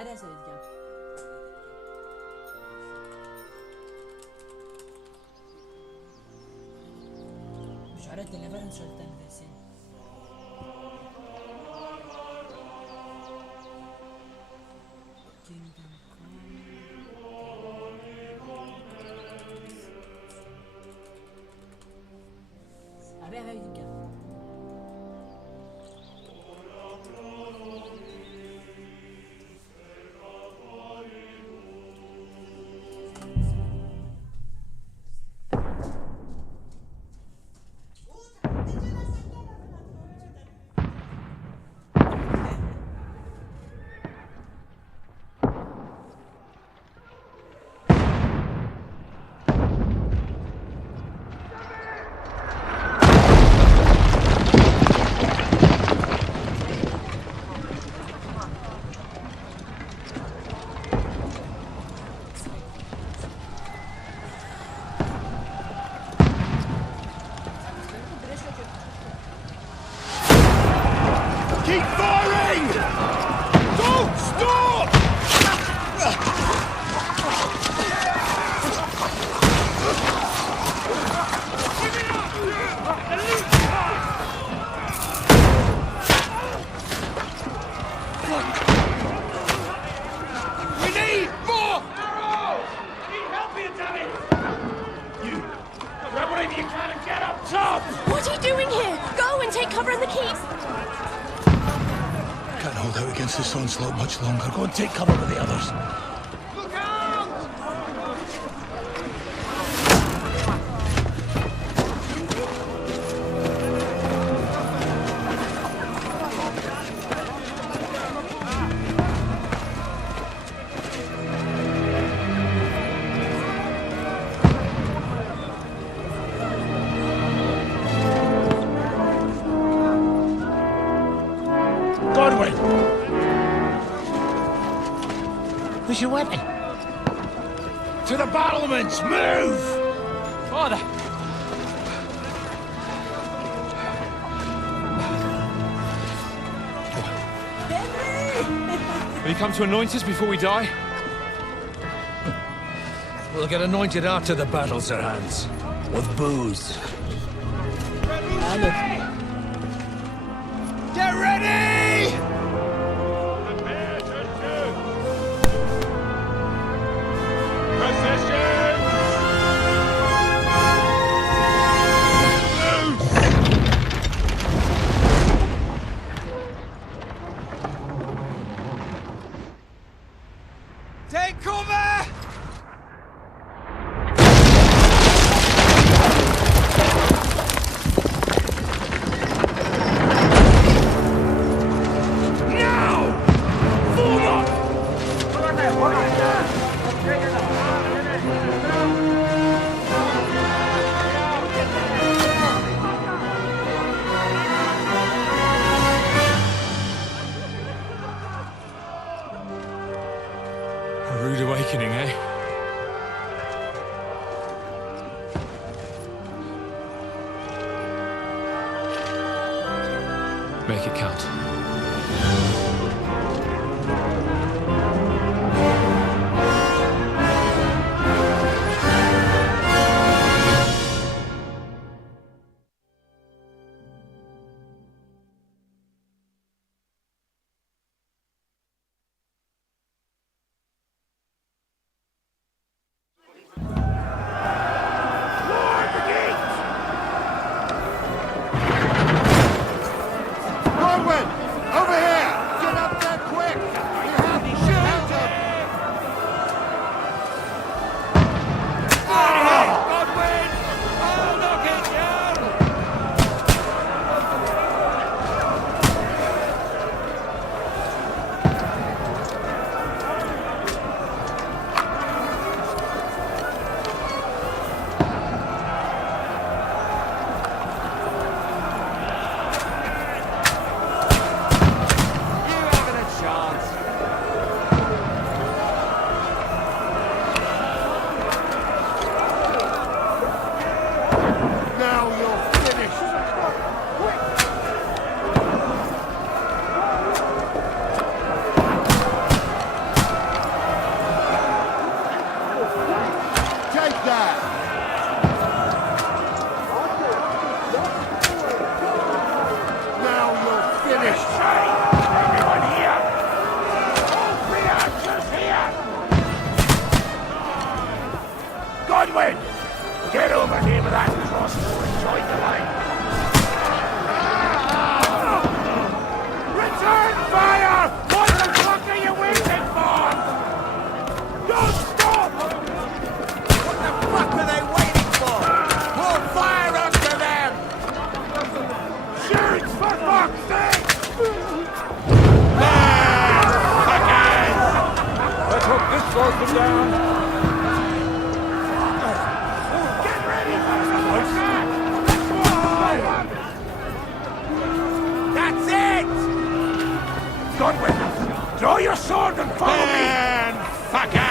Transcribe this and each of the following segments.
Ara se dedica. بشارة deliverance sultan versin. Kingdome come. A ver, dedica. Keep firing! Don't stop! We need more arrows! I need help here, damn it! You, grab whatever you can and get up top! What are you doing here? Go and take cover in the keep! Can't hold out against this onslaught much longer. Go and take cover with the others. Look out! Godwin! Where's your weapon? To the battlements! Move! Father! Will you come to anoint us before we die? We'll get anointed after the battles are hands. With booze. Get ready! Take cover! A rude awakening, eh? Make it count. Over here! fuck's sake! There! Fuckers! Let's hope this slows them down. Get ready, fuckers! That's it! Done with it! Draw your sword and follow me! Fuckers!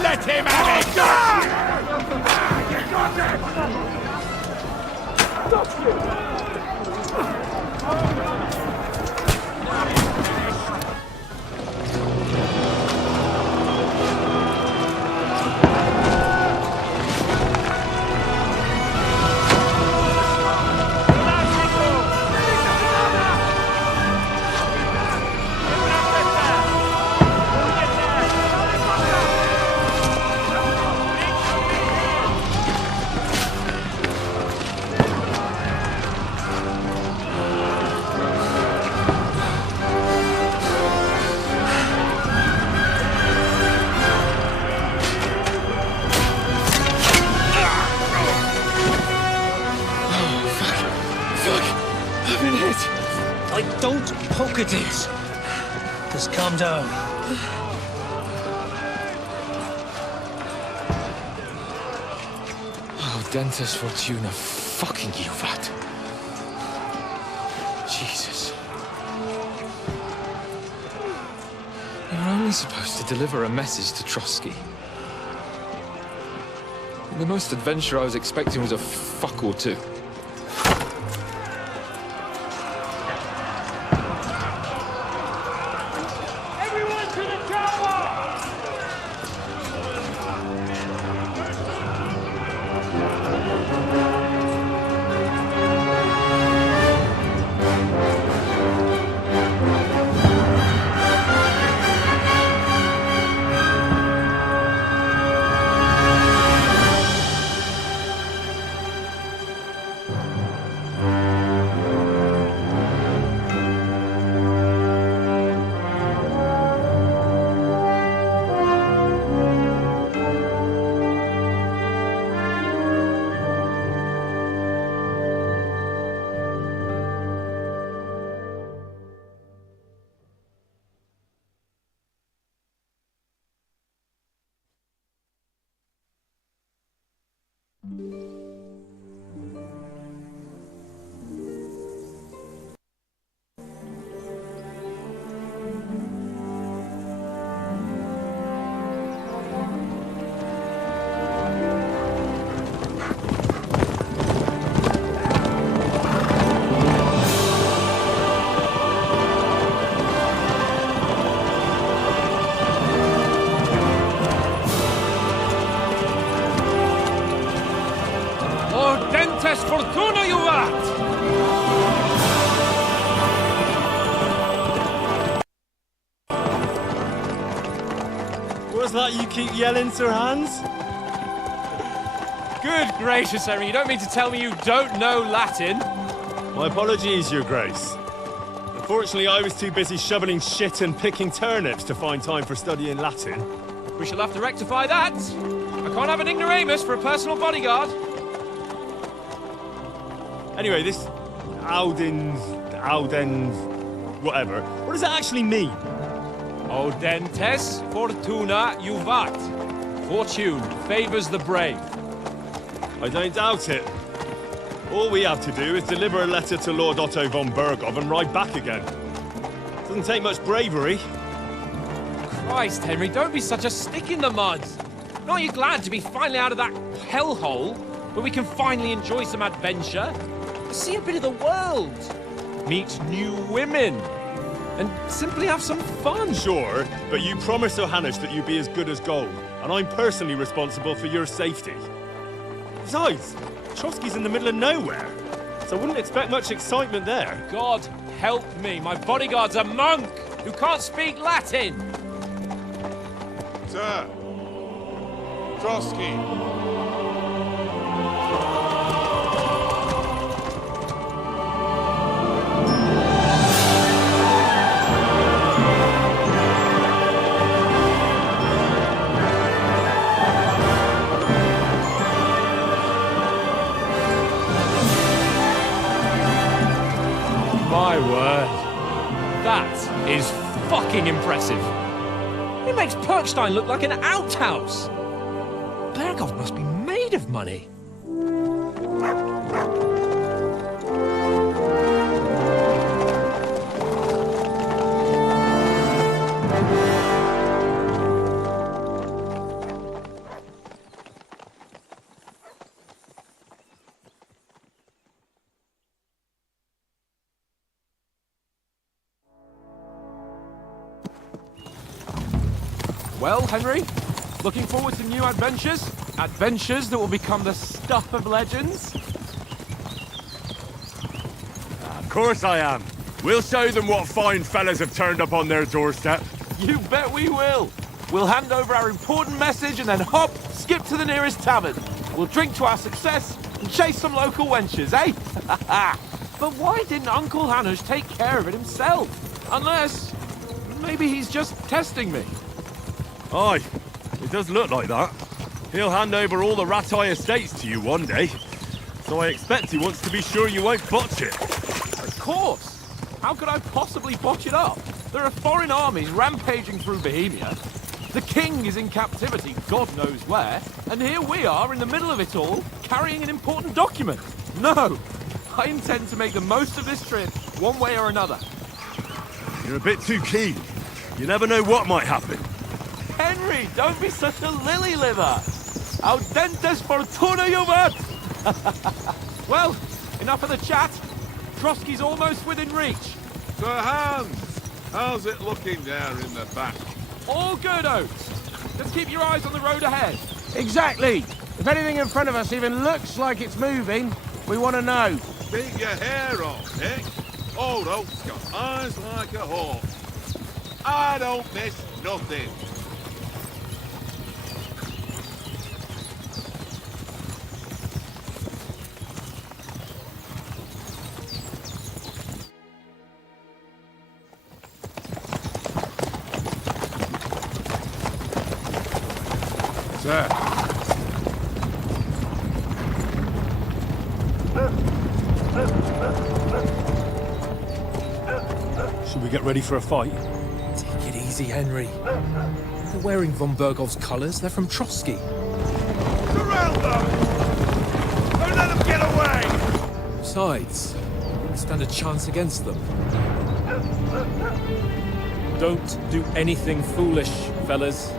Let him have it! You got Don't poke at it. Just calm down. Oh, Dentes Fortuna, fucking you, vat. Jesus. You're only supposed to deliver a message to Trotsky. The most adventure I was expecting was a fuck or two. was that you keep yelling, Sir Hans? Good gracious, Henry, you don't mean to tell me you don't know Latin? My apologies, Your Grace. Unfortunately, I was too busy shoveling shit and picking turnips to find time for studying Latin. We shall have to rectify that. I can't have an ignoramus for a personal bodyguard. Anyway, this Audens, whatever. What does it actually mean? Audentes fortuna juvat. Fortune favors the brave. I don't doubt it. All we have to do is deliver a letter to Lord Otto von Bergov and ride back again. Doesn't take much bravery. Christ, Henry, don't be such a stick in the mud. Aren't you glad to be finally out of that hellhole where we can finally enjoy some adventure? See a bit of the world, meet new women, and simply have some fun. Sure, but you promised Johannes that you'd be as good as gold, and I'm personally responsible for your safety. Besides, Trotsky's in the middle of nowhere, so I wouldn't expect much excitement there. God help me, my bodyguard's a monk who can't speak Latin. Sir, Trotsky. My word. That is fucking impressive. It makes Perkstein look like an outhouse. Bergov must be made of money. Well, Henry, looking forward to new adventures? Adventures that will become the stuff of legends? Of course I am. We'll show them what fine fellas have turned up on their doorstep. You bet we will. We'll hand over our important message and then hop, skip to the nearest tavern. We'll drink to our success and chase some local wenches, eh? But why didn't Uncle Hanush take care of it himself? Unless, maybe he's just testing me. Aye, it does look like that. He'll hand over all the Ratai estates to you one day. So I expect he wants to be sure you won't botch it. Of course. How could I possibly botch it up? There are foreign armies rampaging through Bohemia. The king is in captivity, God knows where. And here we are in the middle of it all, carrying an important document. No, I intend to make the most of this trip, one way or another. You're a bit too keen. You never know what might happen. Henry, don't be such a lily liver. Audentes fortuna juvat. Well, enough of the chat. Trotsky's almost within reach. Sir Hans, how's it looking there in the back? All good, Oates. Just keep your eyes on the road ahead. Exactly. If anything in front of us even looks like it's moving, we want to know. Keep your hair on, Nick. Old Oak's got eyes like a hawk. I don't miss nothing. Sir. Should we get ready for a fight? Take it easy, Henry. They're wearing von Bergov's colours. They're from Trotsky. Surround them! Don't let them get away! Besides, we won't stand a chance against them. Don't do anything foolish, fellas.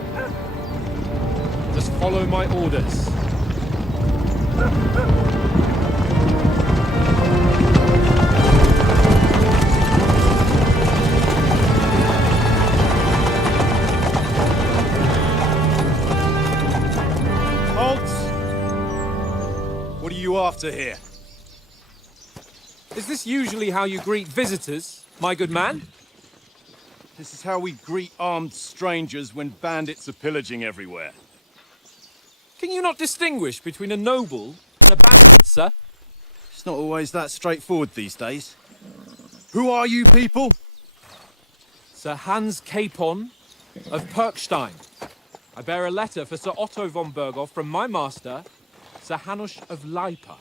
Just follow my orders. Halt! What are you after here? Is this usually how you greet visitors, my good man? This is how we greet armed strangers when bandits are pillaging everywhere. Can you not distinguish between a noble and a bandit, sir? It's not always that straightforward these days. Who are you people? Sir Hans Capon of Perkstein. I bear a letter for Sir Otto von Berghoff from my master, Sir Hanush of Leipa.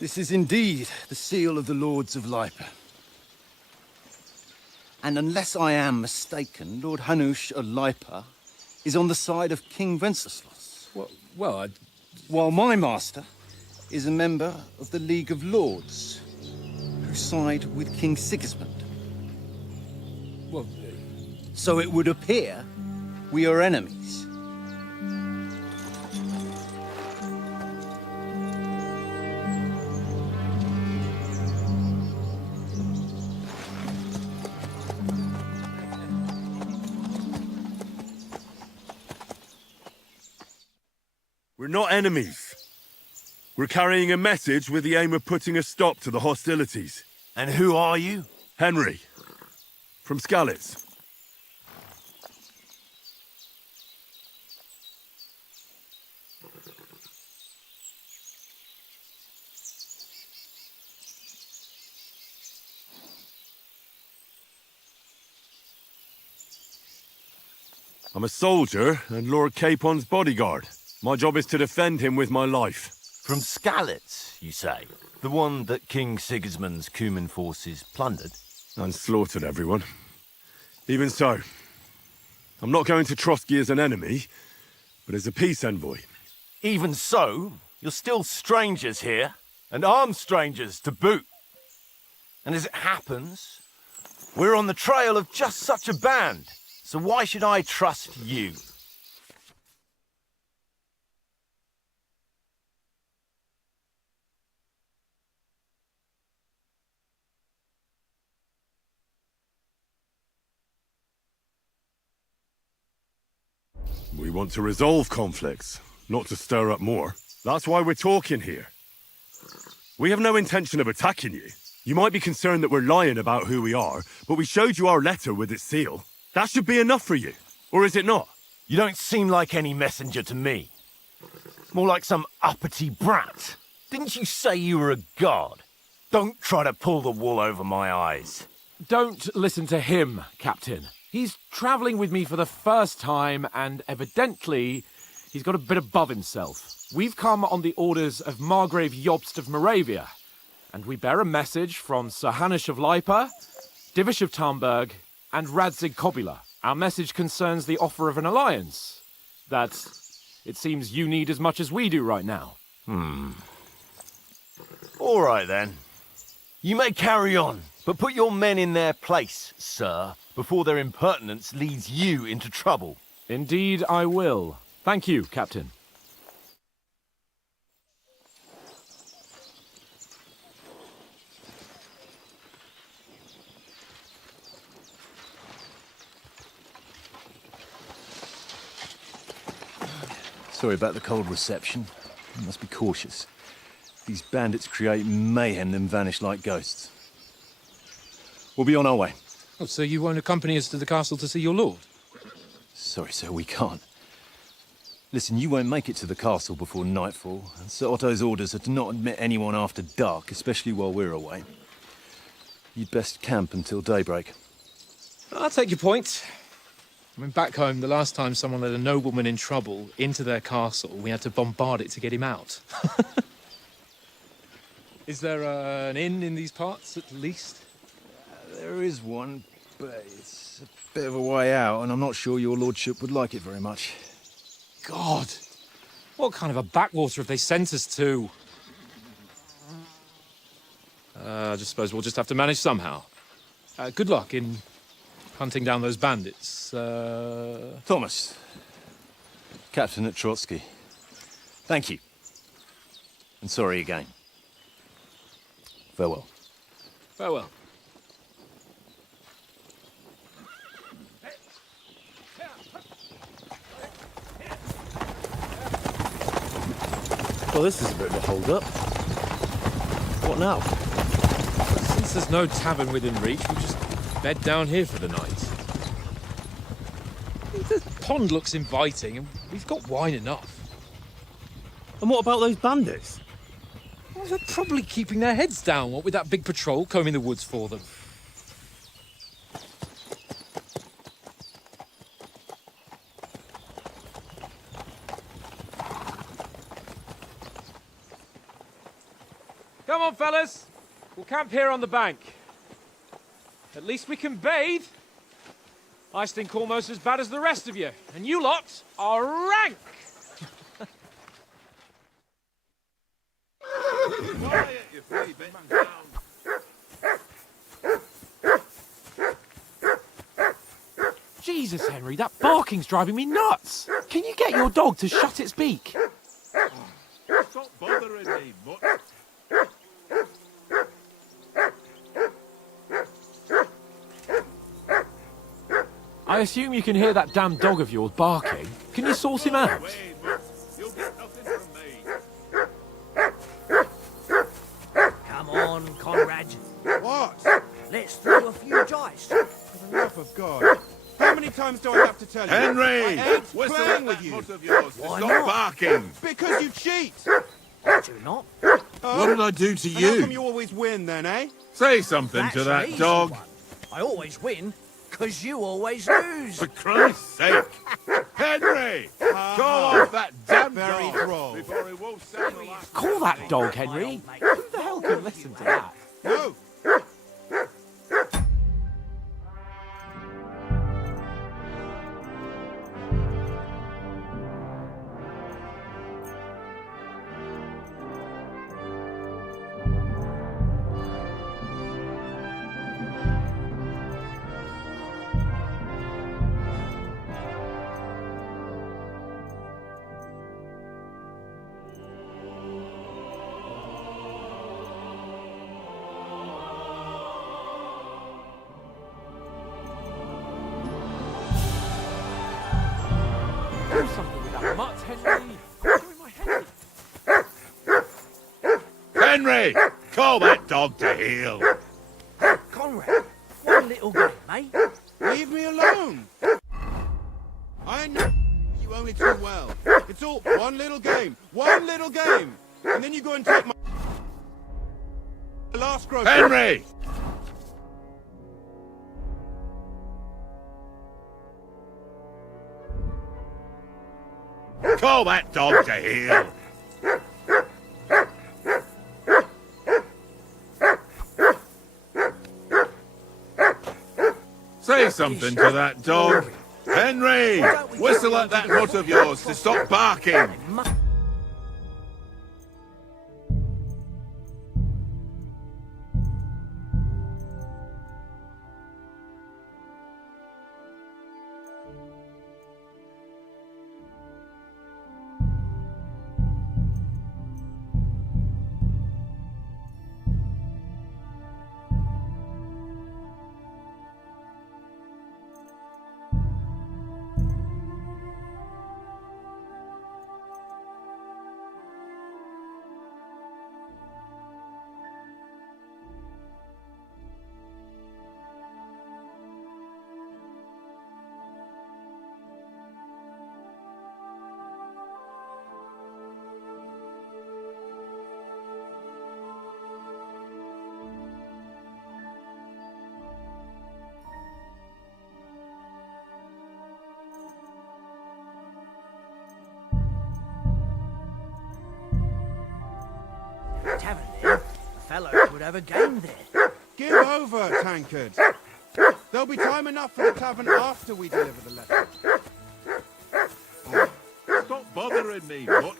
This is indeed the seal of the Lords of Leipa. And unless I am mistaken, Lord Hanush of Leipa is on the side of King Wenceslas. While my master is a member of the League of Lords, who side with King Sigismund. So it would appear we are enemies. We're not enemies. We're carrying a message with the aim of putting a stop to the hostilities. And who are you? Henry, from Skalitz. I'm a soldier and Lord Capon's bodyguard. My job is to defend him with my life. From Skalitz, you say? The one that King Sigismund's Cuman forces plundered? And slaughtered everyone. Even so, I'm not going to Trotsky as an enemy, but as a peace envoy. Even so, you're still strangers here, and armed strangers to boot. And as it happens, we're on the trail of just such a band, so why should I trust you? We want to resolve conflicts, not to stir up more. That's why we're talking here. We have no intention of attacking you. You might be concerned that we're lying about who we are, but we showed you our letter with its seal. That should be enough for you. Or is it not? You don't seem like any messenger to me. More like some uppity brat. Didn't you say you were a god? Don't try to pull the wool over my eyes. Don't listen to him, Captain. He's travelling with me for the first time, and evidently, he's got a bit above himself. We've come on the orders of Margrave Jobst of Moravia, and we bear a message from Sir Hanush of Leipa, Divish of Tarnberg, and Radzig Kobula. Our message concerns the offer of an alliance that it seems you need as much as we do right now. All right, then. You may carry on, but put your men in their place, sir, before their impertinence leads you into trouble. Indeed, I will. Thank you, Captain. Sorry about the cold reception. You must be cautious. These bandits create mayhem, then vanish like ghosts. We'll be on our way. Oh, so you won't accompany us to the castle to see your lord? Sorry, sir, we can't. Listen, you won't make it to the castle before nightfall, and Sir Otto's orders are to not admit anyone after dark, especially while we're away. You'd best camp until daybreak. I'll take your point. I mean, back home, the last time someone led a nobleman in trouble into their castle, we had to bombard it to get him out. Is there an inn in these parts, at least? There is one, but it's a bit of a way out, and I'm not sure your lordship would like it very much. God! What kind of a backwater have they sent us to? I just suppose we'll just have to manage somehow. Good luck in hunting down those bandits. Thomas, Captain at Trotsky. Thank you. And sorry again. Farewell. Farewell. Well, this is a bit of a hold-up. What now? Since there's no tavern within reach, we'll just bed down here for the night. The pond looks inviting, and we've got wine enough. And what about those bandits? Well, they're probably keeping their heads down, what with that big patrol combing the woods for them. Come on, fellas. We'll camp here on the bank. At least we can bathe. I stink almost as bad as the rest of you, and you lot are rank! Jesus, Henry, that barking's driving me nuts. Can you get your dog to shut its beak? Stop bothering me, mutt. I assume you can hear that damn dog of yours barking. Can you sort him out? You'll get nothing from me. Come on, Conrad. What? Let's throw a few dice. For the love of God. How many times do I have to tell you? Henry! I hate Whistle playing at with that you. mutt of yours to Why stop not? barking. Because you cheat. I do not. What did I do to And how come you always win then, eh? Say something That's to an that easy dog. one. I always win, because you always lose. For Christ's sake. Henry! Call off that damn Very dog droll. before he won't sound the last. Call that dog, Henry. Who the hell can listen to that? No. Do something with that mutt, Henry. Give me my Henry. Henry! Call that dog to heel. Conrad, one little game, mate. Leave me alone. I know you only too well. It's all one little game. One little game. And then you go and take my last grocery. Henry! Call that dog to heel. Say something to that dog. Henry! Whistle at that mutt of yours to stop barking. Tavern there. The fellows would have a game there. Give over, tankard. There'll be time enough for the tavern after we deliver the letter. Stop bothering me, mutt.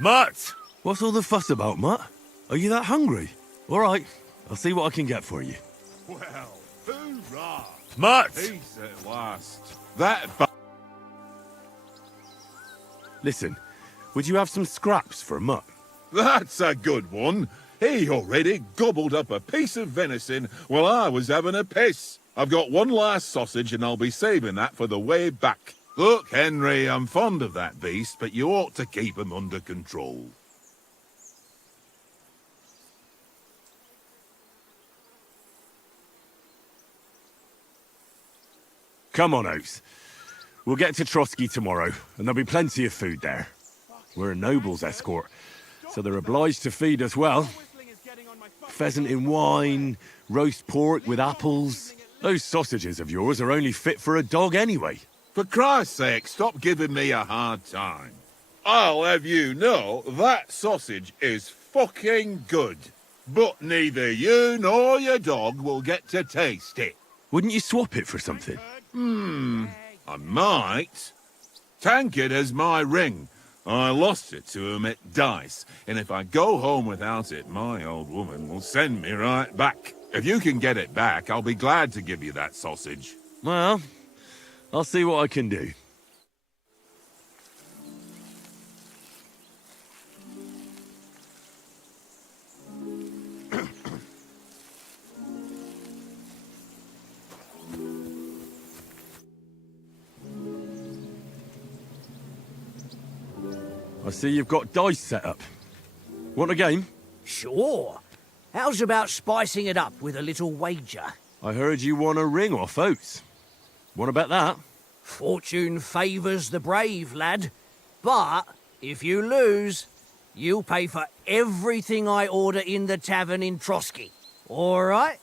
Mutt! What's all the fuss about, Mutt? Are you that hungry? All right, I'll see what I can get for you. Well, hoorah! Mutt! Peace at last. Listen, would you have some scraps for Mutt? That's a good one. He already gobbled up a piece of venison while I was having a piss. I've got one last sausage and I'll be saving that for the way back. Look, Henry, I'm fond of that beast, but you ought to keep him under control. Come on, Oates. We'll get to Trotsky tomorrow, and there'll be plenty of food there. We're a noble's escort, so they're obliged to feed us well. Pheasant in wine, roast pork with apples. Those sausages of yours are only fit for a dog anyway. For Christ's sake, stop giving me a hard time. I'll have you know that sausage is fucking good. But neither you nor your dog will get to taste it. Wouldn't you swap it for something? I might. Tankard has my ring. I lost it to him at dice, and if I go home without it, my old woman will send me right back. If you can get it back, I'll be glad to give you that sausage. Well, I'll see what I can do. I see you've got dice set up. Want a game? Sure. How's about spicing it up with a little wager? I heard you won a ring off Oates. Want to bet that? Fortune favours the brave, lad. But if you lose, you'll pay for everything I order in the tavern in Trotsky. All right?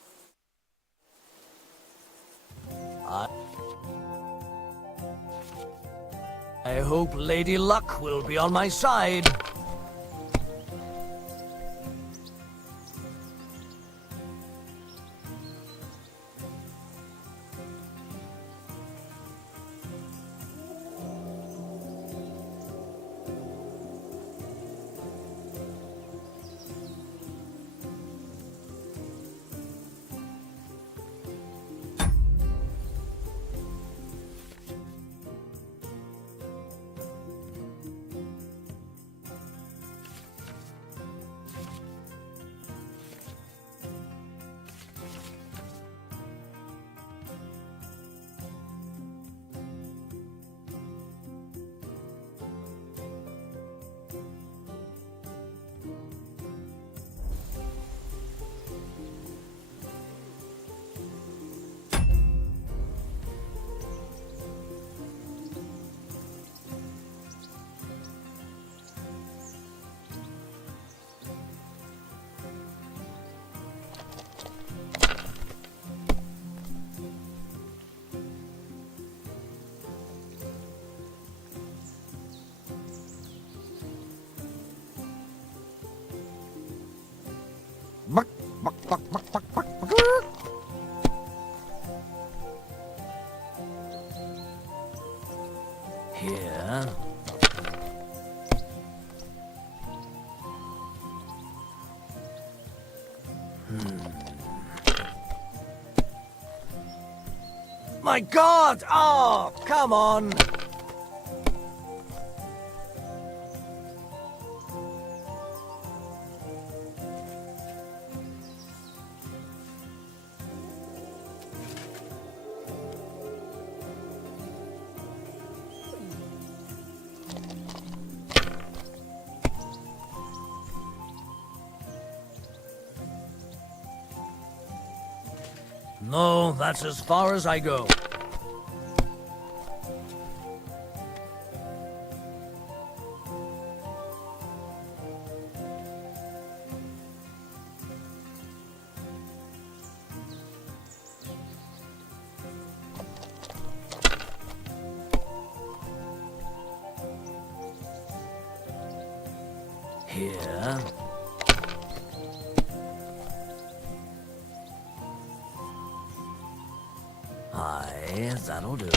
I hope Lady Luck will be on my side. Here. My God! Oh, come on! No, that's as far as I go. Here. Aye, that'll do.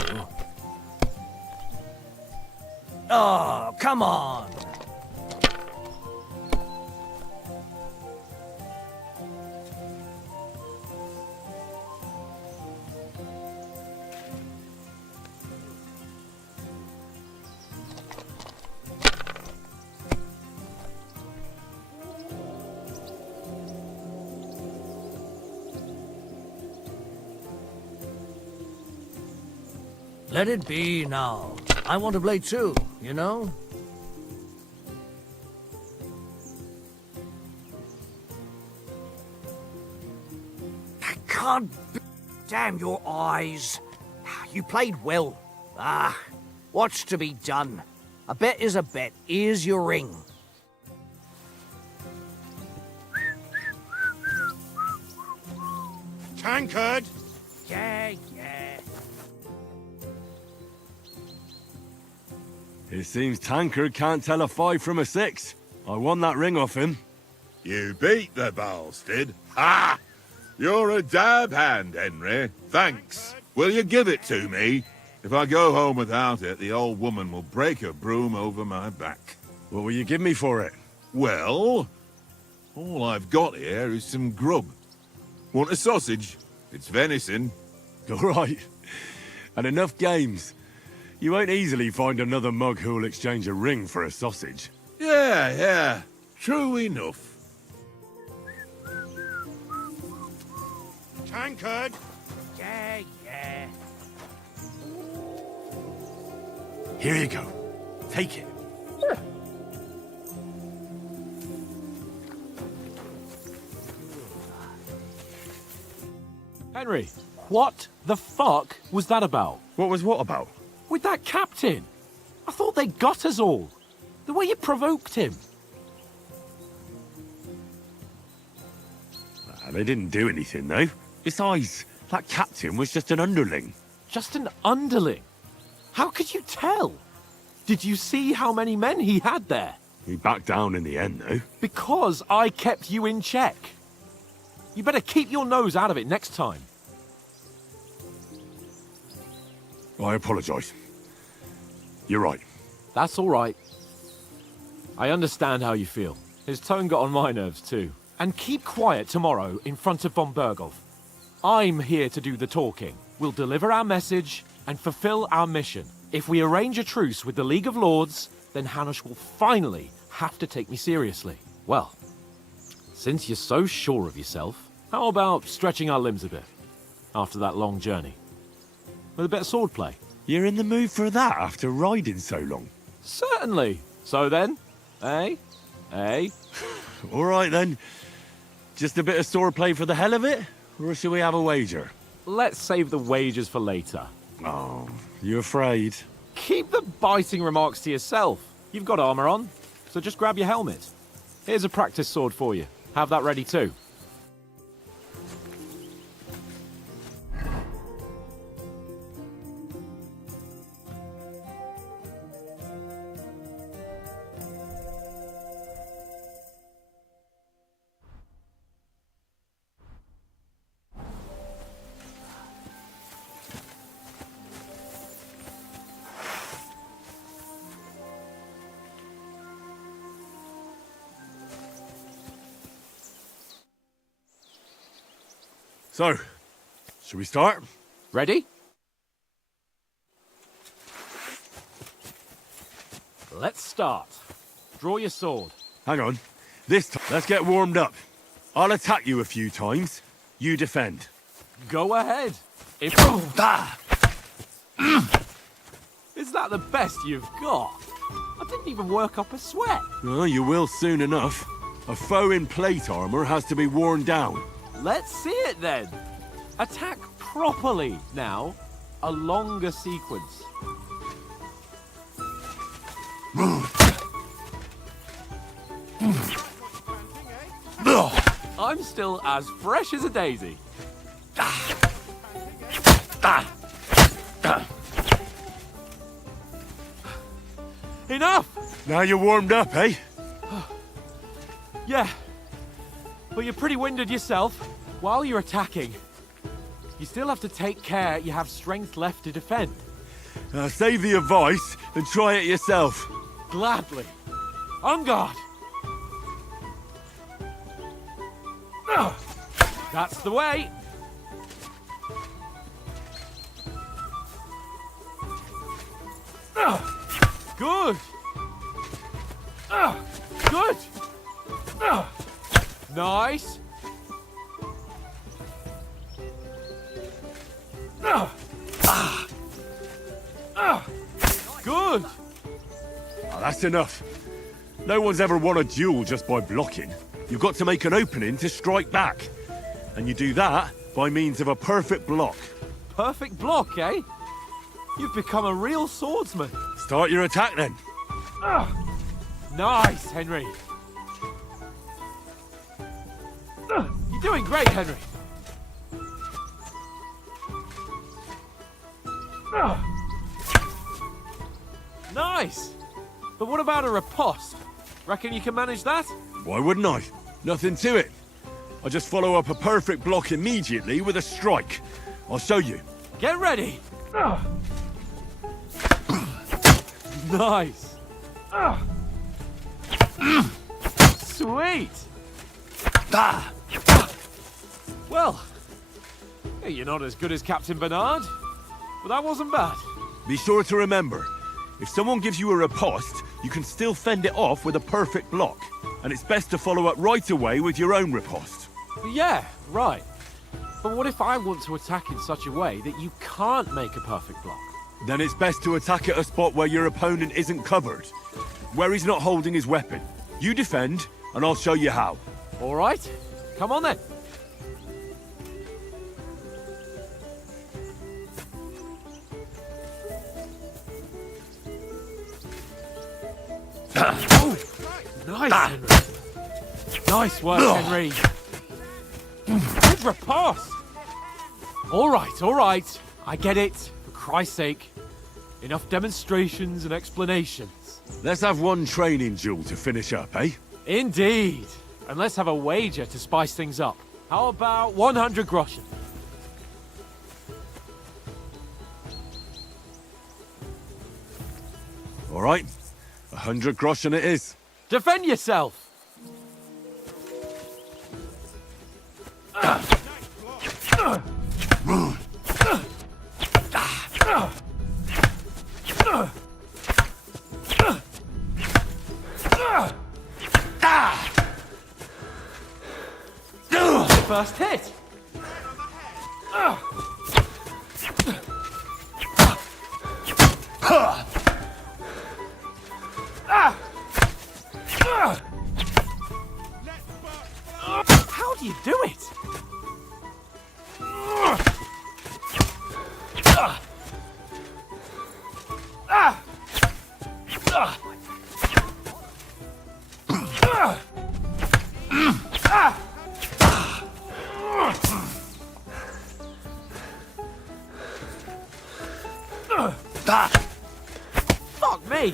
Oh, come on! Let it be now. I want to play too, you know? I can't... Damn your eyes. You played well. What's to be done? A bet is a bet. Here's your ring. Tankard! Yeah. It seems Tankard can't tell a 5 from a 6. I won that ring off him. You beat the bastard. Ha! You're a dab hand, Henry. Thanks. Will you give it to me? If I go home without it, the old woman will break her broom over my back. What will you give me for it? Well, all I've got here is some grub. Want a sausage? It's venison. All right. And enough games. You won't easily find another mug who'll exchange a ring for a sausage. Yeah. True enough. Tankard! Yeah. Here you go. Take it. Henry, what the fuck was that about? What was what about? With that captain? I thought they got us all. The way you provoked him. They didn't do anything, though. Besides, that captain was just an underling. Just an underling? How could you tell? Did you see how many men he had there? He backed down in the end, though. Because I kept you in check. You better keep your nose out of it next time. I apologise. You're right. That's all right. I understand how you feel. His tone got on my nerves too. And keep quiet tomorrow in front of von Berghoff. I'm here to do the talking. We'll deliver our message and fulfill our mission. If we arrange a truce with the League of Lords, then Hanush will finally have to take me seriously. Well, since you're so sure of yourself, how about stretching our limbs a bit after that long journey? With a bit of swordplay. You're in the mood for that after riding so long? Certainly. So then, eh? All right then. Just a bit of swordplay for the hell of it? Or shall we have a wager? Let's save the wagers for later. Oh, you afraid? Keep the biting remarks to yourself. You've got armor on, so just grab your helmet. Here's a practice sword for you. Have that ready too. So, shall we start? Ready? Let's start. Draw your sword. Hang on. This time, let's get warmed up. I'll attack you a few times. You defend. Go ahead. If... Is that the best you've got? I didn't even work up a sweat. Oh, you will soon enough. A foe in plate armor has to be worn down. Let's see it then. Attack properly now. A longer sequence. I'm still as fresh as a daisy. Enough! Now you're warmed up, eh? Yeah, but you're pretty winded yourself. While you're attacking, you still have to take care you have strength left to defend. Save the advice and try it yourself. Gladly. On guard! That's the way! Good! Good! Nice! Good! Ah, that's enough. No one's ever won a duel just by blocking. You've got to make an opening to strike back. And you do that by means of a perfect block. Perfect block, eh? You've become a real swordsman. Start your attack then. Nice, Henry. You're doing great, Henry. Nice! But what about a riposte? Reckon you can manage that? Why wouldn't I? Nothing to it. I just follow up a perfect block immediately with a strike. I'll show you. Get ready! Nice! Sweet! Well, hey, you're not as good as Captain Bernard, but that wasn't bad. Be sure to remember, if someone gives you a riposte, you can still fend it off with a perfect block. And it's best to follow up right away with your own riposte. Yeah, right. But what if I want to attack in such a way that you can't make a perfect block? Then it's best to attack at a spot where your opponent isn't covered, where he's not holding his weapon. You defend, and I'll show you how. All right, come on then. Oh, nice, Henry. Nice work, Henry. Good riposte. All right. I get it. For Christ's sake. Enough demonstrations and explanations. Let's have one training duel to finish up, eh? Indeed. And let's have a wager to spice things up. How about 100 groschen? All right. 100 groschen it is. Defend yourself! First hit! How do you do it? Fuck me!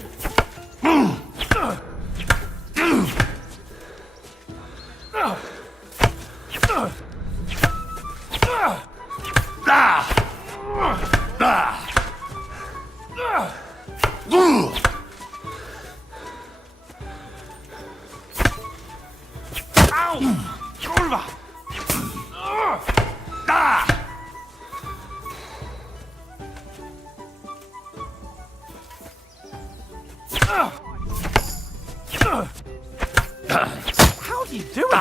How do you do it?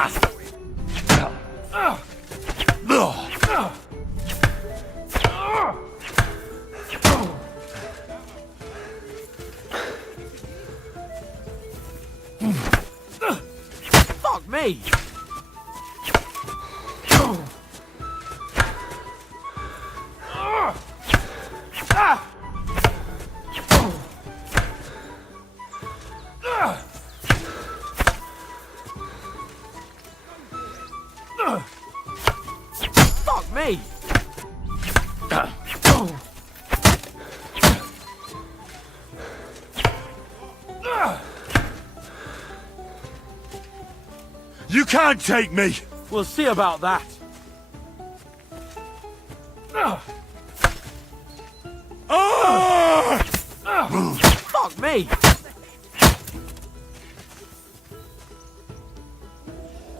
Fuck me! Fuck me! You can't take me! We'll see about that. Fuck me!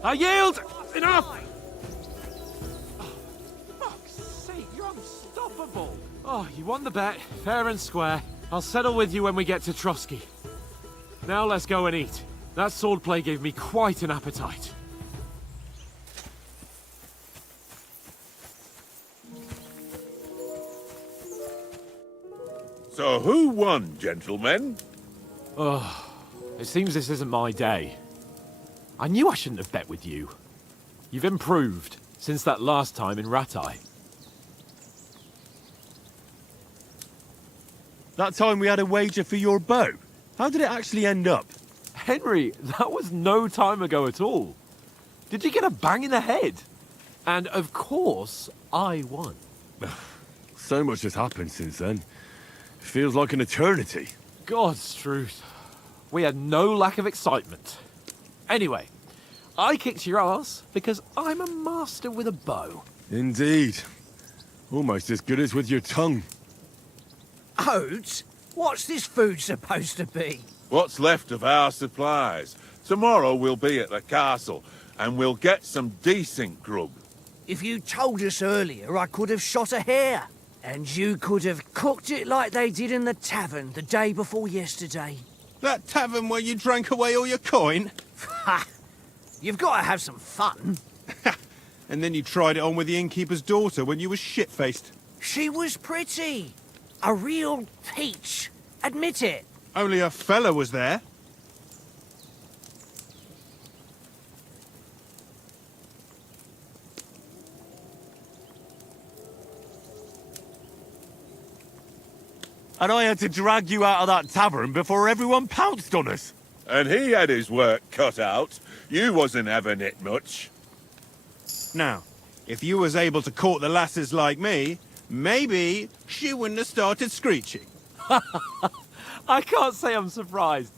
I yield! Enough! Fuck's sake, you're unstoppable! Oh, you won the bet, fair and square. I'll settle with you when we get to Trotsky. Now let's go and eat. That swordplay gave me quite an appetite. So who won, gentlemen? It seems this isn't my day. I knew I shouldn't have bet with you. You've improved since that last time in Ratai. That time we had a wager for your bow. How did it actually end up? Henry, that was no time ago at all. Did you get a bang in the head? And of course, I won. So much has happened since then. Feels like an eternity. God's truth. We had no lack of excitement. Anyway, I kicked your ass because I'm a master with a bow. Indeed. Almost as good as with your tongue. Oates, what's this food supposed to be? What's left of our supplies. Tomorrow we'll be at the castle, and we'll get some decent grub. If you told us earlier, I could have shot a hare. And you could have cooked it like they did in the tavern the day before yesterday. That tavern where you drank away all your coin? Ha! You've got to have some fun. And then you tried it on with the innkeeper's daughter when you were shit-faced. She was pretty. A real peach. Admit it. Only a fella was there. And I had to drag you out of that tavern before everyone pounced on us. And he had his work cut out. You wasn't having it much. Now, if you was able to court the lasses like me, maybe she wouldn't have started screeching. I can't say I'm surprised.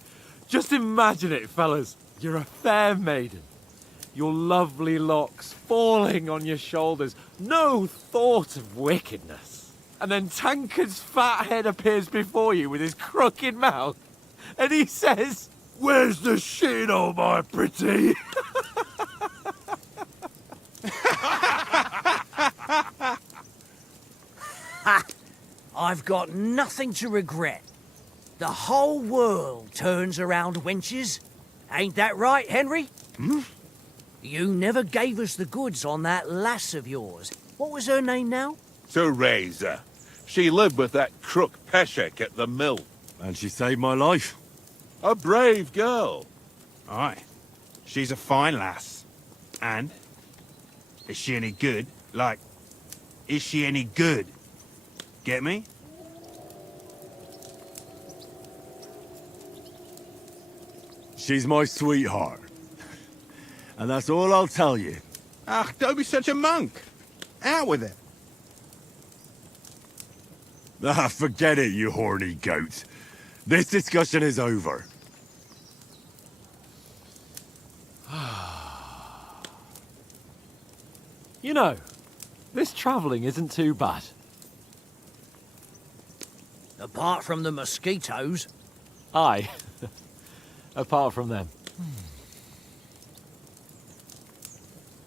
Just imagine it, fellas. You're a fair maiden. Your lovely locks falling on your shoulders. No thought of wickedness. And then Tankard's fat head appears before you with his crooked mouth. And he says, "Where's the shit, oh my pretty?" I've got nothing to regret. The whole world turns around wenches. Ain't that right, Henry? You never gave us the goods on that lass of yours. What was her name now? Teresa. She lived with that crook Peshek at the mill. And she saved my life. A brave girl. Aye. She's a fine lass. And? Is she any good? Like, is she any good? Get me? She's my sweetheart. And that's all I'll tell you. Ach, don't be such a monk. Out with it. Ah, forget it, you horny goat. This discussion is over. You know, this travelling isn't too bad. Apart from the mosquitoes. Aye. Apart from them.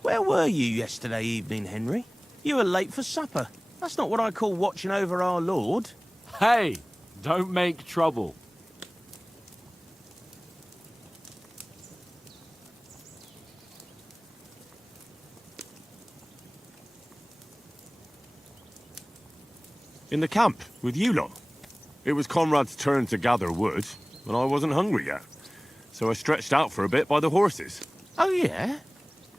Where were you yesterday evening, Henry? You were late for supper. That's not what I call watching over our lord. Hey, don't make trouble. In the camp, with you lot. It was Conrad's turn to gather wood, and I wasn't hungry yet. So I stretched out for a bit by the horses. Oh, yeah?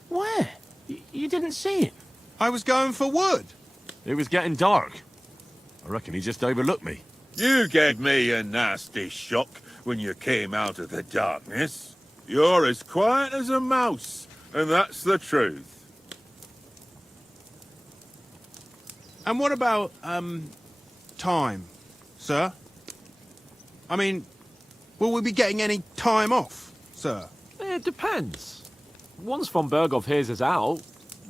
Where? You didn't see him? I was going for wood. It was getting dark. I reckon he just overlooked me. You gave me a nasty shock when you came out of the darkness. You're as quiet as a mouse, and that's the truth. And what about, time, sir? I mean, will we be getting any time off, sir? It depends. Once von Berghoff hears us out,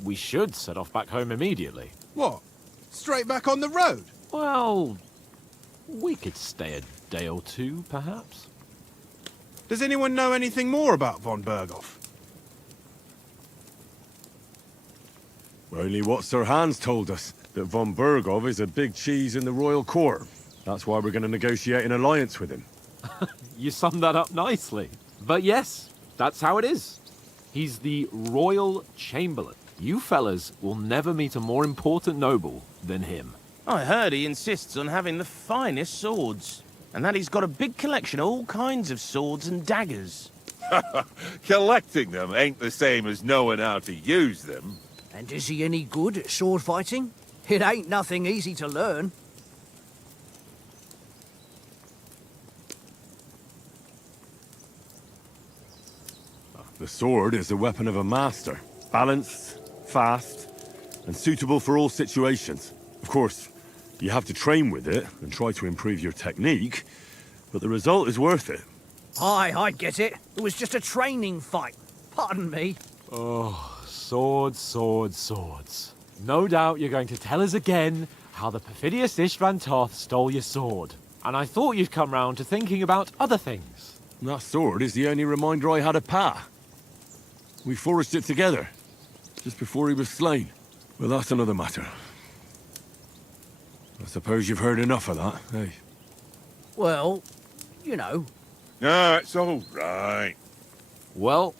we should set off back home immediately. What? Straight back on the road? Well, we could stay a day or two, perhaps. Does anyone know anything more about von Berghoff? Only what Sir Hans told us, that von Berghoff is a big cheese in the royal court. That's why we're going to negotiate an alliance with him. You summed that up nicely. But yes, that's how it is. He's the royal chamberlain. You fellas will never meet a more important noble than him. I heard he insists on having the finest swords, and that he's got a big collection of all kinds of swords and daggers. Collecting them ain't the same as knowing how to use them. And is he any good at sword fighting? It ain't nothing easy to learn. The sword is the weapon of a master. Balanced, fast, and suitable for all situations. Of course, you have to train with it and try to improve your technique, but the result is worth it. Aye, I get it. It was just a training fight. Pardon me. Oh, swords, swords, swords. No doubt you're going to tell us again how the perfidious Ishvan Toth stole your sword. And I thought you'd come round to thinking about other things. That sword is the only reminder I had of Pa. We forged it together, just before he was slain. Well, that's another matter. I suppose you've heard enough of that, eh? Well, you know. No, it's all right. Well,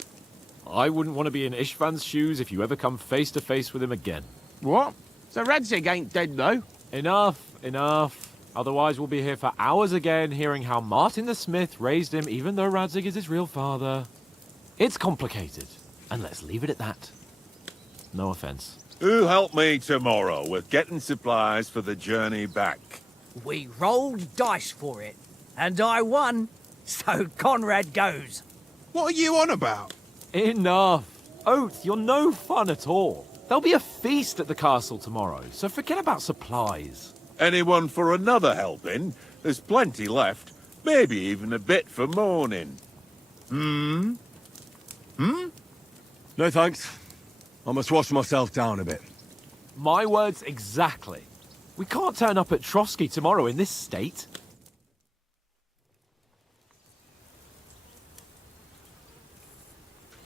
I wouldn't want to be in Ishvan's shoes if you ever come face to face with him again. What? So Radzig ain't dead, though? Enough, enough. Otherwise we'll be here for hours again hearing how Martin the Smith raised him even though Radzig is his real father. It's complicated, and let's leave it at that. No offense. Who'll help me tomorrow with getting supplies for the journey back? We rolled dice for it, and I won, so Conrad goes. What are you on about? Enough. Oath, you're no fun at all. There'll be a feast at the castle tomorrow, so forget about supplies. Anyone for another helping? There's plenty left. Maybe even a bit for morning. No thanks. I must wash myself down a bit. My words exactly. We can't turn up at Trotsky tomorrow in this state.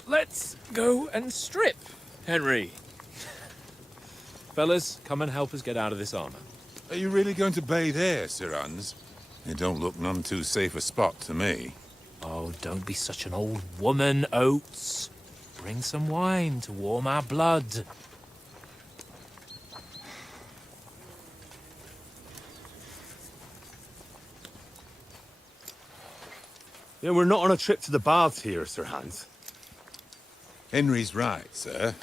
Let's go and strip, Henry. Fellas, come and help us get out of this armor. Are you really going to bathe here, Sir Hans? It don't look none too safe a spot to me. Oh, don't be such an old woman, Oates. Bring some wine to warm our blood. Yeah, we're not on a trip to the baths here, Sir Hans. Henry's right, sir.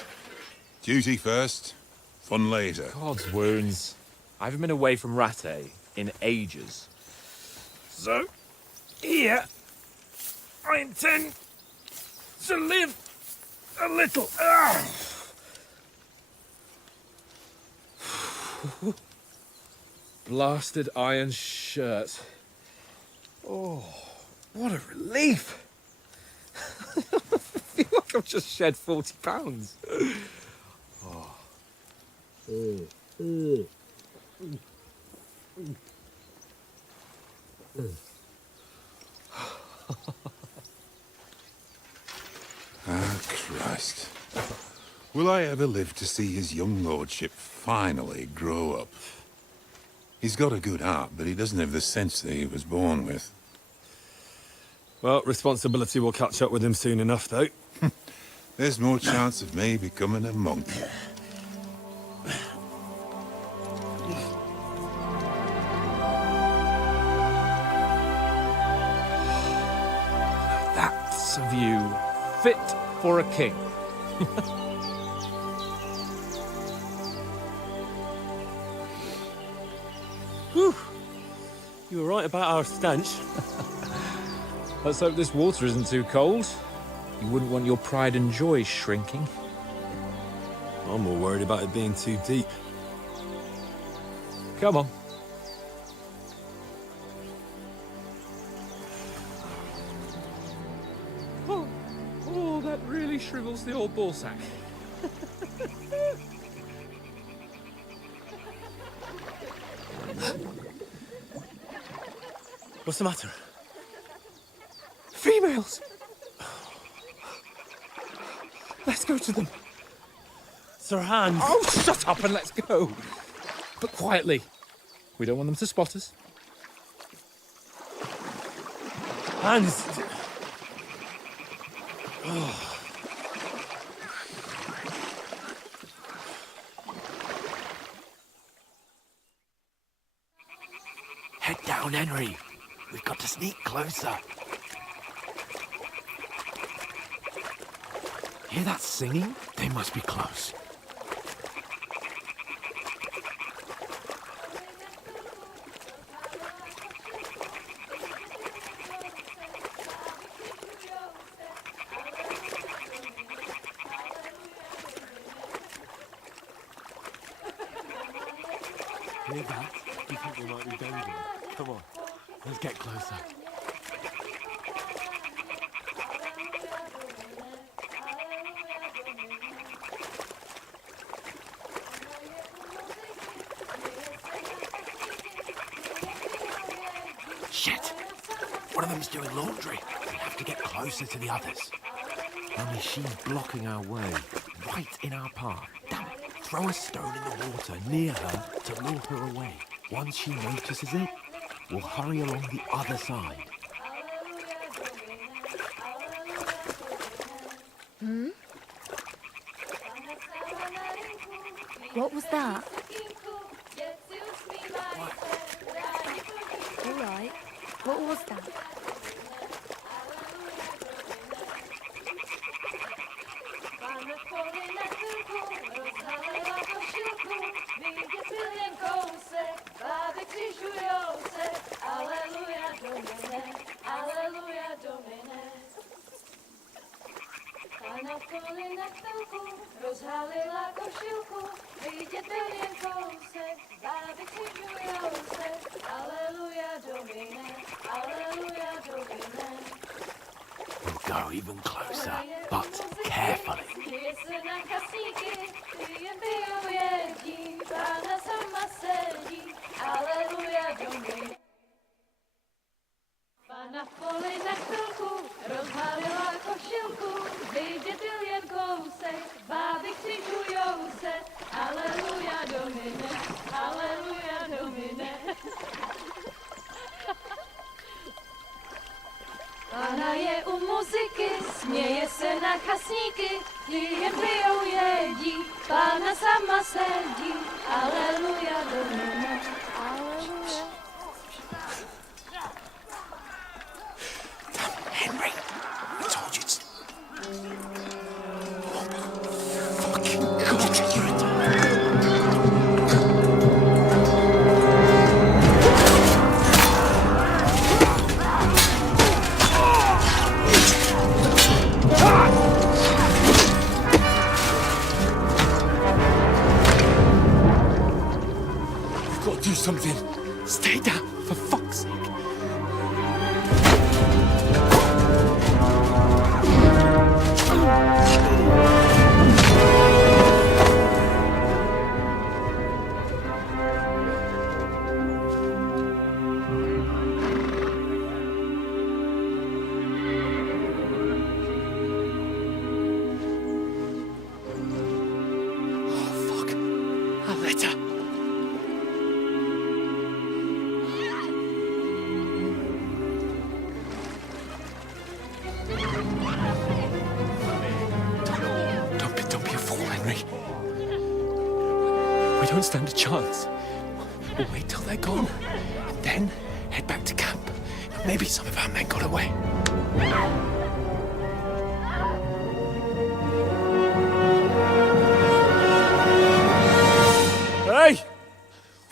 Duty first, fun later. God's wounds. I haven't been away from Rattay in ages. So, here, I intend to live a little. Blasted iron shirt. Oh, what a relief. I feel like I've just shed 40 pounds. Ah, Christ. Will I ever live to see his young lordship finally grow up? He's got a good heart, but he doesn't have the sense that he was born with. Well, responsibility will catch up with him soon enough, though. There's more chance of me becoming a monk. That's a view fit for a king. Whew. You were right about our stench. Let's hope this water isn't too cold. You wouldn't want your pride and joy shrinking. I'm more worried about it being too deep. Come on. Oh, that really shrivels the old ball sack. What's the matter? Females! Let's go to them. Sir Hans! Oh, shut up and let's go. But quietly. We don't want them to spot us. Hans! on, Henry. We've got to sneak closer. Hear that singing? They must be close. Hear that? You think they might be dangerous? Come on, let's get closer. Shit! One of them's doing laundry. We have to get closer to the others. Only she's blocking our way, right in our path. Damn it! Throw a stone in the water near her to lure her away. Once she notices it, we'll hurry along the other side. Hmm? What was that? All right. What was that? Rozhalila košilku, vidět jen kousek, bábičky žujou se, aleluja Domine, aleluja Domine. We'll go even closer, but carefully. Směje se na kasíky, ty jen pijou jedí, Pána sama sedí, aleluja Domine. Pána v poli na chvilku, rozhalila košilku, vidět byl jen kousek, báby křižujou se, aleluja Domine, aleluja Domine. Pána je u muziky, směje se na chasníky, ty jen pijou jedí, Pána sama sedí, aleluja Domine, aleluja. Henry, I told you it's... Oh, fucking God, you're a... You've got to do something. Stay down, for fuck's sake. We don't stand a chance. We'll wait till they're gone, and then head back to camp. Maybe some of our men got away. Hey!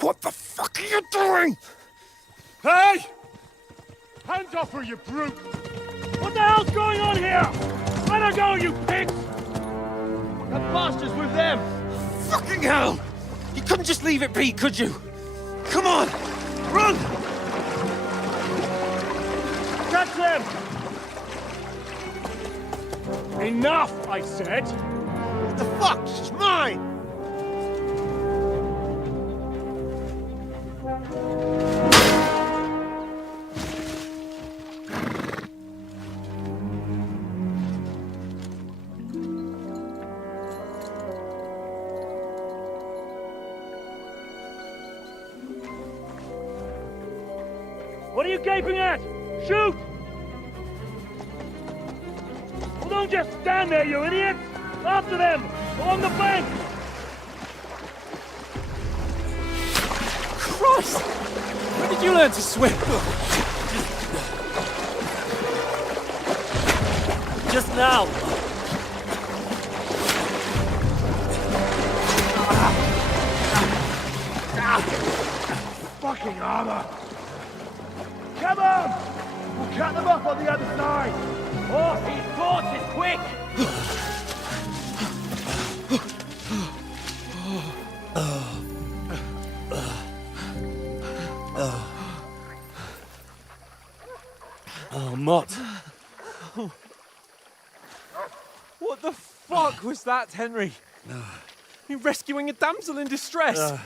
What the fuck are you doing? Hey! Hands off her, you brute! What the hell's going on here? Let her go, you pigs! That bastard's with them! Fucking hell! You couldn't just leave it be, could you? Come on! Run! Catch them! Enough, I said! What the fuck? She's mine! What are you gaping at? Shoot! Well, don't just stand there, you idiot! After them! Along the bank! Christ! When did you learn to swim? Just now. Fucking armor! Come on! We'll cut them off on the other side! Oh, these torches, quick! Oh, Mott. What the fuck was that, Henry? You rescuing a damsel in distress?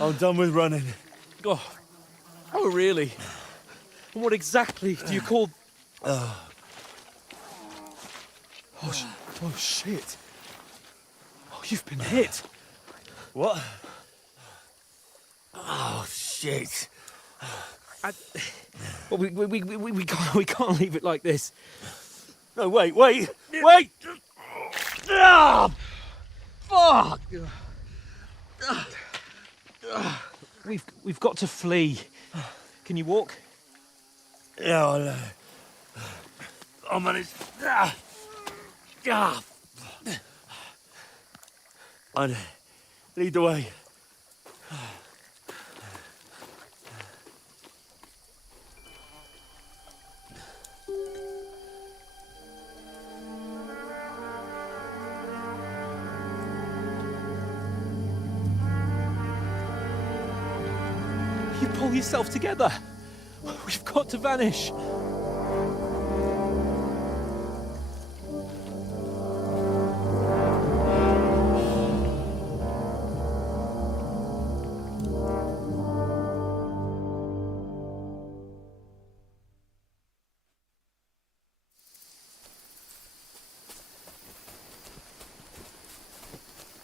I'm done with running. Oh, really? And what exactly do you call... Oh, shit. Oh, you've been hit. What? Oh, shit. Well, we can't leave it like this. No, wait! Ah! Fuck! We've got to flee. Can you walk? Yeah, I'll manage. I'd lead the way. You pull yourself together. We've got to vanish.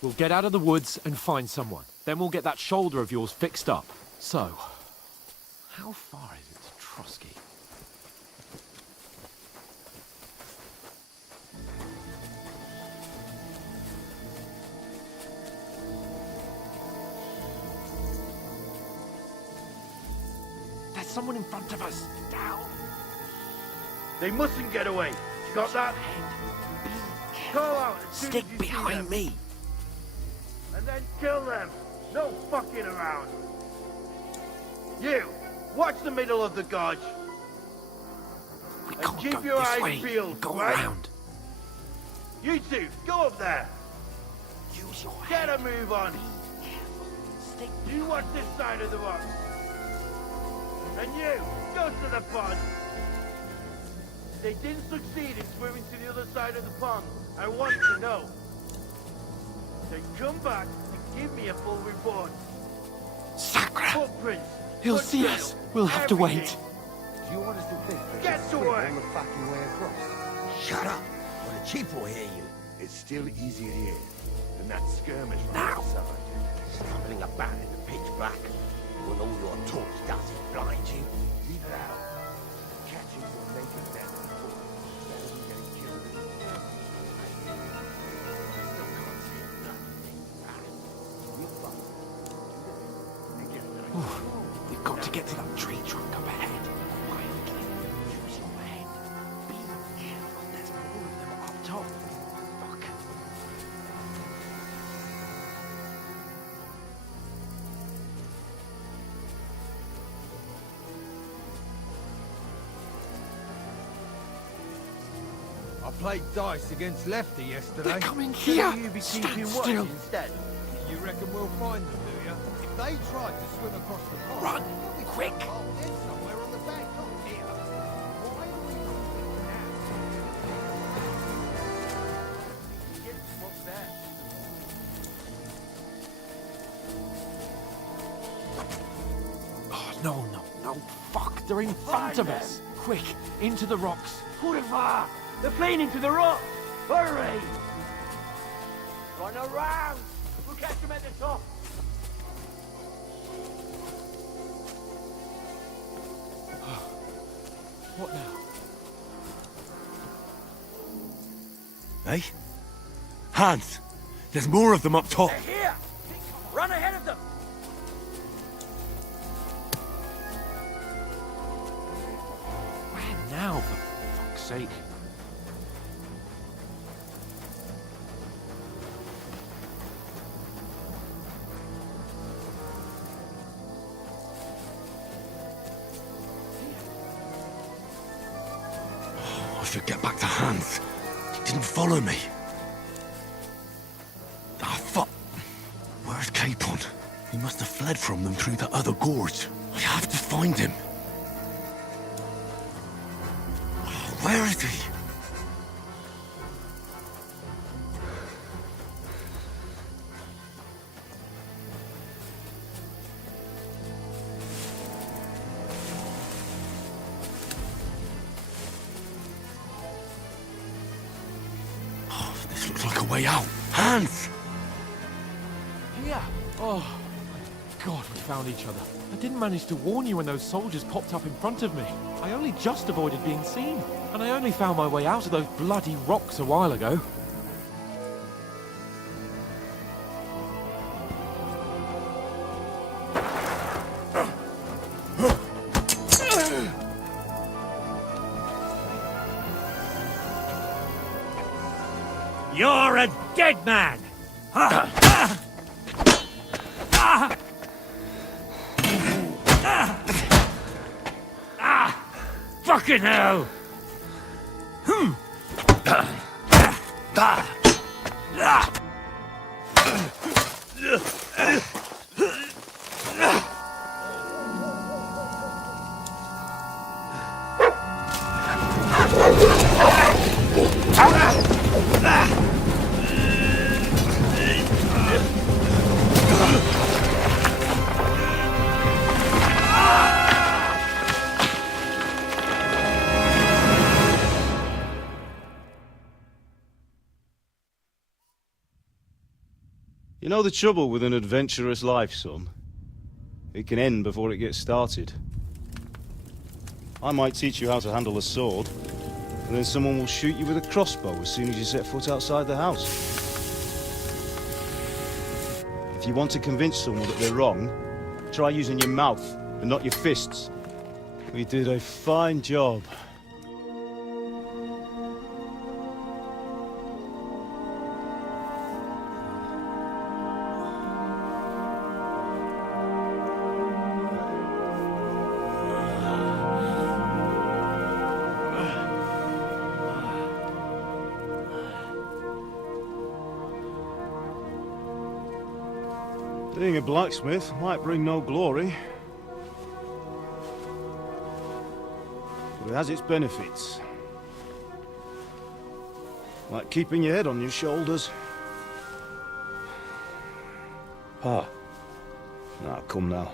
We'll get out of the woods and find someone. Then we'll get that shoulder of yours fixed up. So, how far is it to Trotsky? There's someone in front of us. Down. They mustn't get away. You got that? Go out as soon Stick as you behind see them. me. And then kill them. No fucking around. You, watch the middle of the gorge. We And can't keep go your this eyes way. peeled, Go right? around. You two, go up there. Use your Get head. a move on. Be careful. Stick You watch this side of the rock. And you, go to the pond. They didn't succeed in swimming to the other side of the pond. I want to know. Then come back and give me a full report. Sacre! Footprints. He'll see foottrail, us. We'll have to wait. everything. Do you want us to think they Get should to swim work. all the fucking way across? Shut up, or the chief will hear you. It's still easier here than that skirmish from Now. outside. Stumbling about in the pitch black, when all your talk does is blind you. Leave it out. Catching some naked men in the forest is better than getting killed in the forest. I still can't see it. You fuck. We've got to get to that tree trunk up ahead. Quietly. Use your head. Be careful. There's more of them up top. Fuck. I played dice against Lefty yesterday. They're coming Shouldn't here. you be Stand keeping watch still. instead? You reckon we'll find them, do you? If they tried to swim across the pond, Run, they'll be quick. dead somewhere on the bank, not here. Why are we looking now? Get them up there. Oh, no. Fuck, they're in front of us. Quick, into the rocks. Purifa! They're playing into the rock! Hurry! Run around! We'll catch them at the top! What now? Hey? Hans! There's more of them up top! They're here! Run ahead of them! sake. I should get back to Hans. He didn't follow me. Ah, fuck. Where's Capon? He must have fled from them through the other gorge. I have to find him. Where is he? Oh, this looks like a way out. Hans! Yeah. Oh, my God, we found each other. I didn't manage to warn you when those soldiers popped up in front of me. I only just avoided being seen. And I only found my way out of those bloody rocks a while ago. You're a dead man! Fucking hell! You know the trouble with an adventurous life, son? It can end before it gets started. I might teach you how to handle a sword, and then someone will shoot you with a crossbow as soon as you set foot outside the house. If you want to convince someone that they're wrong, try using your mouth and not your fists. We did a fine job. Being a blacksmith might bring no glory, but it has its benefits. Like keeping your head on your shoulders. Pa. Now, come now.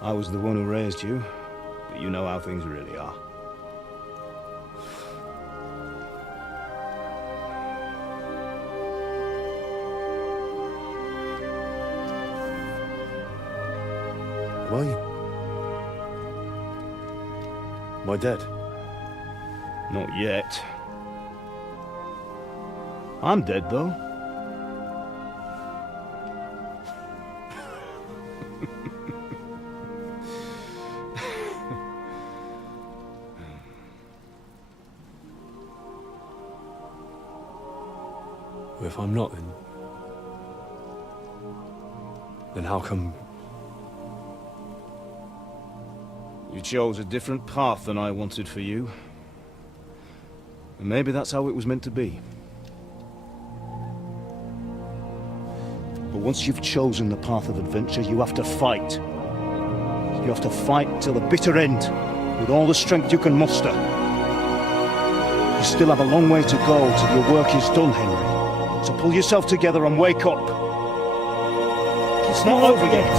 I was the one who raised you, but you know how things really are. Am I dead? Not yet. I'm dead, though. Well, if I'm not, then how come... You chose a different path than I wanted for you. And maybe that's how it was meant to be. But once you've chosen the path of adventure, you have to fight. You have to fight till the bitter end, with all the strength you can muster. You still have a long way to go till your work is done, Henry. So pull yourself together and wake up. It's not over yet.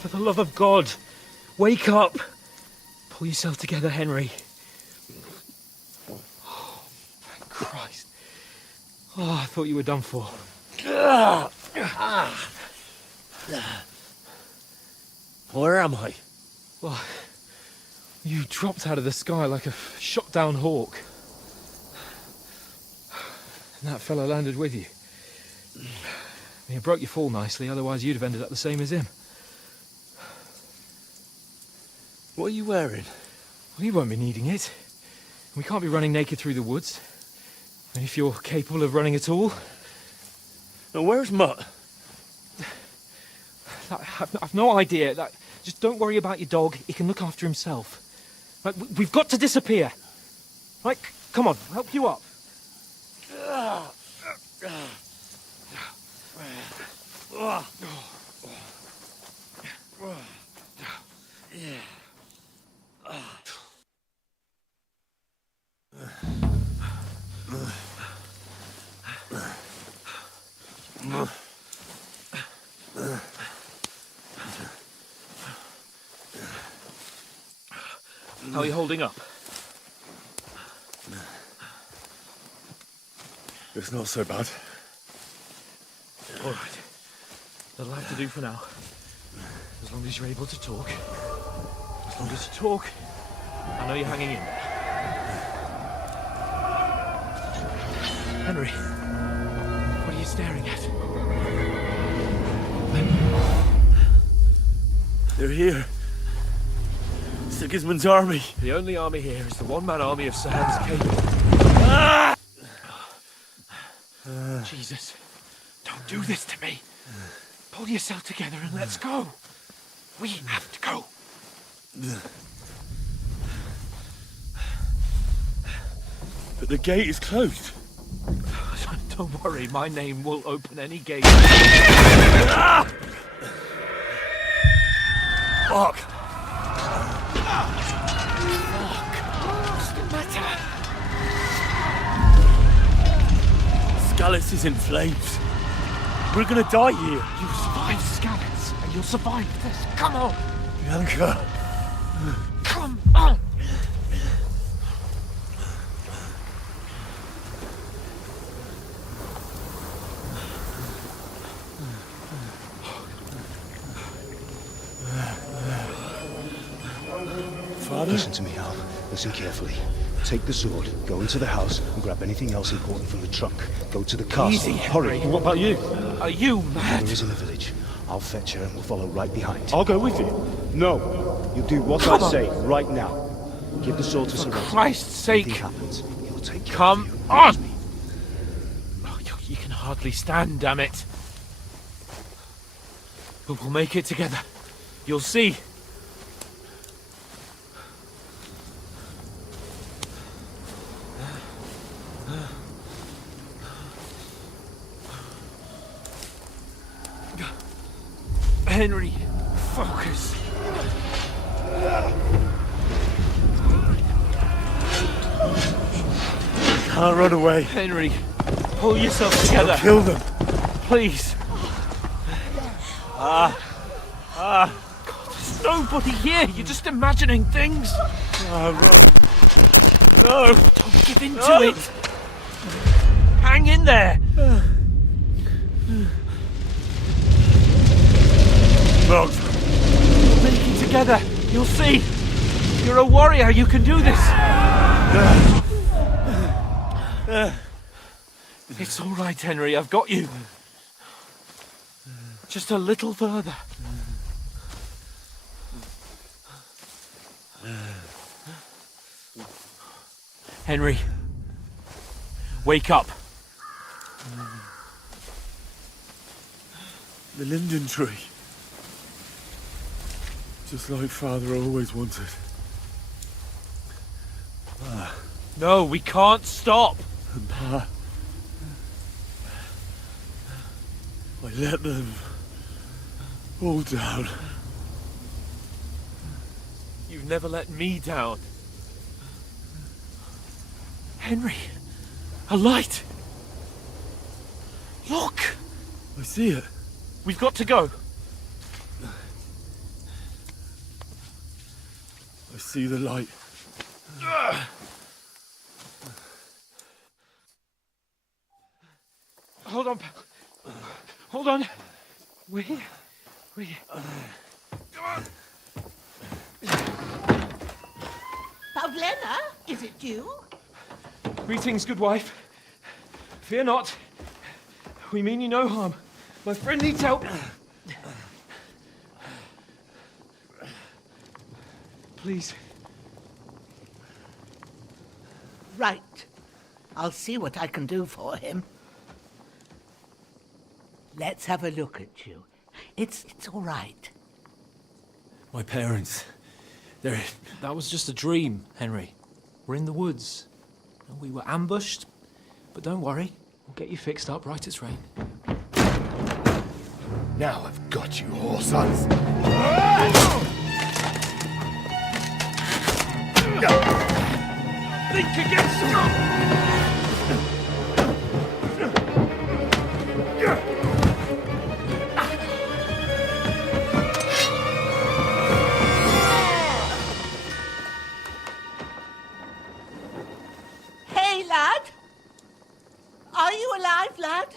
For the love of God, wake up! Pull yourself together, Henry. Oh, thank Christ. Oh, I thought you were done for. Where am I? Well, you dropped out of the sky like a shot-down hawk. And that fella landed with you. I mean, it broke your fall nicely, otherwise you'd have ended up the same as him. What are you wearing? We won't be needing it. We can't be running naked through the woods. And if you're capable of running at all... Now, where's Mutt? I've no idea. Just don't worry about your dog. He can look after himself. Right, we've got to disappear. Right, come on, I'll help you up. How are you holding up? It's not so bad. All right. That'll have to do for now. As long as you're able to talk. As long as you talk, I know you're hanging in there. Henry, what are you staring at? They're here. Sigismund's army. The only army here is the one-man army of Sir Hans Cable. Ah! Jesus, don't do this to me. Pull yourself together and let's go. We have to go. But the gate is closed. Don't worry, my name will open any gate. Ah! Fuck. What's the matter? Scallis is in flames. We're gonna die here. You survived Scallis, and you'll survive this. Come on. Bianca. Come on. Father? Listen to me, Hal. Listen carefully. Take the sword, go into the house, and grab anything else important from the trunk. Go to the castle. Easy, Hurry. Henry. What about you? Are you mad? Mother is in the village. I'll fetch her and we'll follow right behind. I'll go with you. No. You do what I say right now. Give the sword to Sir For Roger. Christ's sake. Anything happens, he'll take care Come of you. on! Oh, you can hardly stand, damn it. But we'll make it together. You'll see. Henry, focus. Can't run away. Henry, pull yourself together. I'll kill them. Please. God, there's nobody here. You're just imagining things. Run. No. Don't give in to it. Hang in there. No. We'll make it together. You'll see. You're a warrior. You can do this. It's all right, Henry. I've got you. Just a little further. Henry, wake up. The linden tree. Just like Father always wanted. No, we can't stop. And Pa, I let them all down. You've never let me down. Henry, a light. Look. I see it. We've got to go. I see the light. Hold on, pal. Hold on. We're here. We're here. Come on. Pavlena, is it you? Greetings, good wife. Fear not. We mean you no harm. My friend needs help. Please, Right. I'll see what I can do for him. Let's have a look at you. It's all right. My parents. That was just a dream, Henry. We're in the woods. And we were ambushed. But don't worry. We'll get you fixed up right as rain. Now I've got you, whoresons. Think again, Hey, lad! Are you alive, lad?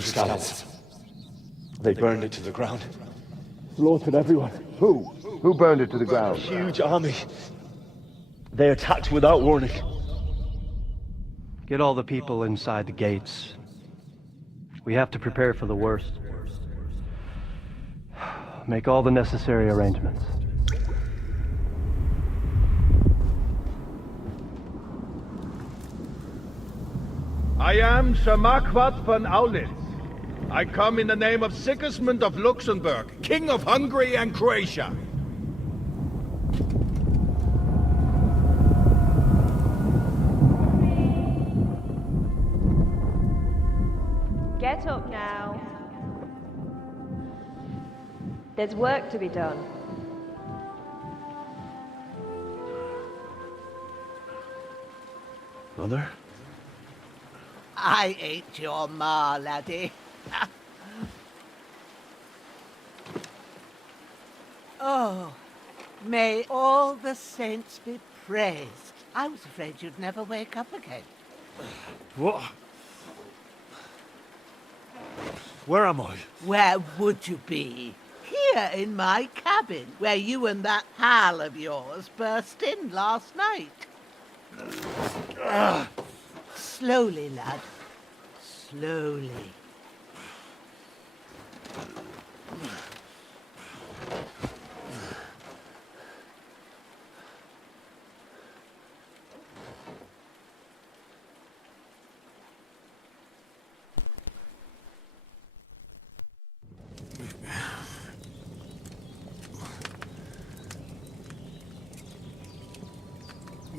Scallops. They burned it to the ground. Slaughtered everyone. Who? Who burned it to the ground? Huge army. They attacked without warning. Get all the people inside the gates. We have to prepare for the worst. Make all the necessary arrangements. I am Sir Marquardt von Aulitz. I come in the name of Sigismund of Luxembourg, King of Hungary and Croatia. Get up now. There's work to be done. Mother? I ain't your ma, laddie. Oh, may all the saints be praised. I was afraid you'd never wake up again. What? Where am I? Where would you be? Here in my cabin, where you and that pal of yours burst in last night. Slowly, lad. Slowly.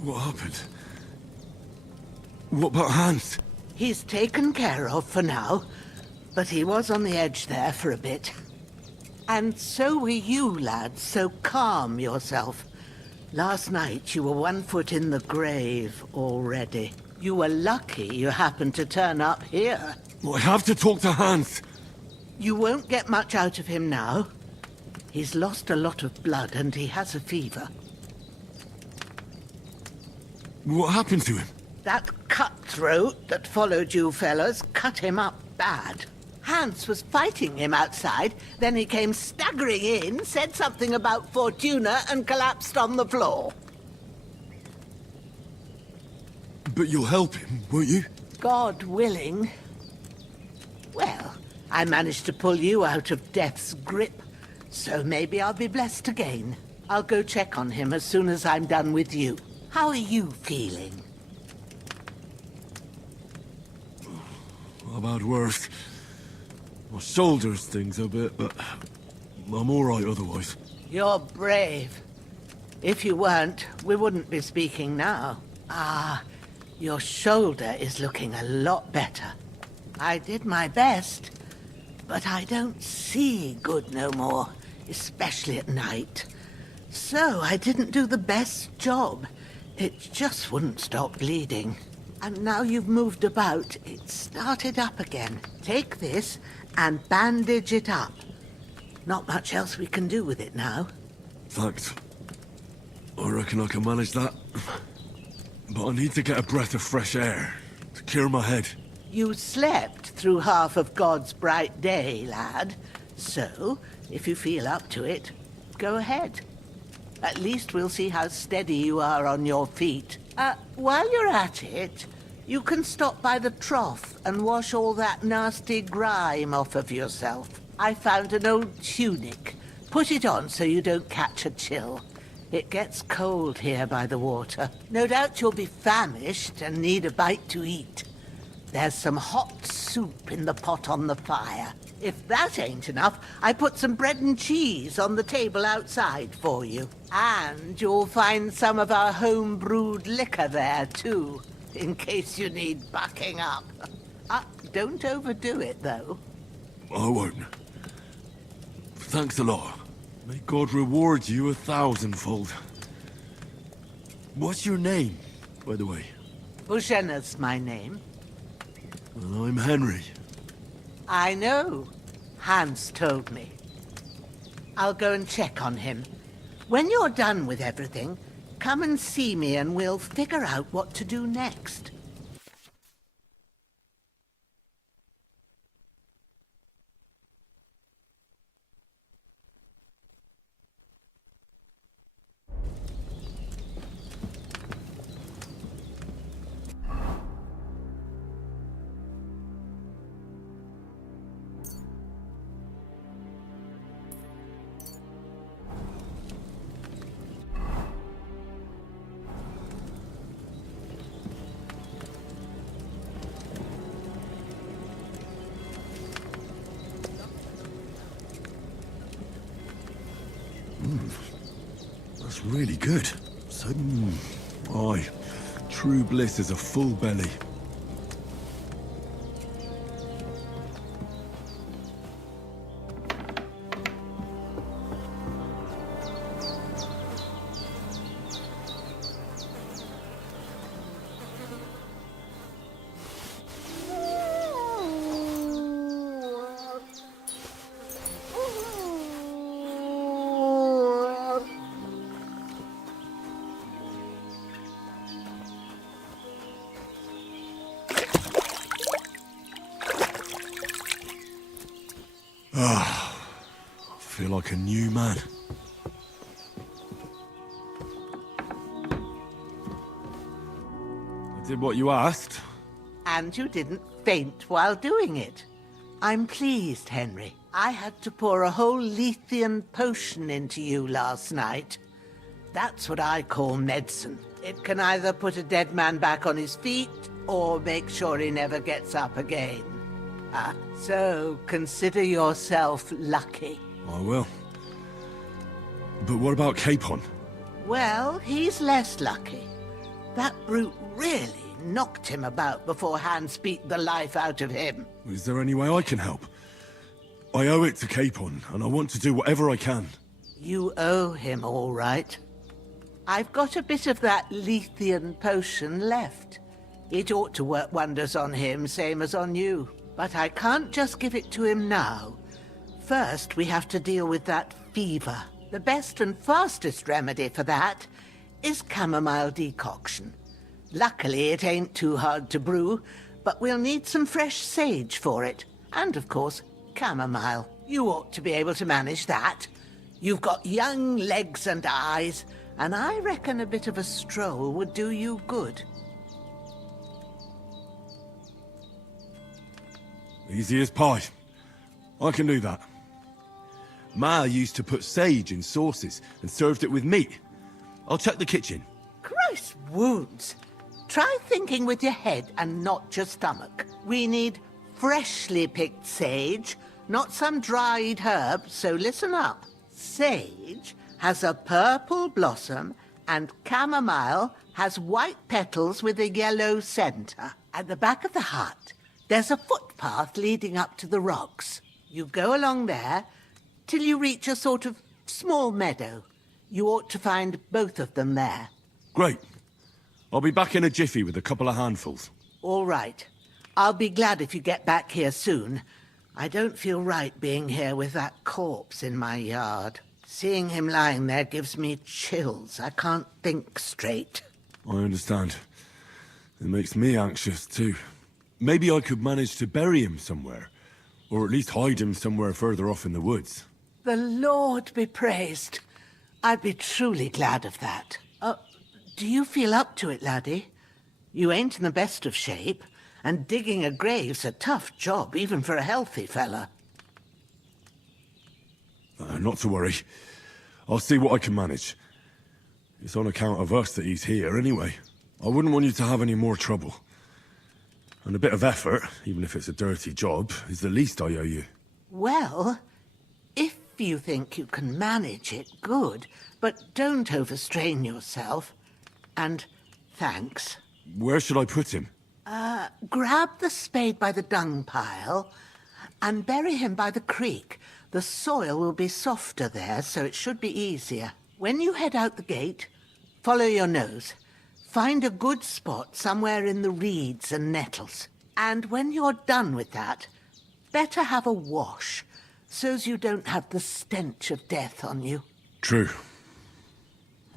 What happened? What about Hans? He's taken care of for now, but he was on the edge there for a bit. And so were you, lad, so calm yourself. Last night you were 1 foot in the grave already. You were lucky you happened to turn up here. I have to talk to Hans. You won't get much out of him now. He's lost a lot of blood and he has a fever. What happened to him? That cutthroat that followed you fellas cut him up bad. Hans was fighting him outside, then he came staggering in, said something about Fortuna and collapsed on the floor. But you'll help him, won't you? God willing. Well, I managed to pull you out of death's grip, so maybe I'll be blessed again. I'll go check on him as soon as I'm done with you. How are you feeling? I've had worse. My shoulder stings a bit, but I'm all right otherwise. You're brave. If you weren't, we wouldn't be speaking now. Ah, your shoulder is looking a lot better. I did my best, but I don't see good no more, especially at night. So I didn't do the best job. It just wouldn't stop bleeding. And now you've moved about, it started up again. Take this and bandage it up. Not much else we can do with it now. Thanks. I reckon I can manage that. But I need to get a breath of fresh air to clear my head. You slept through half of God's bright day, lad. So, if you feel up to it, go ahead. At least we'll see how steady you are on your feet. While you're at it, you can stop by the trough and wash all that nasty grime off of yourself. I found an old tunic. Put it on so you don't catch a chill. It gets cold here by the water. No doubt you'll be famished and need a bite to eat. There's some hot soup in the pot on the fire. If that ain't enough, I put some bread and cheese on the table outside for you. And you'll find some of our home-brewed liquor there, too, in case you need bucking up. Don't overdo it, though. I won't. Thanks a lot. May God reward you 1,000-fold. What's your name, by the way? Bushenna's my name. Well, I'm Henry. I know. Hans told me. I'll go and check on him. When you're done with everything, come and see me and we'll figure out what to do next. That's really good. So, aye, true bliss is a full belly. I feel like a new man. I did what you asked. And you didn't faint while doing it. I'm pleased, Henry. I had to pour a whole Lethean potion into you last night. That's what I call medicine. It can either put a dead man back on his feet, or make sure he never gets up again. So consider yourself lucky. I will. But what about Capon? Well, he's less lucky. That brute really knocked him about before Hans beat the life out of him. Is there any way I can help? I owe it to Capon, and I want to do whatever I can. You owe him, all right. I've got a bit of that Lethean potion left. It ought to work wonders on him, same as on you. But I can't just give it to him now. First, we have to deal with that fever. The best and fastest remedy for that is chamomile decoction. Luckily, it ain't too hard to brew, but we'll need some fresh sage for it. And, of course, chamomile. You ought to be able to manage that. You've got young legs and eyes, and I reckon a bit of a stroll would do you good. Easy as pie. I can do that. Ma used to put sage in sauces and served it with meat. I'll check the kitchen. Christ wounds! Try thinking with your head and not your stomach. We need freshly picked sage, not some dried herb, so listen up. Sage has a purple blossom and chamomile has white petals with a yellow center. At the back of the hut, There's a footpath leading up to the rocks. You go along there till you reach a sort of small meadow. You ought to find both of them there. Great. I'll be back in a jiffy with a couple of handfuls. All right. I'll be glad if you get back here soon. I don't feel right being here with that corpse in my yard. Seeing him lying there gives me chills. I can't think straight. I understand. It makes me anxious, too. Maybe I could manage to bury him somewhere. Or at least hide him somewhere further off in the woods. The Lord be praised. I'd be truly glad of that. Do you feel up to it, laddie? You ain't in the best of shape, and digging a grave's a tough job, even for a healthy fella. Not to worry. I'll see what I can manage. It's on account of us that he's here, anyway. I wouldn't want you to have any more trouble. And a bit of effort, even if it's a dirty job, is the least I owe you. Well, if you think you can manage it, good. But don't overstrain yourself. And thanks. Where should I put him? Grab the spade by the dung pile and bury him by the creek. The soil will be softer there, so it should be easier. When you head out the gate, follow your nose. Find a good spot somewhere in the reeds and nettles. And when you're done with that, better have a wash, so's you don't have the stench of death on you. True.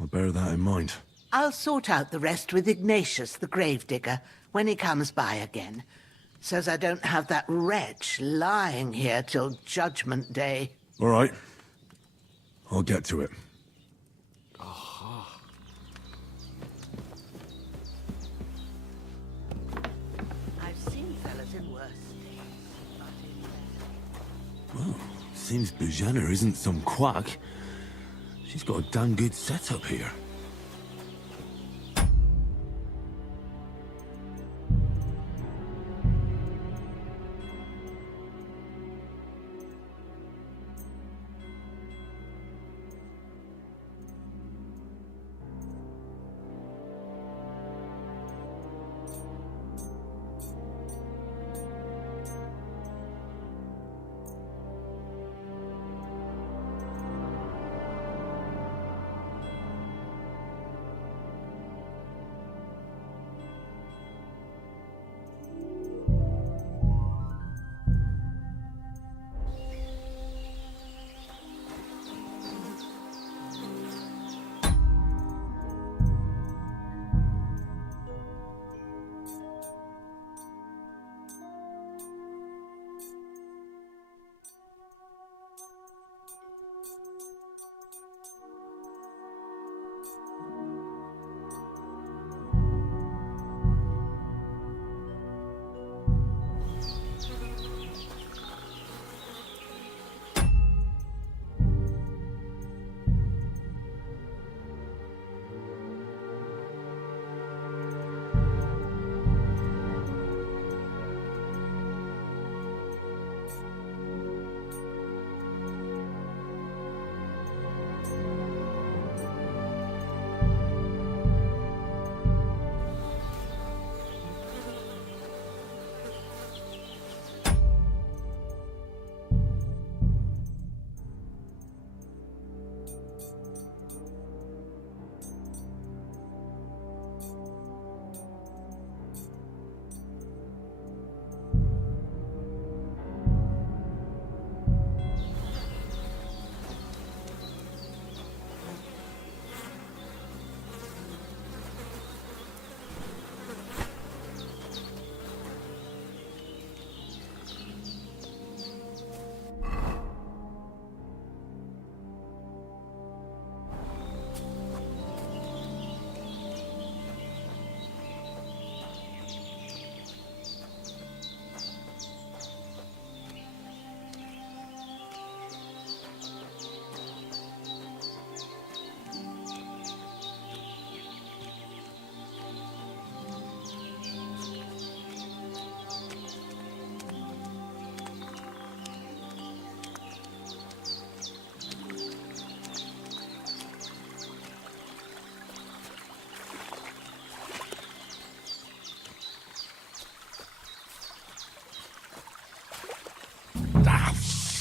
I'll bear that in mind. I'll sort out the rest with Ignatius, the gravedigger, when he comes by again, so's I don't have that wretch lying here till Judgment Day. All right. I'll get to it. I've seen fellas in worse states, but in Well, seems Bujana isn't some quack. She's got a damn good setup here.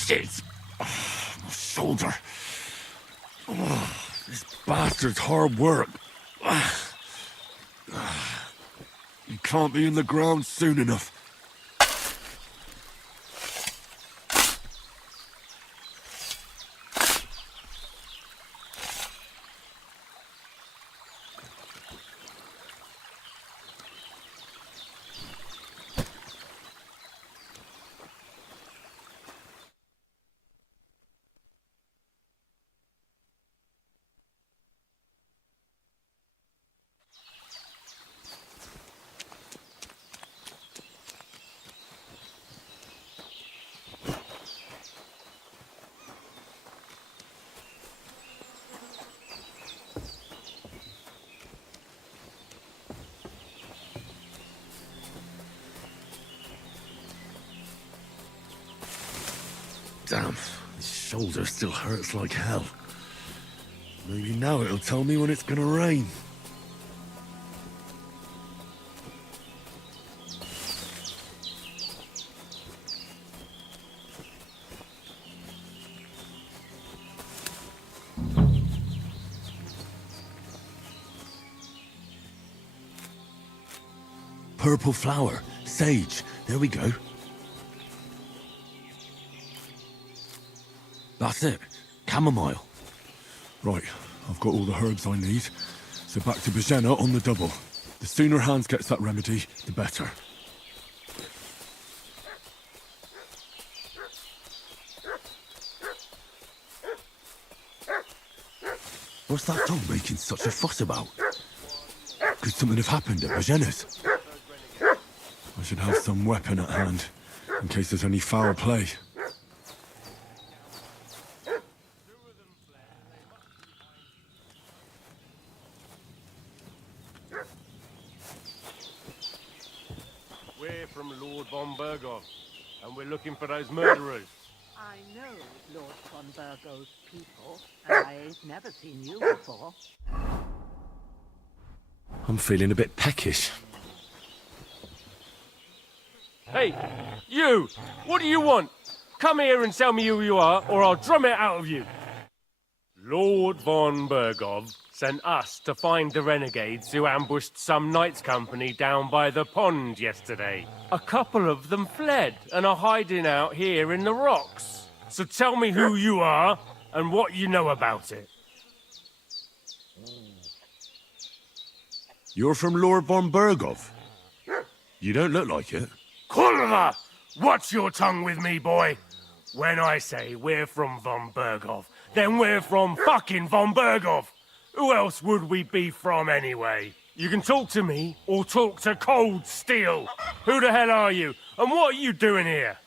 Shit! My shoulder. This bastard's hard work. You can't be in the ground soon enough. Damn, this shoulder still hurts like hell. Maybe now it'll tell me when it's gonna rain. Purple flower, sage, there we go. That's it. Chamomile. Right, I've got all the herbs I need. So back to Bajena on the double. The sooner Hans gets that remedy, the better. What's that dog making such a fuss about? Could something have happened at Bajena's? I should have some weapon at hand, in case there's any foul play. We're from Lord von Bergov, and we're looking for those murderers. I know Lord von Burgo's people, and I ain't never seen you before. I'm feeling a bit peckish. Hey, you! What do you want? Come here and tell me who you are, or I'll drum it out of you. Lord von Bergov sent us to find the renegades who ambushed some knights' company down by the pond yesterday. A couple of them fled and are hiding out here in the rocks. So tell me who you are and what you know about it. You're from Lord von Bergov? You don't look like it. Kulva! Watch your tongue with me, boy. When I say we're from von Bergov, then we're from fucking von Bergov. Who else would we be from anyway? You can talk to me or talk to cold steel. Who the hell are you? And what are you doing here?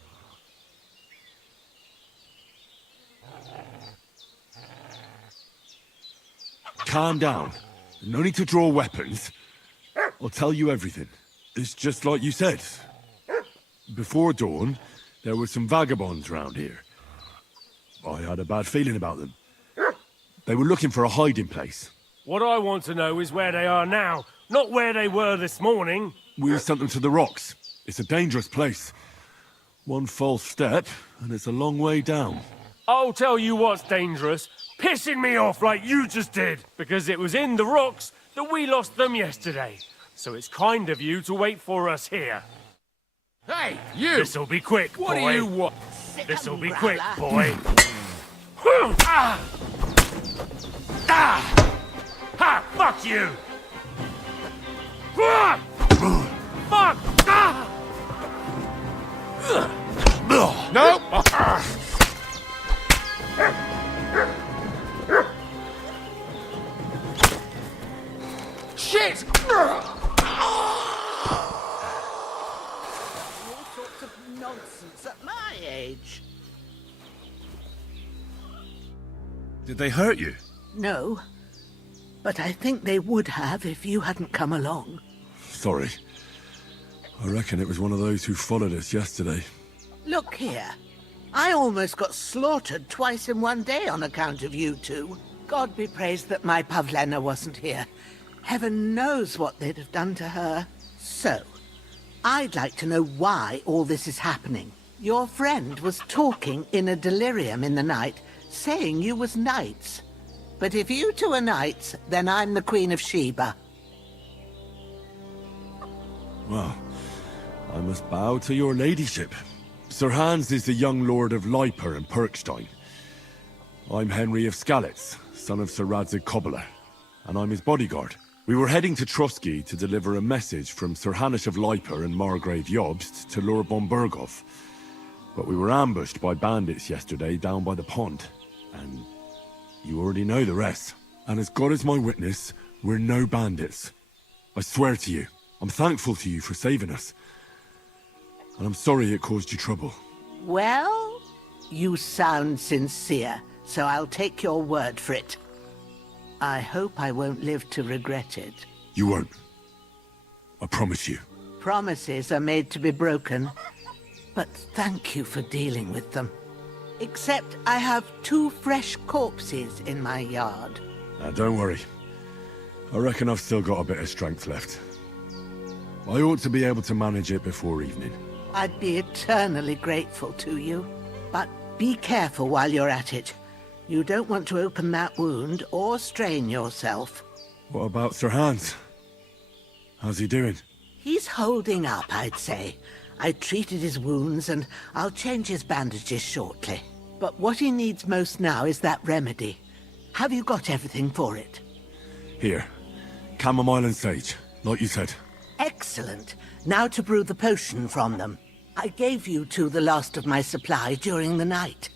Calm down. No need to draw weapons. I'll tell you everything. It's just like you said. Before dawn, there were some vagabonds round here. I had a bad feeling about them. They were looking for a hiding place. What I want to know is where they are now, not where they were this morning. We sent them to the rocks. It's a dangerous place. One false step, and it's a long way down. I'll tell you what's dangerous. Pissing me off like you just did. Because it was in the rocks that we lost them yesterday. So it's kind of you to wait for us here. Hey, you! This'll be quick, What boy. do you want? This'll be quick, boy. Ah! Ah! Ha! Fuck you! Ah! Fuck! Ah! No! Shit! All sorts of nonsense at my age. Did they hurt you? No, but I think they would have if you hadn't come along. Sorry. I reckon it was one of those who followed us yesterday. Look here. I almost got slaughtered twice in one day on account of you two. God be praised that my Pavlena wasn't here. Heaven knows what they'd have done to her. So, I'd like to know why all this is happening. Your friend was talking in a delirium in the night, saying you was knights. But if you two are knights, then I'm the Queen of Sheba. Well, I must bow to your ladyship. Sir Hans is the young lord of Leiper and Perkstein. I'm Henry of Skalitz, son of Sir Radzig Cobbler, and I'm his bodyguard. We were heading to Trotsky to deliver a message from Sir Hanush of Leiper and Margrave Jobst to Lord von Berghoff. But we were ambushed by bandits yesterday down by the pond, and you already know the rest. And as God is my witness, we're no bandits. I swear to you, I'm thankful to you for saving us. And I'm sorry it caused you trouble. Well, you sound sincere, so I'll take your word for it. I hope I won't live to regret it. You won't. I promise you. Promises are made to be broken, but thank you for dealing with them. Except I have 2 fresh corpses in my yard. Now, don't worry. I reckon I've still got a bit of strength left. I ought to be able to manage it before evening. I'd be eternally grateful to you. But be careful while you're at it. You don't want to open that wound or strain yourself. What about Sir Hans? How's he doing? He's holding up, I'd say. I treated his wounds and I'll change his bandages shortly. But what he needs most now is that remedy. Have you got everything for it? Here. Chamomile and sage, like you said. Excellent. Now to brew the potion from them. I gave you 2 the last of my supply during the night.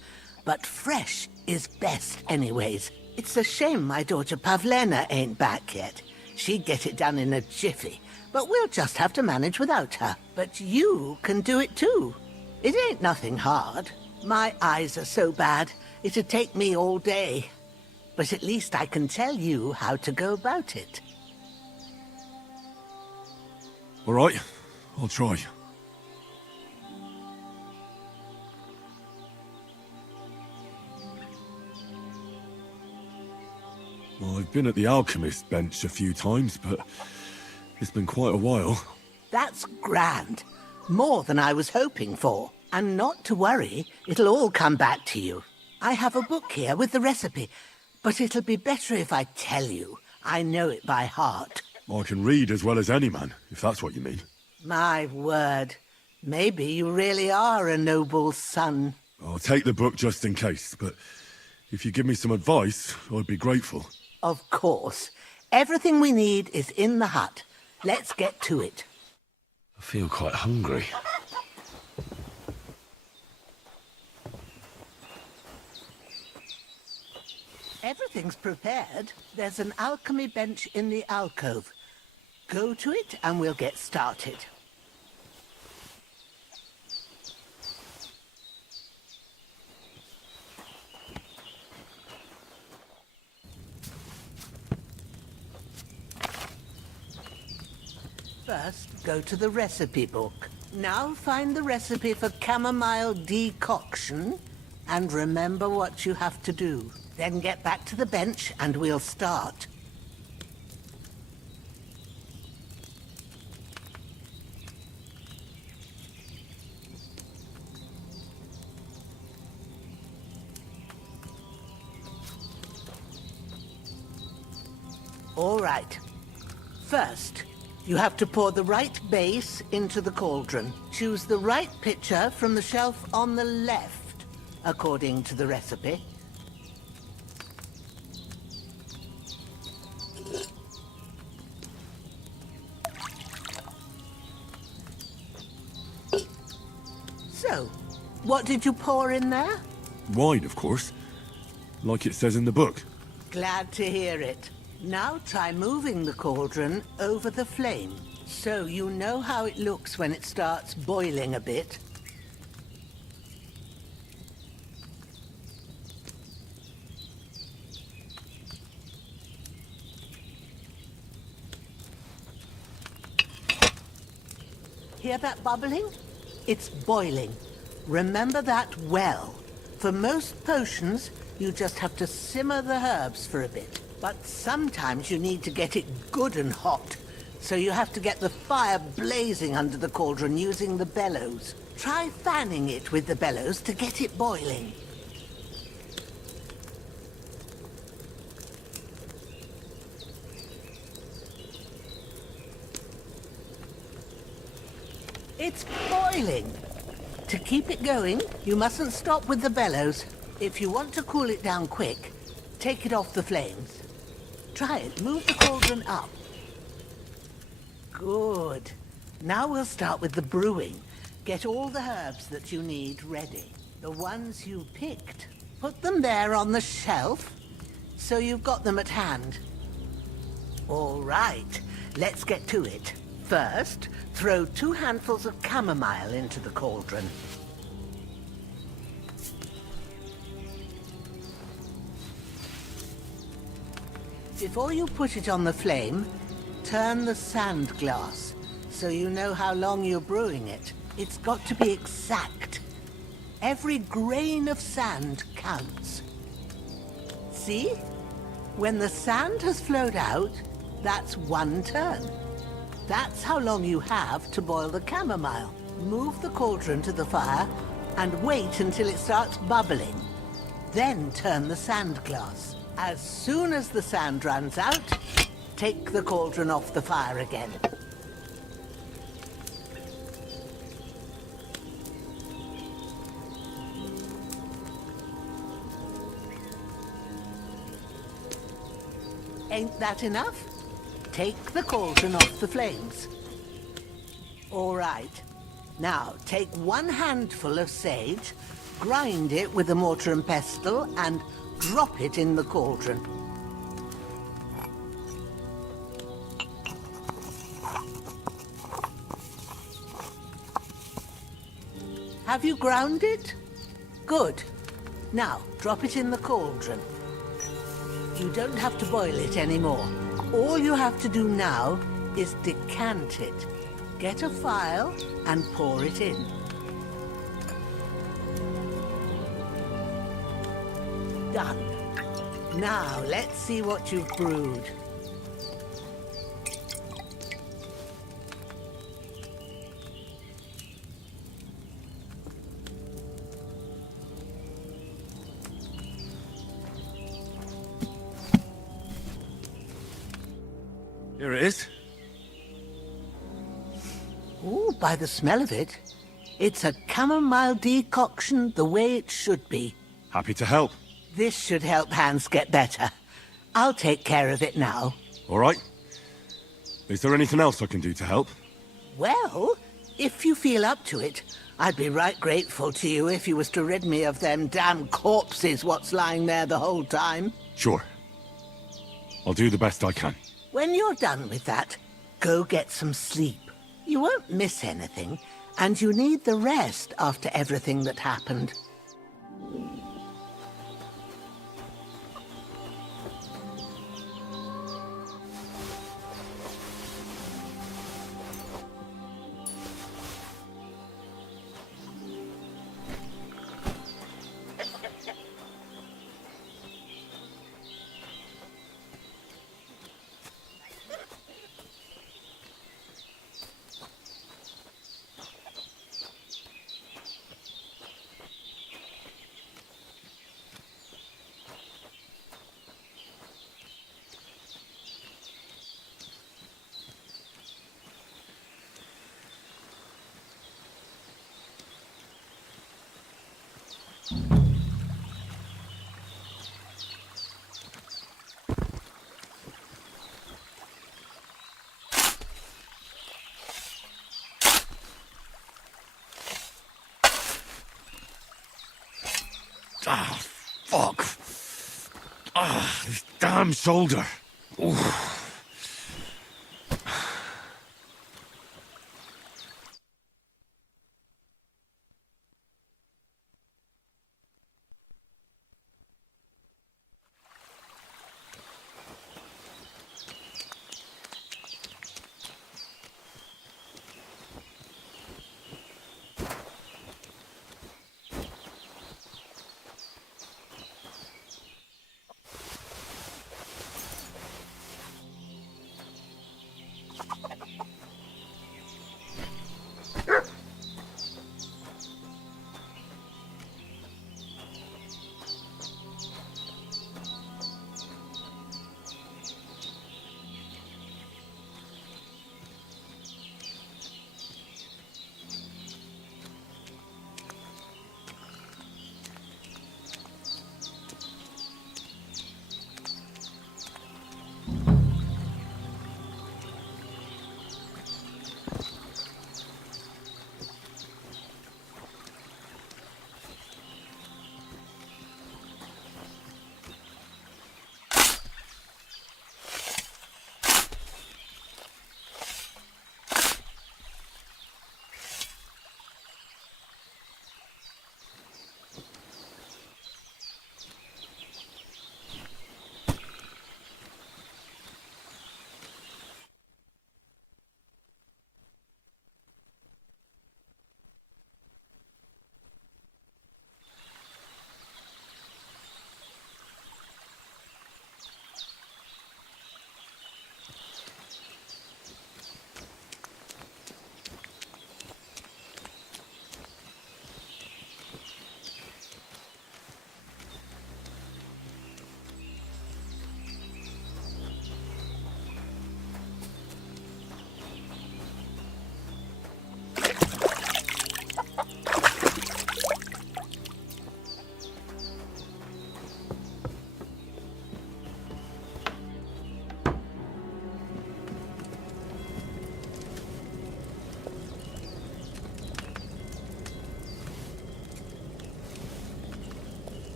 But fresh is best anyways. It's a shame my daughter Pavlena ain't back yet. She'd get it done in a jiffy. But we'll just have to manage without her. But you can do it too. It ain't nothing hard. My eyes are so bad, it'd take me all day. But at least I can tell you how to go about it. All right, I'll try. Well, I've been at the alchemist bench a few times, but it's been quite a while. That's grand. More than I was hoping for. And not to worry, it'll all come back to you. I have a book here with the recipe, but it'll be better if I tell you. I know it by heart. I can read as well as any man, if that's what you mean. My word. Maybe you really are a noble son. I'll take the book just in case, but if you give me some advice, I'd be grateful. Of course. Everything we need is in the hut. Let's get to it. I feel quite hungry. Everything's prepared. There's an alchemy bench in the alcove. Go to it and we'll get started. First, go to the recipe book. Now find the recipe for chamomile decoction and remember what you have to do. Then get back to the bench and we'll start. All right. First, you have to pour the right base into the cauldron. Choose the right pitcher from the shelf on the left, according to the recipe. So, what did you pour in there? Wine, of course. Like it says in the book. Glad to hear it. Now try moving the cauldron over the flame, so you know how it looks when it starts boiling a bit. Hear that bubbling? It's boiling. Remember that well. For most potions, you just have to simmer the herbs for a bit. But sometimes you need to get it good and hot, so you have to get the fire blazing under the cauldron using the bellows. Try fanning it with the bellows to get it boiling. It's boiling. To keep it going, you mustn't stop with the bellows. If you want to cool it down quick, take it off the flames. Try it. Move the cauldron up. Good. Now we'll start with the brewing. Get all the herbs that you need ready. The ones you picked. Put them there on the shelf, so you've got them at hand. All right, let's get to it. First, throw 2 handfuls of chamomile into the cauldron. Before you put it on the flame, turn the sand glass, so you know how long you're brewing it. It's got to be exact. Every grain of sand counts. See? When the sand has flowed out, that's 1 turn. That's how long you have to boil the chamomile. Move the cauldron to the fire and wait until it starts bubbling. Then turn the sand glass. As soon as the sand runs out, take the cauldron off the fire again. Ain't that enough? Take the cauldron off the flames. All right. Now, take 1 handful of sage, grind it with a mortar and pestle, and drop it in the cauldron. Have you ground it? Good. Now, drop it in the cauldron. You don't have to boil it anymore. All you have to do now is decant it. Get a phial and pour it in. Done. Now, let's see what you've brewed. Here it is. Ooh, by the smell of it, it's a chamomile decoction the way it should be. Happy to help. This should help Hans get better. I'll take care of it now. All right. Is there anything else I can do to help? Well, if you feel up to it, I'd be right grateful to you if you was to rid me of them damn corpses what's lying there the whole time. Sure. I'll do the best I can. When you're done with that, go get some sleep. You won't miss anything, and you need the rest after everything that happened. Ah, fuck. Ah, this damn shoulder. Oof.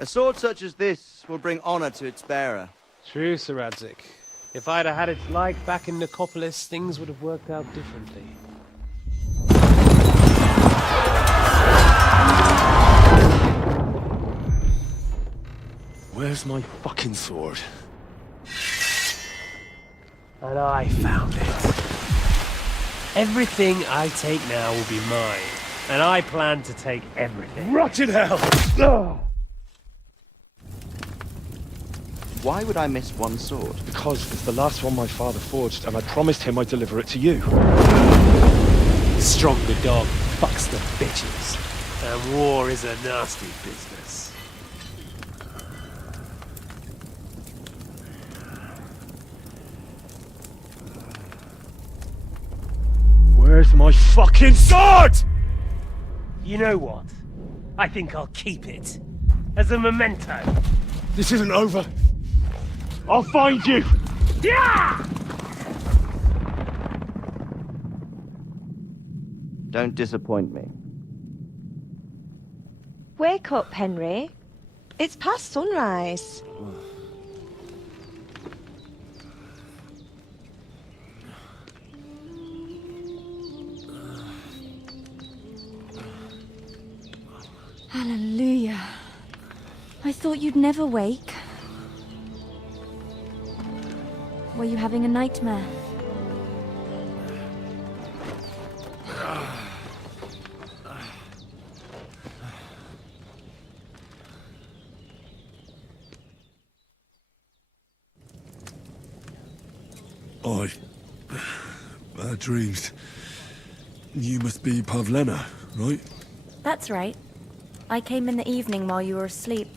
A sword such as this will bring honor to its bearer. True, Sir Radzik. If I'd have had its like back in Nicopolis, things would have worked out differently. Where's my fucking sword? And I found it. Everything I take now will be mine. And I plan to take everything. Rot in hell! Why would I miss one sword? Because it's the last one my father forged, and I promised him I'd deliver it to you. Stronger dog fucks the bitches. And war is a nasty business. Where's my fucking sword? You know what? I think I'll keep it. As a memento. This isn't over. I'll find you! Yeah! Don't disappoint me. Wake up, Henry. It's past sunrise. Hallelujah. I thought you'd never wake. Were you having a nightmare? Bad dreams. You must be Pavlena, right? That's right. I came in the evening while you were asleep.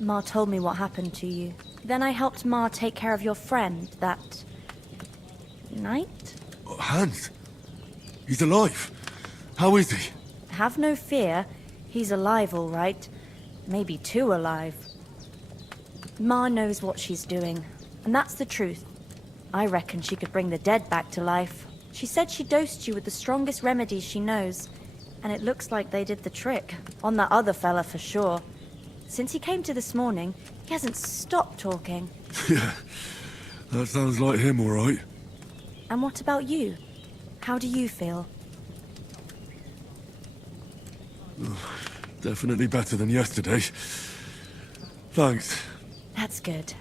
Ma told me what happened to you. Then I helped Ma take care of your friend that night? Hans? He's alive. How is he? Have no fear. He's alive, all right. Maybe too alive. Ma knows what she's doing, and that's the truth. I reckon she could bring the dead back to life. She said she dosed you with the strongest remedies she knows, and it looks like they did the trick. On that other fella for sure. Since he came to this morning, he hasn't stopped talking. Yeah, that sounds like him, all right. And what about you? How do you feel? Definitely better than yesterday. Thanks. That's good.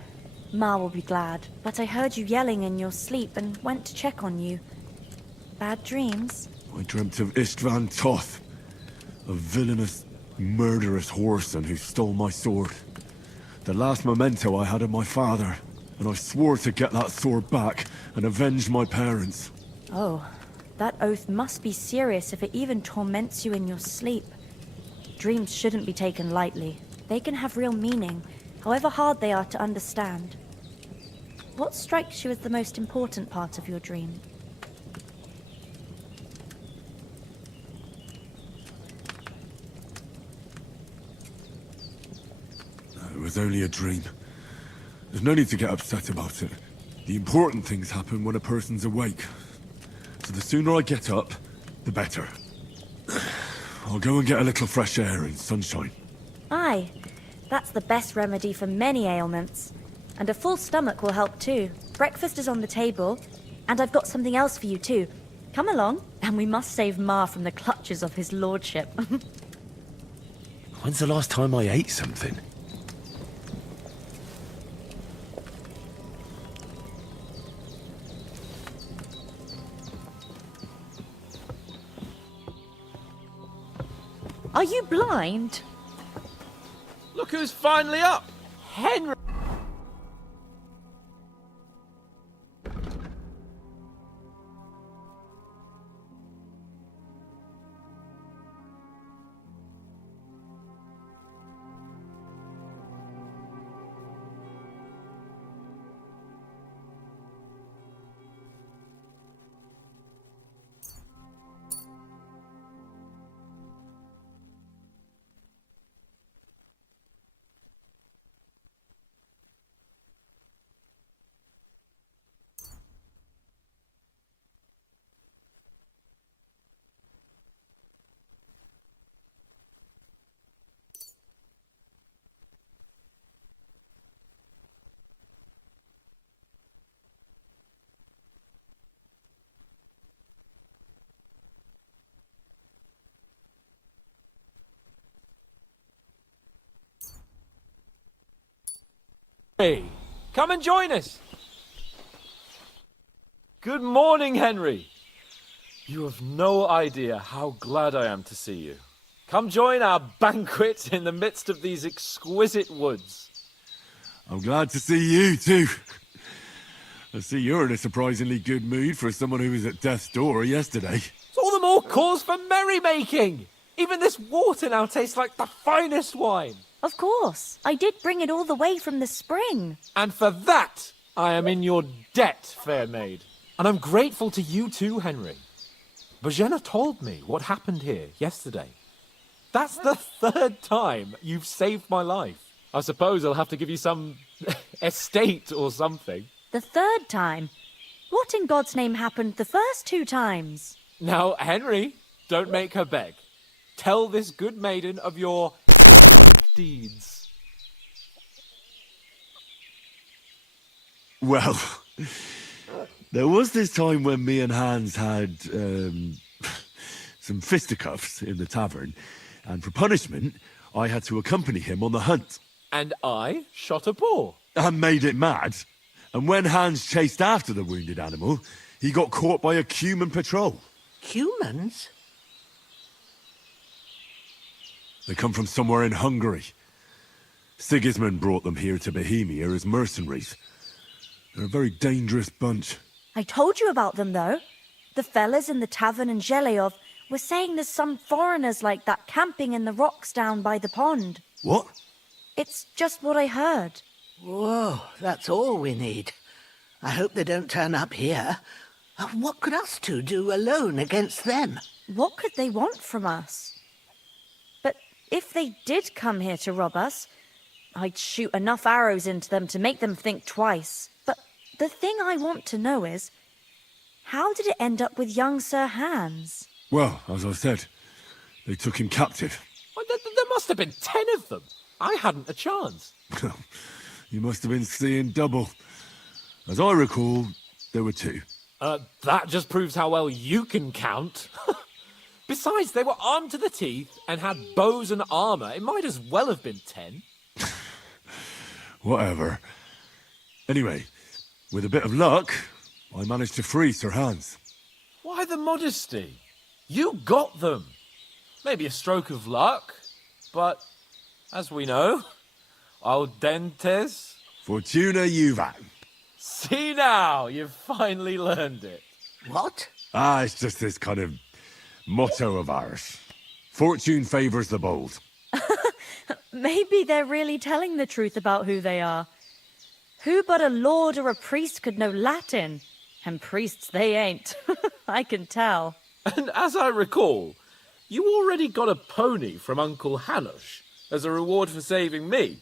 Ma will be glad, but I heard you yelling in your sleep and went to check on you. Bad dreams? I dreamt of Istvan Toth, a villainous, murderous whoreson who stole my sword. The last memento I had of my father, and I swore to get that sword back and avenge my parents. Oh, that oath must be serious if it even torments you in your sleep. Dreams shouldn't be taken lightly. They can have real meaning, however hard they are to understand. What strikes you as the most important part of your dream? It was only a dream. There's no need to get upset about it. The important things happen when a person's awake. So the sooner I get up, the better. I'll go and get a little fresh air and sunshine. Aye, that's the best remedy for many ailments. And a full stomach will help too. Breakfast is on the table, and I've got something else for you too. Come along, and we must save Ma from the clutches of his lordship. When's the last time I ate something? Are you blind? Look who's finally up! Henry! Hey, come and join us. Good morning, Henry. You have no idea how glad I am to see you. Come join our banquet in the midst of these exquisite woods. I'm glad to see you, too. I see you're in a surprisingly good mood for someone who was at death's door yesterday. It's all the more cause for merrymaking. Even this water now tastes like the finest wine. Of course. I did bring it all the way from the spring. And for that, I am in your debt, fair maid. And I'm grateful to you too, Henry. Bajena told me what happened here yesterday. That's the third time you've saved my life. I suppose I'll have to give you some estate or something. The third time? What in God's name happened the first 2 times? Now, Henry, don't make her beg. Tell this good maiden of your deeds. Well, there was this time when me and Hans had some fisticuffs in the tavern, and for punishment, I had to accompany him on the hunt. And I shot a boar. And made it mad. And when Hans chased after the wounded animal, he got caught by a human patrol. Humans? They come from somewhere in Hungary. Sigismund brought them here to Bohemia as mercenaries. They're a very dangerous bunch. I told you about them, though. The fellas in the tavern in Zheleov were saying there's some foreigners like that camping in the rocks down by the pond. What? It's just what I heard. Whoa, that's all we need. I hope they don't turn up here. What could us two do alone against them? What could they want from us? But if they did come here to rob us, I'd shoot enough arrows into them to make them think twice. But the thing I want to know is, how did it end up with young Sir Hans? Well, as I said, they took him captive. Well, there must have been 10 of them. I hadn't a chance. You must have been seeing double. As I recall, there were 2. That just proves how well you can count. Besides, they were armed to the teeth and had bows and armor. It might as well have been 10. Whatever. Anyway, with a bit of luck, I managed to free Sir Hans. Why the modesty? You got them. Maybe a stroke of luck, but as we know, audentes. Fortuna juvat. See now, you've finally learned it. What? It's just this kind of motto of ours. Fortune favours the bold. Maybe they're really telling the truth about who they are. Who but a lord or a priest could know Latin? And priests they ain't. I can tell. And as I recall, you already got a pony from Uncle Hanush as a reward for saving me.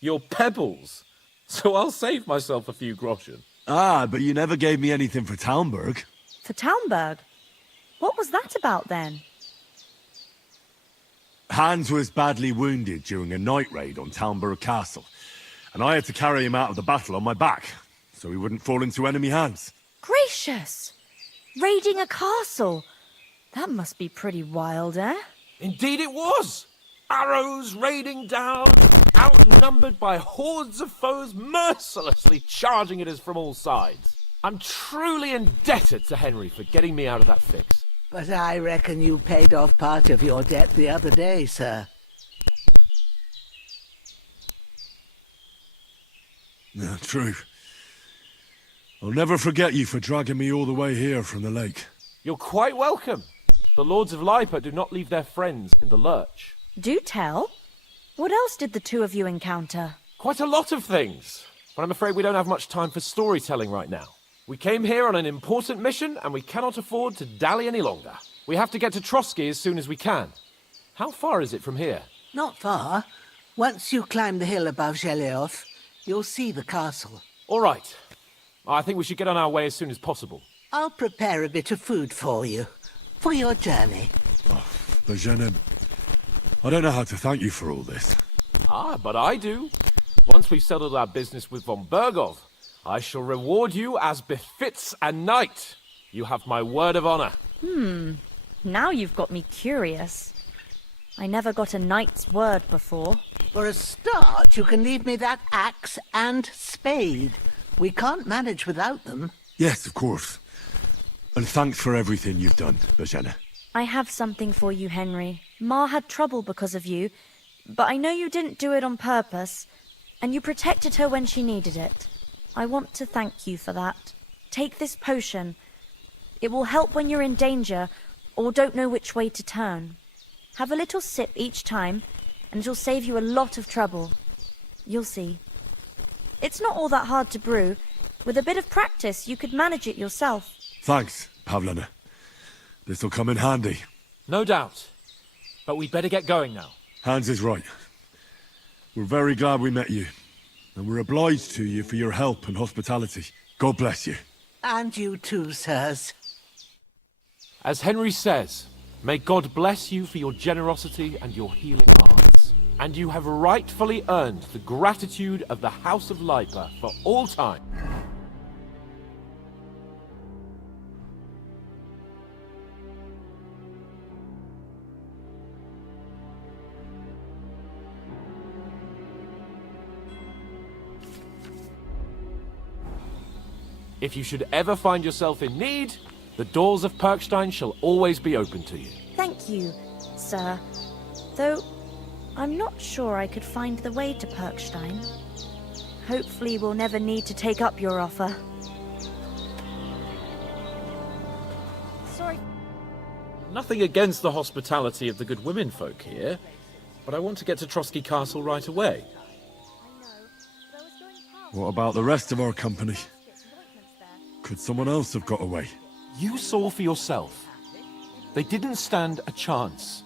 Your pebbles. So I'll save myself a few groschen. But you never gave me anything for Talmberg. For Talmberg? What was that about then? Hans was badly wounded during a night raid on Talmberg Castle, and I had to carry him out of the battle on my back, so he wouldn't fall into enemy hands. Gracious! Raiding a castle? That must be pretty wild, eh? Indeed it was! Arrows raining down, outnumbered by hordes of foes mercilessly charging at us from all sides. I'm truly indebted to Henry for getting me out of that fix. But I reckon you paid off part of your debt the other day, sir. Yeah, true. I'll never forget you for dragging me all the way here from the lake. You're quite welcome. The Lords of Lipa do not leave their friends in the lurch. Do tell. What else did the 2 of you encounter? Quite a lot of things, but I'm afraid we don't have much time for storytelling right now. We came here on an important mission, and we cannot afford to dally any longer. We have to get to Trotsky as soon as we can. How far is it from here? Not far. Once you climb the hill above Zheleov, you'll see the castle. All right. I think we should get on our way as soon as possible. I'll prepare a bit of food for you, for your journey. Bajena, I don't know how to thank you for all this. But I do. Once we've settled our business with von Bergov, I shall reward you as befits a knight. You have my word of honor. Now you've got me curious. I never got a knight's word before. For a start, you can leave me that axe and spade. We can't manage without them. Yes, of course. And thanks for everything you've done, Bajana. I have something for you, Henry. Ma had trouble because of you, but I know you didn't do it on purpose, and you protected her when she needed it. I want to thank you for that. Take this potion. It will help when you're in danger or don't know which way to turn. Have a little sip each time, and it'll save you a lot of trouble. You'll see. It's not all that hard to brew. With a bit of practice, you could manage it yourself. Thanks, Pavlana. This'll come in handy. No doubt. But we'd better get going now. Hans is right. We're very glad we met you. And we're obliged to you for your help and hospitality. God bless you. And you too, sirs. As Henry says, may God bless you for your generosity and your healing hearts. And you have rightfully earned the gratitude of the House of Lipa for all time. If you should ever find yourself in need, the doors of Perkstein shall always be open to you. Thank you, sir. Though, I'm not sure I could find the way to Perkstein. Hopefully we'll never need to take up your offer. Sorry. Nothing against the hospitality of the good women folk here, but I want to get to Trotsky Castle right away. What about the rest of our company? Could someone else have got away? You saw for yourself. They didn't stand a chance.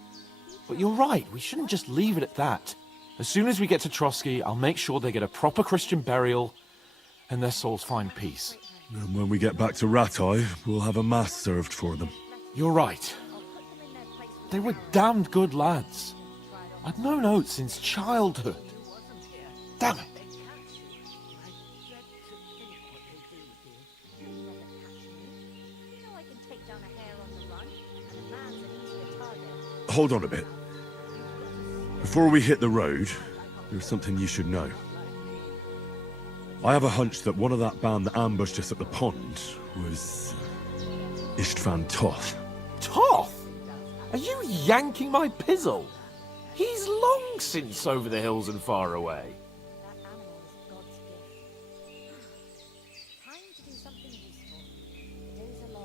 But you're right, we shouldn't just leave it at that. As soon as we get to Trotsky, I'll make sure they get a proper Christian burial and their souls find peace. And when we get back to Ratai, we'll have a mass served for them. You're right. They were damned good lads. I'd known Oates since childhood. Damn it. Hold on a bit. Before we hit the road, there's something you should know. I have a hunch that one of that band that ambushed us at the pond was Istvan Toth. Toth? Are you yanking my pizzle? He's long since over the hills and far away.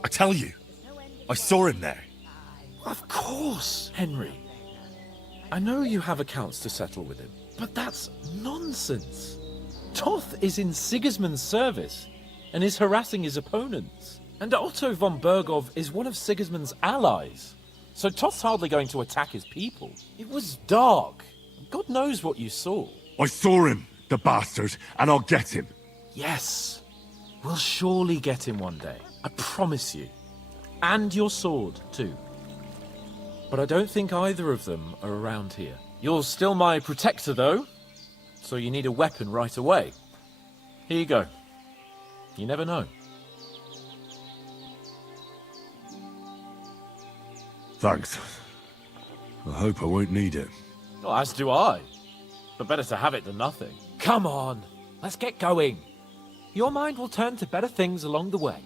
I tell you, I saw him there. Of course, Henry. I know you have accounts to settle with him, but that's nonsense. Toth is in Sigismund's service and is harassing his opponents. And Otto von Bergov is one of Sigismund's allies. So Toth's hardly going to attack his people. It was dark. God knows what you saw. I saw him, the bastard, and I'll get him. Yes. We'll surely get him one day. I promise you. And your sword, too. But I don't think either of them are around here. You're still my protector, though, so you need a weapon right away. Here you go. You never know. Thanks. I hope I won't need it. Well, as do I. But better to have it than nothing. Come on, let's get going. Your mind will turn to better things along the way.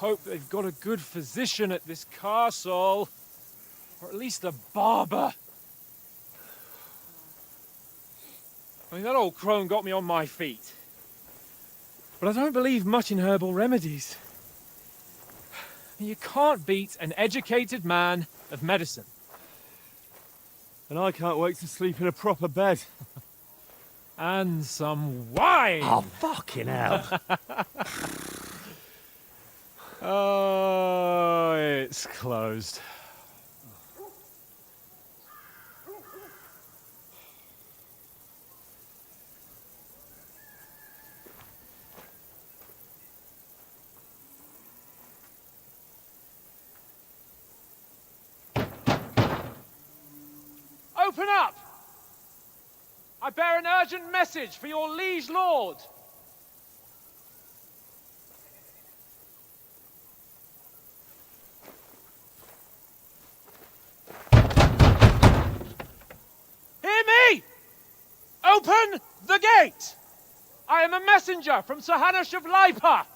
hope they've got a good physician at this castle. Or at least a barber. I mean, that old crone got me on my feet. But I don't believe much in herbal remedies. You can't beat an educated man of medicine. And I can't wait to sleep in a proper bed. And some wine! Oh, fucking hell. Oh, it's closed. Open up! I bear an urgent message for your liege lord. Hear me! Open the gate! I am a messenger from Sir Hanush of Lipa.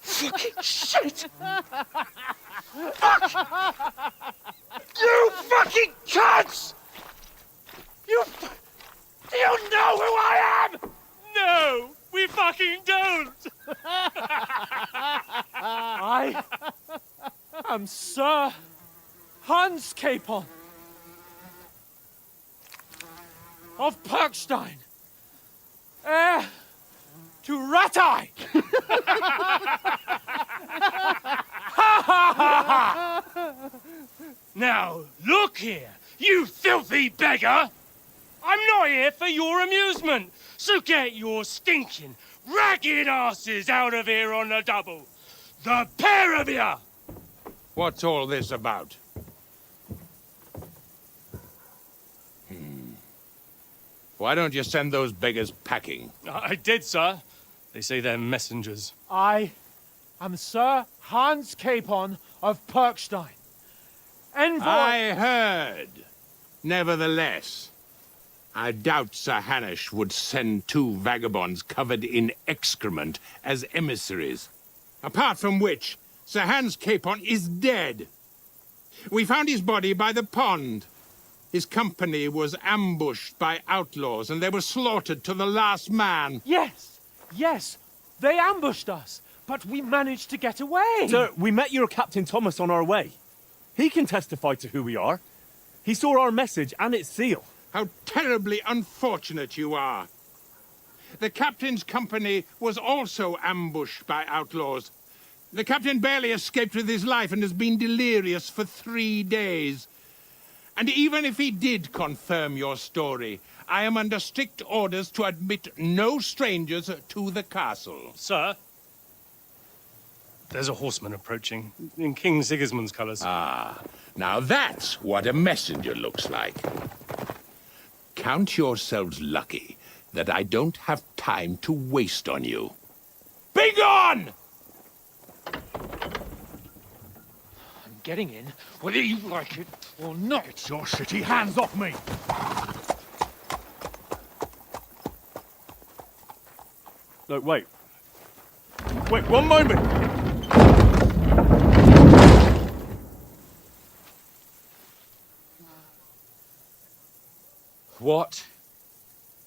Fucking shit! Fuck! You fucking cunts! Do you know who I am? No, we fucking don't! I am Sir Hans Capon of Perkstein, heir to Ratai! Now, look here, you filthy beggar! I'm not here for your amusement, so get your stinking, ragged asses out of here on the double. The pair of you! What's all this about? Why don't you send those beggars packing? I did, sir. They say they're messengers. I am Sir Hans Capon of Perkstein. Envoy... I heard. Nevertheless, I doubt Sir Hanush would send two vagabonds covered in excrement as emissaries. Apart from which, Sir Hans Capon is dead. We found his body by the pond. His company was ambushed by outlaws, and they were slaughtered to the last man. Yes, yes, they ambushed us, but we managed to get away. Sir, we met your Captain Thomas on our way. He can testify to who we are. He saw our message and its seal. How terribly unfortunate you are. The captain's company was also ambushed by outlaws. The captain barely escaped with his life and has been delirious for 3 days. And even if he did confirm your story, I am under strict orders to admit no strangers to the castle. Sir, there's a horseman approaching, in King Sigismund's colours. Ah, now that's what a messenger looks like. Count yourselves lucky that I don't have time to waste on you. Be gone! I'm getting in, whether you like it or not. Get your shitty hands off me! Look, wait. Wait, one moment! What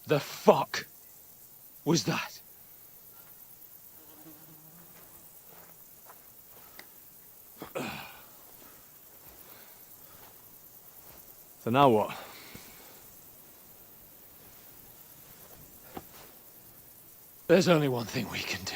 the fuck was that? So now what? There's only one thing we can do.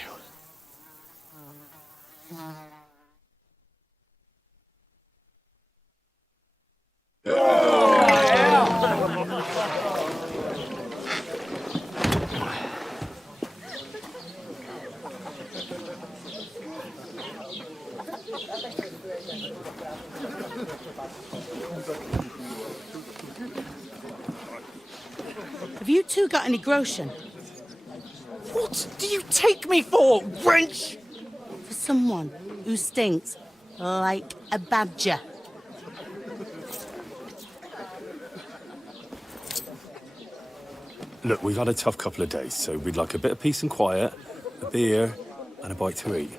Have you two got any groschen? What do you take me for, wench? For someone who stinks like a badger. Look, we've had a tough couple of days, so we'd like a bit of peace and quiet, a beer, and a bite to eat.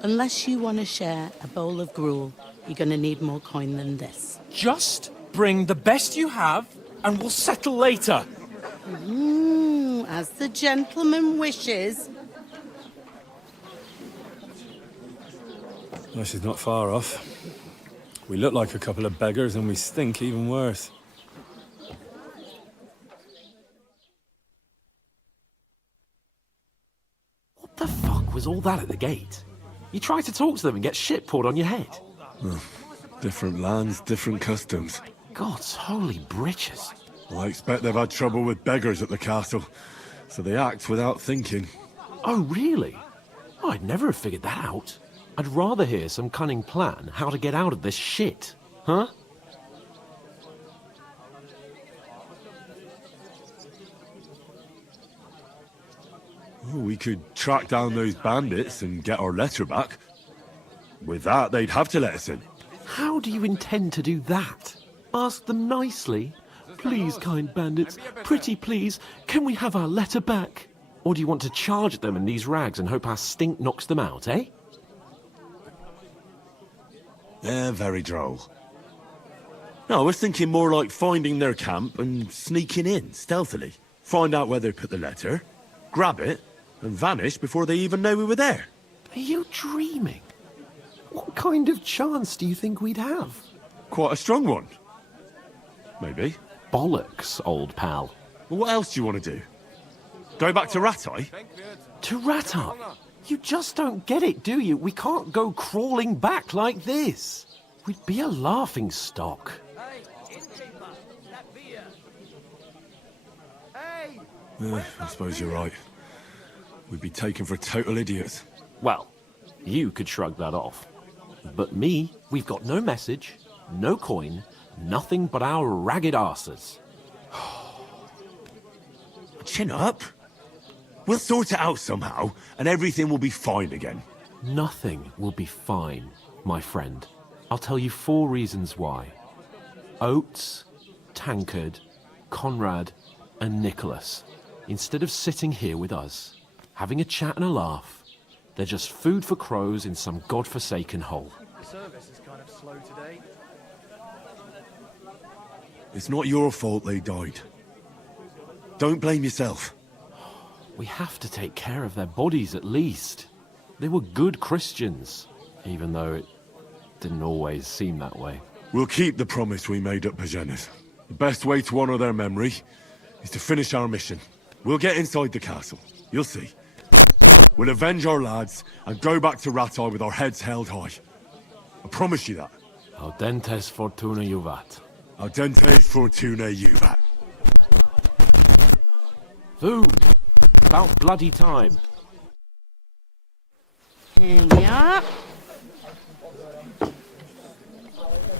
Unless you want to share a bowl of gruel, you're going to need more coin than this. Just bring the best you have, and we'll settle later. As the gentleman wishes. Well, she's not far off. We look like a couple of beggars, and we stink even worse. What the fuck was all that at the gate? You try to talk to them and get shit poured on your head. Different lands, different customs. God's holy britches. Well, I expect they've had trouble with beggars at the castle, so they act without thinking. Oh, really? Oh, I'd never have figured that out. I'd rather hear some cunning plan how to get out of this shit. Huh? Oh, we could track down those bandits and get our letter back. With that, they'd have to let us in. How do you intend to do that? Ask them nicely. Please, kind bandits, pretty please, can we have our letter back? Or do you want to charge at them in these rags and hope our stink knocks them out, eh? They're very droll. No, I was thinking more like finding their camp and sneaking in, stealthily. Find out where they put the letter, grab it, and vanish before they even know we were there. Are you dreaming? What kind of chance do you think we'd have? Quite a strong one. Maybe. Bollocks, old pal. Well, what else do you want to do? Go back to Ratai? To Ratai? You just don't get it, do you? We can't go crawling back like this. We'd be a laughing stock. I suppose you're right. We'd be taken for total idiots. Well, you could shrug that off. But me, we've got no message, no coin, nothing but our ragged arses. Chin up. We'll sort it out somehow, and everything will be fine again. Nothing will be fine, my friend. I'll tell you 4 reasons why. Oates, Tankard, Conrad, and Nicholas, instead of sitting here with us, having a chat and a laugh, they're just food for crows in some godforsaken hole. Service is kind of slow today. It's not your fault they died. Don't blame yourself. We have to take care of their bodies at least. They were good Christians, even though it didn't always seem that way. We'll keep the promise we made at Pagenis. The best way to honor their memory is to finish our mission. We'll get inside the castle. You'll see. We'll avenge our lads and go back to Ratai with our heads held high. I promise you that. Audentes fortuna juvat. Audentes fortuna juvat. Food! About bloody time. Here we are.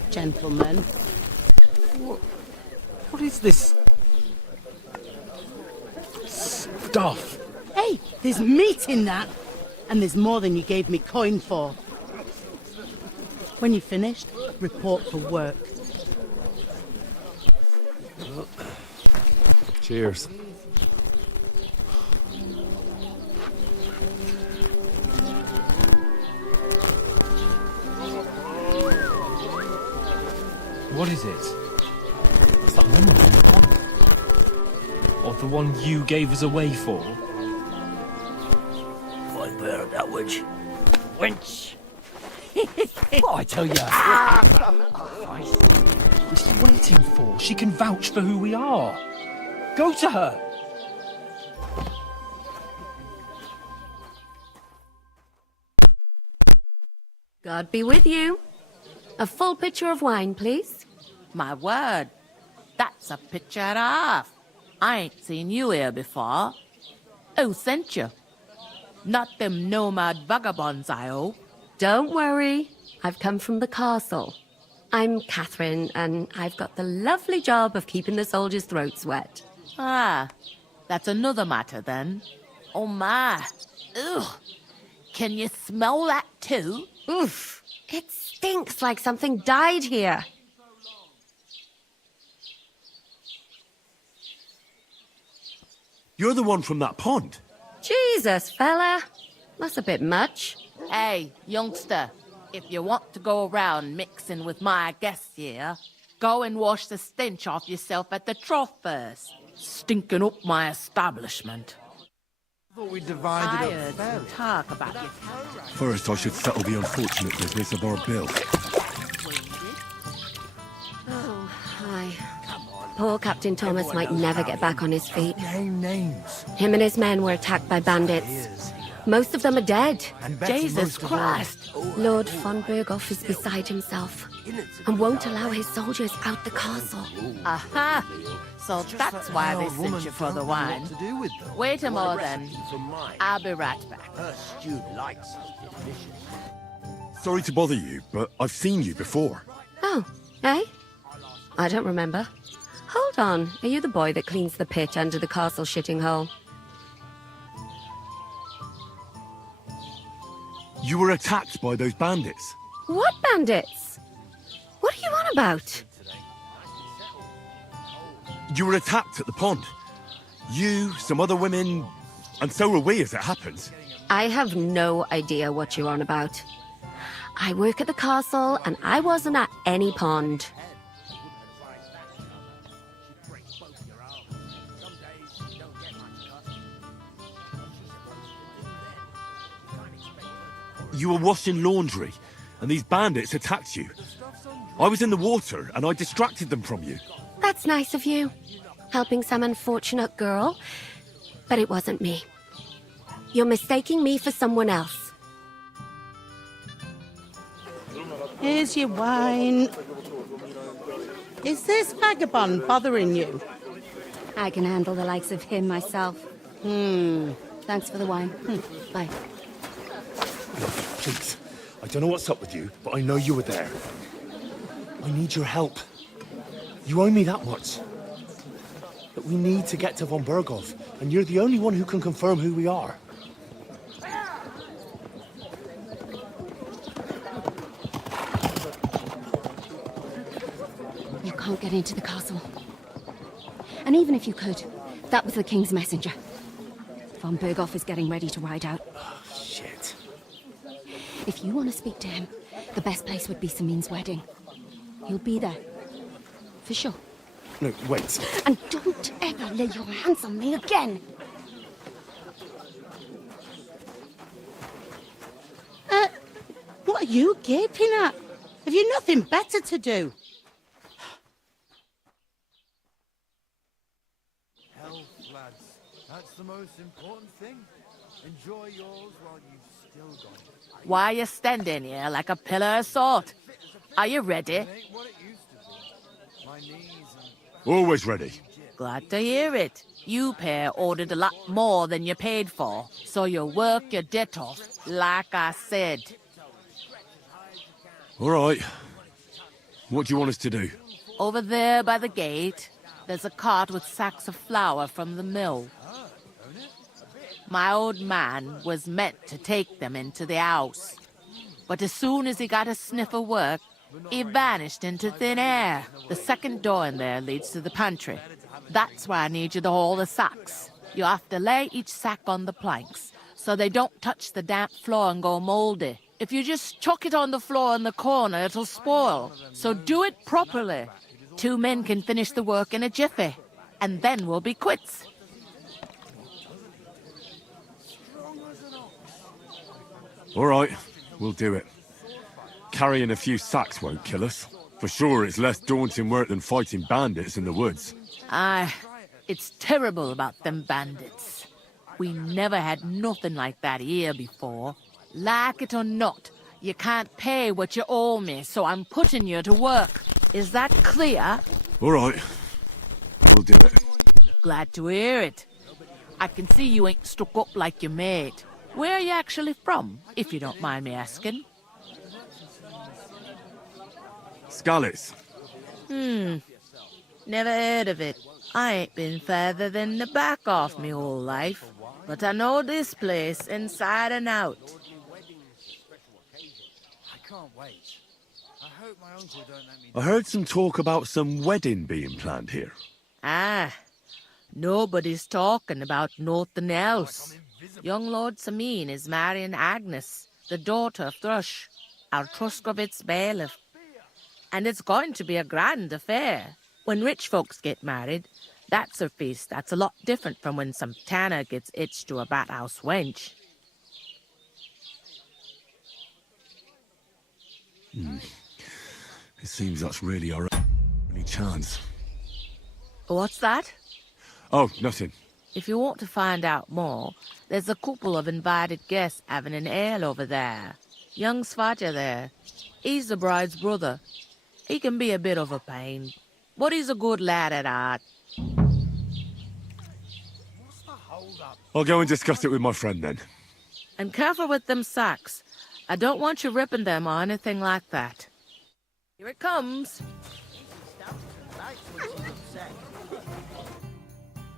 Gentlemen. What is this stuff? Hey, there's meat in that. And there's more than you gave me coin for. When you're finished, report for work. Cheers. What is it? It's that woman in the pond. Or the one you gave us away for? Find bear that witch. Wench! What I tell you? What's she waiting for? She can vouch for who we are. Go to her! God be with you. A full pitcher of wine, please. My word, that's a picture and a half. I ain't seen you here before. Who sent you? Not them nomad vagabonds, I hope. Don't worry. I've come from the castle. I'm Catherine, and I've got the lovely job of keeping the soldiers' throats wet. Ah, that's another matter then. Oh my. Ugh. Can you smell that too? Oof. It stinks like something died here. You're the one from that pond. Jesus, fella. That's a bit much. Hey, youngster, if you want to go around mixing with my guests here, go and wash the stench off yourself at the trough first. Stinking up my establishment. I thought we divided I heard some talk about your character. First, I should settle the unfortunate business of our bill. Oh, hi. Poor Captain Thomas might never get back on his feet. Name names. Him and his men were attacked by bandits. Most of them are dead. Jesus Christ! Lord von Berghoff is beside himself and won't allow his soldiers out the castle. Aha! So that's why they sent you for the wine. Wait a moment then. I'll be right back. Her stew likes delicious. Sorry to bother you, but I've seen you before. Oh, eh? I don't remember. Hold on, are you the boy that cleans the pit under the castle shitting hole? You were attacked by those bandits. What bandits? What are you on about? You were attacked at the pond. You, some other women, and so were we, as it happens. I have no idea what you're on about. I work at the castle, and I wasn't at any pond. You were washing laundry, and these bandits attacked you. I was in the water, and I distracted them from you. That's nice of you, helping some unfortunate girl, but it wasn't me. You're mistaking me for someone else. Here's your wine. Is this vagabond bothering you? I can handle the likes of him myself. Thanks for the wine. Bye. Please, I don't know what's up with you, but I know you were there. I need your help. You owe me that much. But we need to get to von Berghoff, and you're the only one who can confirm who we are. You can't get into the castle. And even if you could, that was the king's messenger. Von Berghoff is getting ready to ride out. Oh, shit. If you want to speak to him, the best place would be Samin's wedding. He'll be there. For sure. No, wait. And don't ever lay your hands on me again! What are you gaping at? Have you nothing better to do? Health, lads. That's the most important thing. Enjoy yours while you've still got it. Why are you standing here like a pillar of salt? Are you ready? It ain't what it used to be. My knees Always ready. Glad to hear it. You pair ordered a lot more than you paid for, so you work your debt off, like I said. All right. What do you want us to do? Over there by the gate, there's a cart with sacks of flour from the mill. My old man was meant to take them into the house, but as soon as he got a sniff of work, he vanished into thin air. The second door in there leads to the pantry. That's why I need you to haul the sacks. You have to lay each sack on the planks, so they don't touch the damp floor and go mouldy. If you just chuck it on the floor in the corner, it'll spoil. So do it properly. 2 men can finish the work in a jiffy, and then we'll be quits. All right, we'll do it. Carrying a few sacks won't kill us. For sure, it's less daunting work than fighting bandits in the woods. Aye, it's terrible about them bandits. We never had nothing like that here before. Like it or not, you can't pay what you owe me, so I'm putting you to work. Is that clear? All right, we'll do it. Glad to hear it. I can see you ain't stuck up like your mate. Where are you actually from, if you don't mind me asking? Scallis. Never heard of it. I ain't been further than the back off me whole life, but I know this place inside and out. I can't wait. I hope my uncle don't let me... I heard some talk about some wedding being planned here. Ah, nobody's talking about nothing else. Young Lord Samin is marrying Agnes, the daughter of Thrush, our Truscovitz bailiff. And it's going to be a grand affair. When rich folks get married, that's a feast that's a lot different from when some tanner gets hitched to a bathouse wench. It seems that's really our only chance. What's that? Oh, nothing. If you want to find out more, there's a couple of invited guests having an ale over there. Young Svaja there. He's the bride's brother. He can be a bit of a pain, but he's a good lad at heart. I'll go and discuss it with my friend then. And careful with them sacks. I don't want you ripping them or anything like that. Here it comes.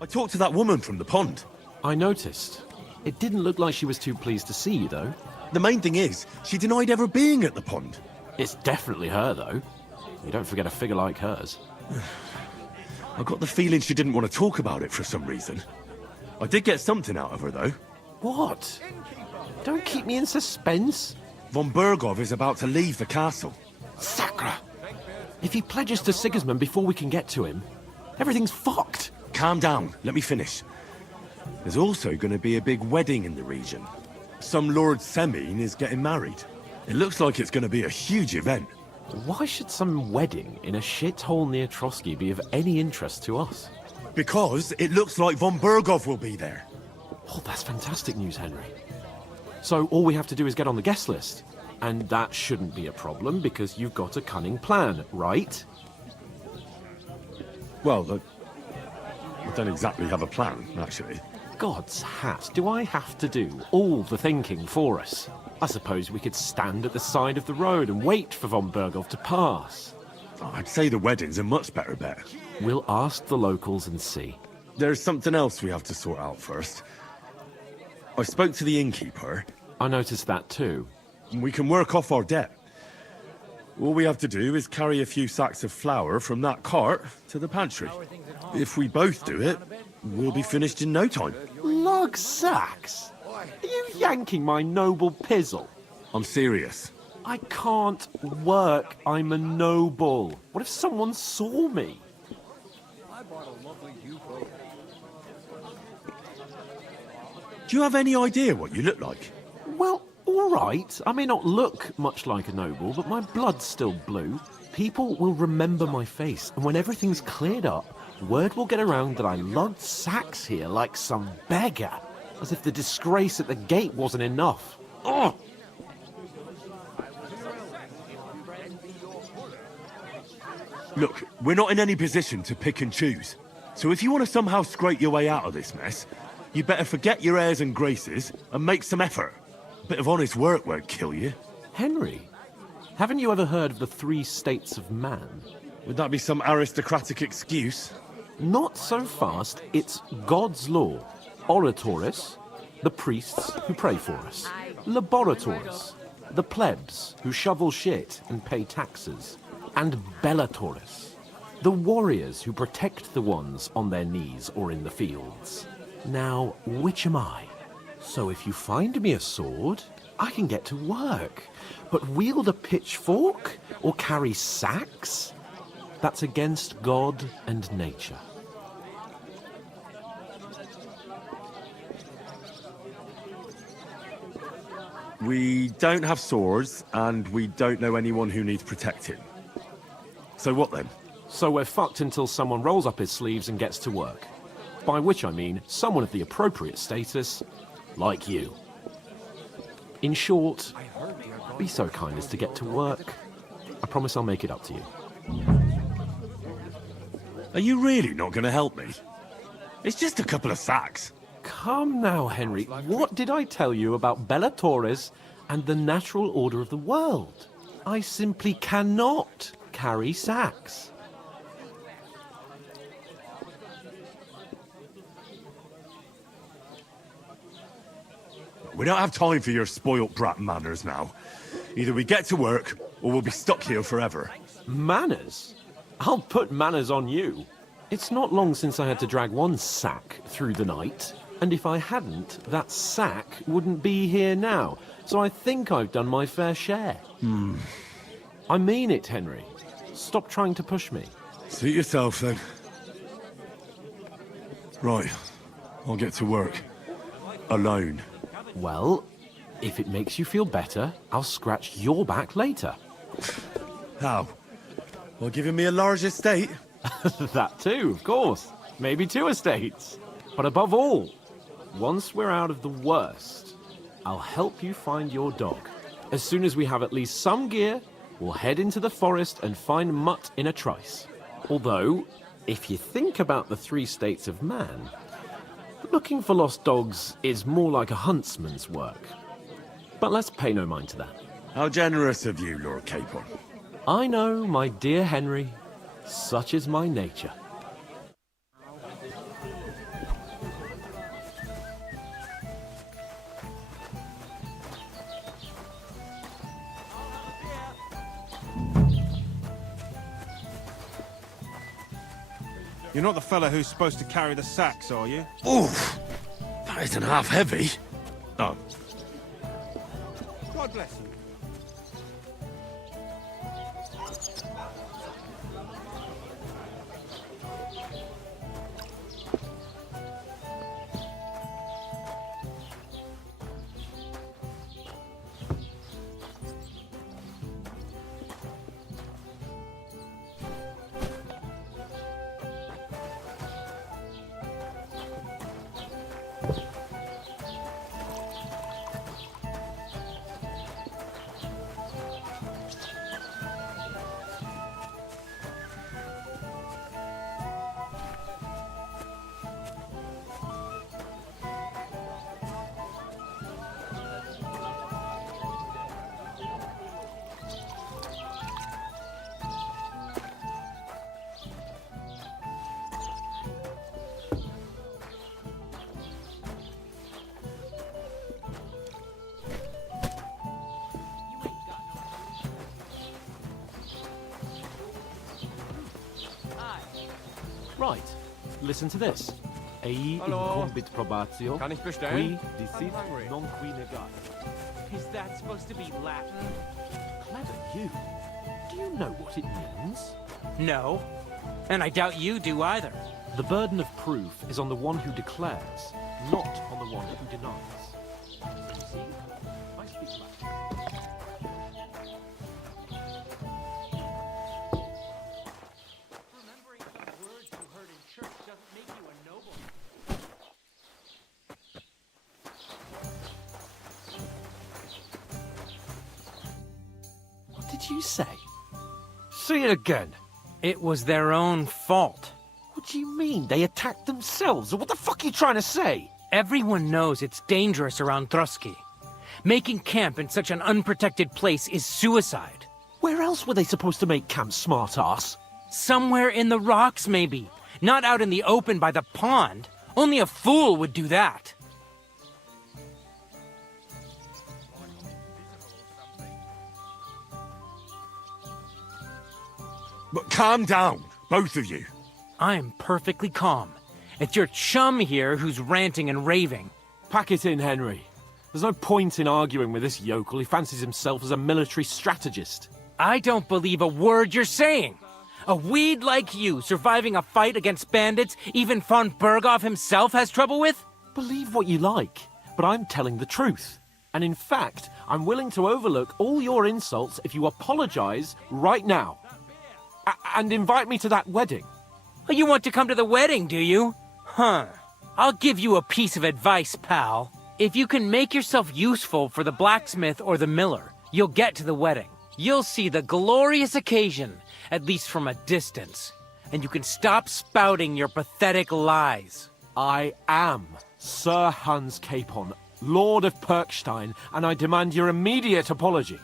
I talked to that woman from the pond. I noticed. It didn't look like she was too pleased to see you, though. The main thing is, she denied ever being at the pond. It's definitely her, though. You don't forget a figure like hers. I got the feeling she didn't want to talk about it for some reason. I did get something out of her, though. What? Don't keep me in suspense. Von Bergov is about to leave the castle. Sacra! If he pledges to Sigismund before we can get to him, everything's fucked. Calm down. Let me finish. There's also going to be a big wedding in the region. Some Lord Semine is getting married. It looks like it's going to be a huge event. Why should some wedding in a shithole near Trotsky be of any interest to us? Because it looks like Von Bergov will be there. Oh, that's fantastic news, Henry. So all we have to do is get on the guest list. And that shouldn't be a problem because you've got a cunning plan, right? Well, I don't exactly have a plan, actually. God's hat, do I have to do all the thinking for us? I suppose we could stand at the side of the road and wait for Von Bergov to pass. I'd say the wedding's a much better bet. We'll ask the locals and see. There's something else we have to sort out first. I spoke to the innkeeper. I noticed that too. We can work off our debt. All we have to do is carry a few sacks of flour from that cart to the pantry. If we both do it, we'll be finished in no time. Lug sacks? Are you yanking my noble pizzle? I'm serious. I can't work. I'm a noble. What if someone saw me? Do you have any idea what you look like? Well, all right. I may not look much like a noble, but my blood's still blue. People will remember my face, and when everything's cleared up, word will get around that I lugged sacks here like some beggar, as if the disgrace at the gate wasn't enough. Ugh! Look, we're not in any position to pick and choose. So if you want to somehow scrape your way out of this mess, you better forget your airs and graces and make some effort. A bit of honest work won't kill you. Henry, haven't you ever heard of the 3 states of man? Would that be some aristocratic excuse? Not so fast. It's God's law. Oratoris, the priests who pray for us. Laboratoris, the plebs who shovel shit and pay taxes. And Bellatoris, the warriors who protect the ones on their knees or in the fields. Now, which am I? So if you find me a sword, I can get to work. But wield a pitchfork or carry sacks? That's against God and nature. We don't have swords, and we don't know anyone who needs protecting. So what then? So we're fucked until someone rolls up his sleeves and gets to work. By which I mean someone of the appropriate status, like you. In short, be so kind as to get to work. I promise I'll make it up to you. Are you really not going to help me? It's just a couple of sacks. Come now, Henry. What did I tell you about Bellatoris and the natural order of the world? I simply cannot carry sacks. We don't have time for your spoilt brat manners now. Either we get to work, or we'll be stuck here forever. Manners? I'll put manners on you. It's not long since I had to drag one sack through the night, and if I hadn't, that sack wouldn't be here now. So I think I've done my fair share. I mean it, Henry. Stop trying to push me. Suit yourself, then. Right. I'll get to work. Alone. Well, if it makes you feel better, I'll scratch your back later. How? Well, giving me a large estate? That too, of course. Maybe 2 estates. But above all, once we're out of the worst, I'll help you find your dog. As soon as we have at least some gear, we'll head into the forest and find Mutt in a trice. Although, if you think about the 3 states of man, looking for lost dogs is more like a huntsman's work. But let's pay no mind to that. How generous of you, Lord Capon. I know, my dear Henry. Such is my nature. You're not the fella who's supposed to carry the sacks, are you? Oof! That isn't half heavy. Oh. God bless you. Right, listen to this. Ei Hallo. incumbit probatio, Kann ich bestellen? qui dicit I'm hungry. non qui negat. Is that supposed to be Latin? Clever you. Do you know what it means? No. And I doubt you do either. The burden of proof is on the one who declares, not on the one who denies. You see? I speak Latin. Remembering some words you heard in church doesn't make you a noble. What did you say? Say it again. It was their own fault. What do you mean? They attacked themselves? What the fuck are you trying to say? Everyone knows it's dangerous around Trotsky. Making camp in such an unprotected place is suicide. Where else were they supposed to make camp, smartass? Somewhere in the rocks, maybe. Not out in the open by the pond. Only a fool would do that. But calm down, both of you. I'm perfectly calm. It's your chum here who's ranting and raving. Pack it in, Henry. There's no point in arguing with this yokel. He fancies himself as a military strategist. I don't believe a word you're saying. A weed like you surviving a fight against bandits even von Berghoff himself has trouble with? Believe what you like, but I'm telling the truth. And in fact, I'm willing to overlook all your insults if you apologize right now. And invite me to that wedding. You want to come to the wedding, do you? Huh. I'll give you a piece of advice, pal. If you can make yourself useful for the blacksmith or the miller, you'll get to the wedding. You'll see the glorious occasion, at least from a distance. And you can stop spouting your pathetic lies. I am Sir Hans Capon, Lord of Perkstein, and I demand your immediate apology.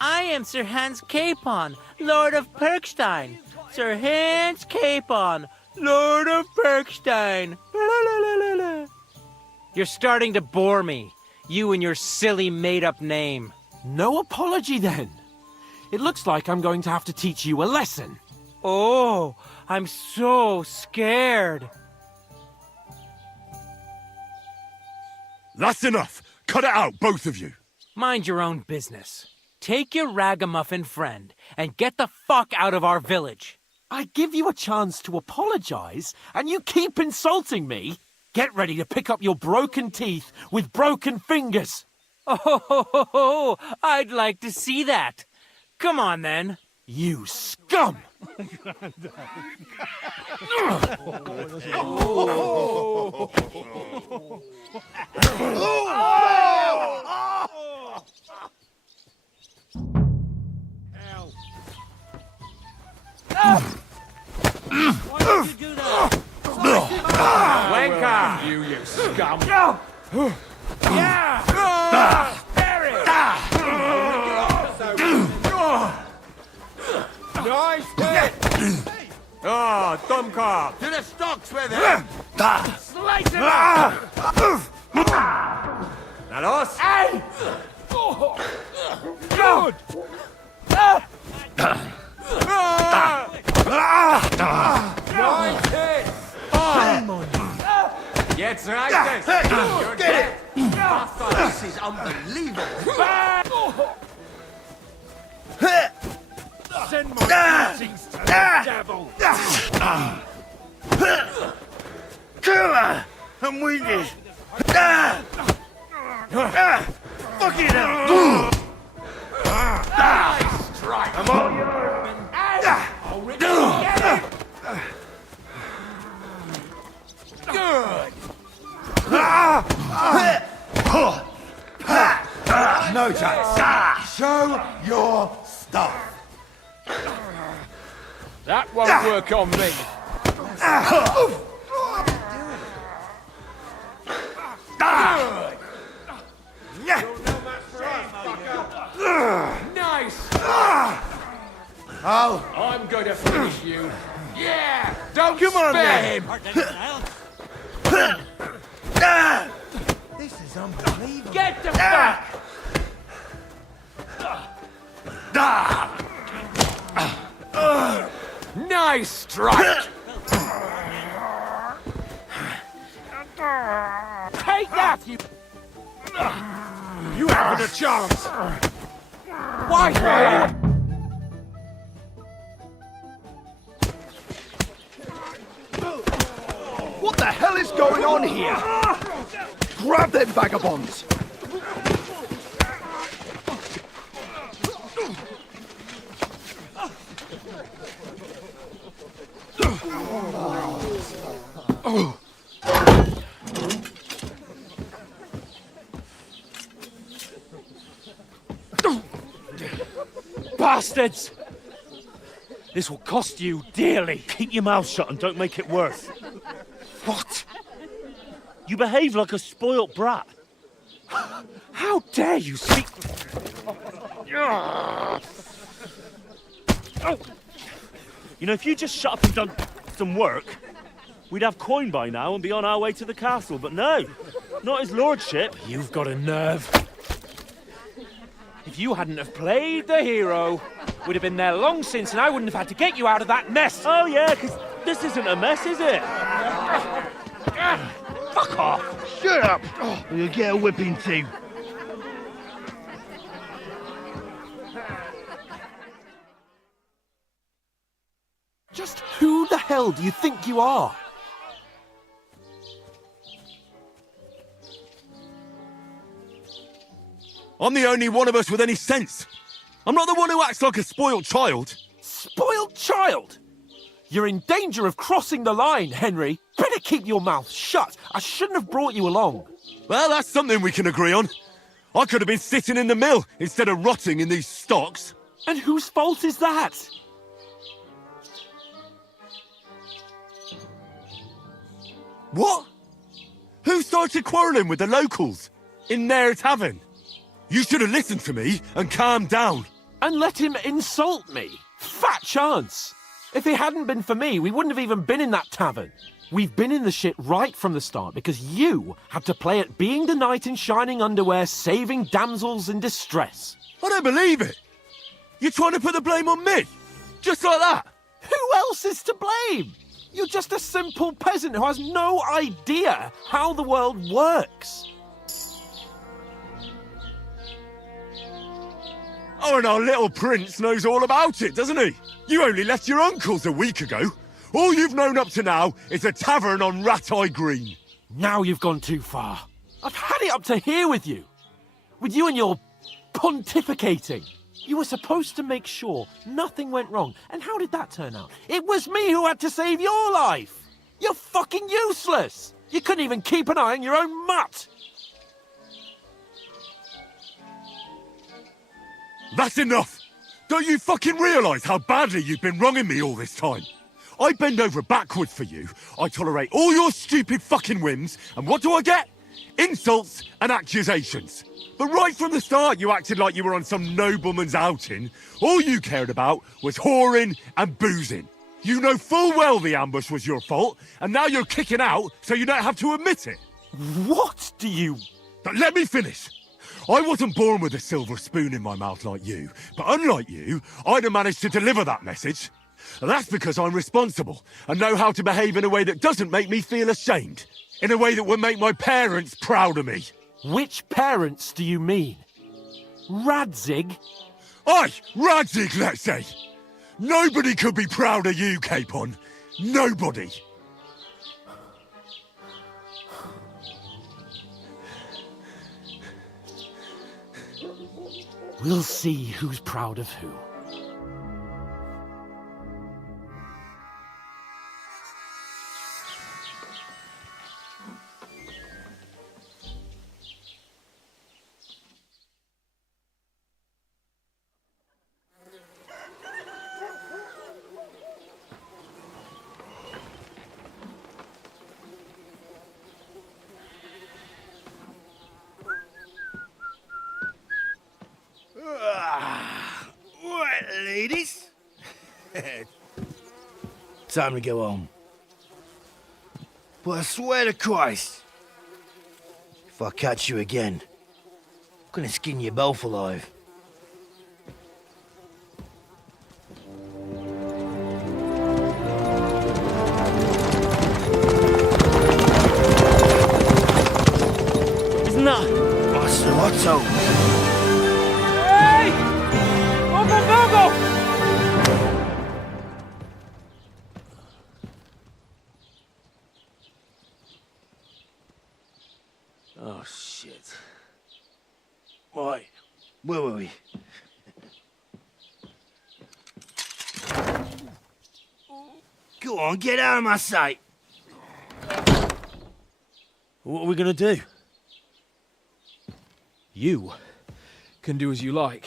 I am Sir Hans Capon, Lord of Perkstein. Sir Hans Capon, Lord of Perkstein. You're starting to bore me. You and your silly made-up name. No apology, then. It looks like I'm going to have to teach you a lesson. Oh, I'm so scared. That's enough! Cut it out, both of you! Mind your own business. Take your ragamuffin friend and get the fuck out of our village. I give you a chance to apologize, and you keep insulting me? Get ready to pick up your broken teeth with broken fingers. Oh, I'd like to see that. Come on, then. You scum! Why did you do that? Wanker! You scum! Nice hit! Oh, Dumcar! To the stocks with him! Slice him up! Nalos! Hey! Good! Nice hit! Shame on you! Jetzt reicht es! You're Get dead! it! This is unbelievable! Send my greetings to the devil! Killer! I'm winded! Fuck it up! Nice strike! I'm on your... I'll rip you! Get him! Good! No chance! Show your stuff! That won't work on me! Nice! Oh! I'm going to finish you! Yeah! Don't Come on, spare then. him! This is unbelievable! Get the back! Nice strike! Take that, you... You haven't a chance! Why? What the hell is going on here? Grab them vagabonds! Bastards! This will cost you dearly. Keep your mouth shut and don't make it worse. What? You behave like a spoilt brat. How dare you speak... You know, if you just shut up and done some work, we'd have coin by now and be on our way to the castle. But no, not his lordship. You've got a nerve. If you hadn't have played the hero, we'd have been there long since and I wouldn't have had to get you out of that mess. Oh yeah, because this isn't a mess, is it? Fuck off. Shut up! Or you'll get a whipping too. Just who the hell do you think you are? I'm the only one of us with any sense. I'm not the one who acts like a spoiled child. Spoiled child? You're in danger of crossing the line, Henry. Better keep your mouth shut. I shouldn't have brought you along. Well, that's something we can agree on. I could have been sitting in the mill instead of rotting in these stocks. And whose fault is that? What? Who started quarrelling with the locals? In their tavern? You should have listened to me and calmed down. And let him insult me? Fat chance. If it hadn't been for me, we wouldn't have even been in that tavern. We've been in the shit right from the start because you had to play at being the knight in shining underwear, saving damsels in distress. I don't believe it. You're trying to put the blame on me? Just like that? Who else is to blame? You're just a simple peasant who has no idea how the world works. Oh, and our little prince knows all about it, doesn't he? You only left your uncle's a week ago. All you've known up to now is a tavern on Rat-Eye Green. Now you've gone too far. I've had it up to here with you. With you and your pontificating. You were supposed to make sure nothing went wrong. And how did that turn out? It was me who had to save your life. You're fucking useless. You couldn't even keep an eye on your own mutt. That's enough! Don't you fucking realise how badly you've been wronging me all this time? I bend over backwards for you, I tolerate all your stupid fucking whims, and what do I get? Insults and accusations. But right from the start you acted like you were on some nobleman's outing. All you cared about was whoring and boozing. You know full well the ambush was your fault, and now you're kicking out so you don't have to admit it. What do you... But let me finish. I wasn't born with a silver spoon in my mouth like you, but unlike you, I'd have managed to deliver that message. That's because I'm responsible and know how to behave in a way that doesn't make me feel ashamed. In a way that would make my parents proud of me. Which parents do you mean? Radzig? Aye, Radzig, let's say. Nobody could be proud of you, Capon. Nobody. We'll see who's proud of who. Right, ladies. Time to go home. But I swear to Christ, if I catch you again, I'm gonna skin you both alive. Isn't that? Master Otto. Hey! Uncle Virgo! Oh, shit. Right, where were we? Go on, get out of my sight. What are we gonna do? You can do as you like.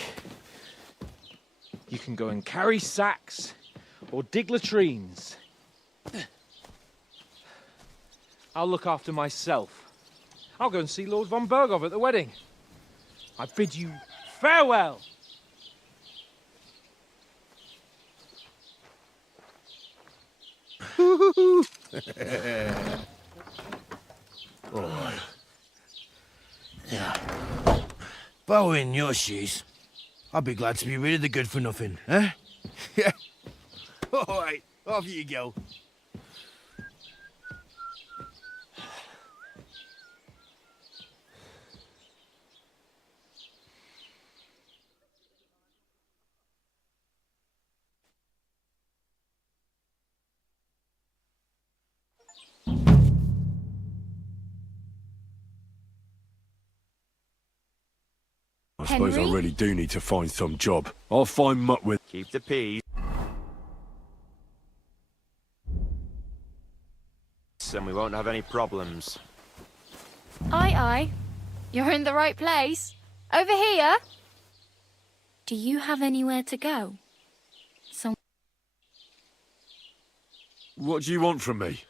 You can go and carry sacks or dig latrines. I'll look after myself. I'll go and see Lord von Berghoff at the wedding. I bid you farewell. Oh. Yeah. If I were in your shoes, I'd be glad to be rid of the good for nothing, eh? Yeah. All right, off you go. I suppose I Henry? really do need to find some job. I'll find mutt with... Keep the peace. And we won't have any problems. Aye, aye. You're in the right place. Over here. Do you have anywhere to go? What do you want from me?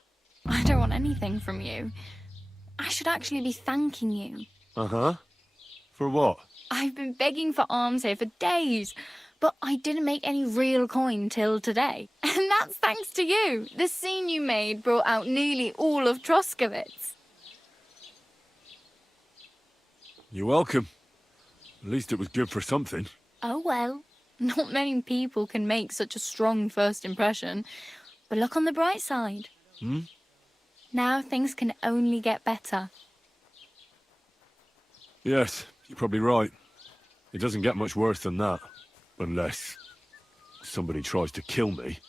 I don't want anything from you. I should actually be thanking you. Uh-huh. For what? I've been begging for alms here for days, but I didn't make any real coin till today. And That's thanks to you. The scene you made brought out nearly all of Troskowitz. You're welcome. At least it was good for something. Oh well. Not many people can make such a strong first impression. But look on the bright side. Hmm? Now things can only get better. Yes, you're probably right. It doesn't get much worse than that. Unless somebody tries to kill me.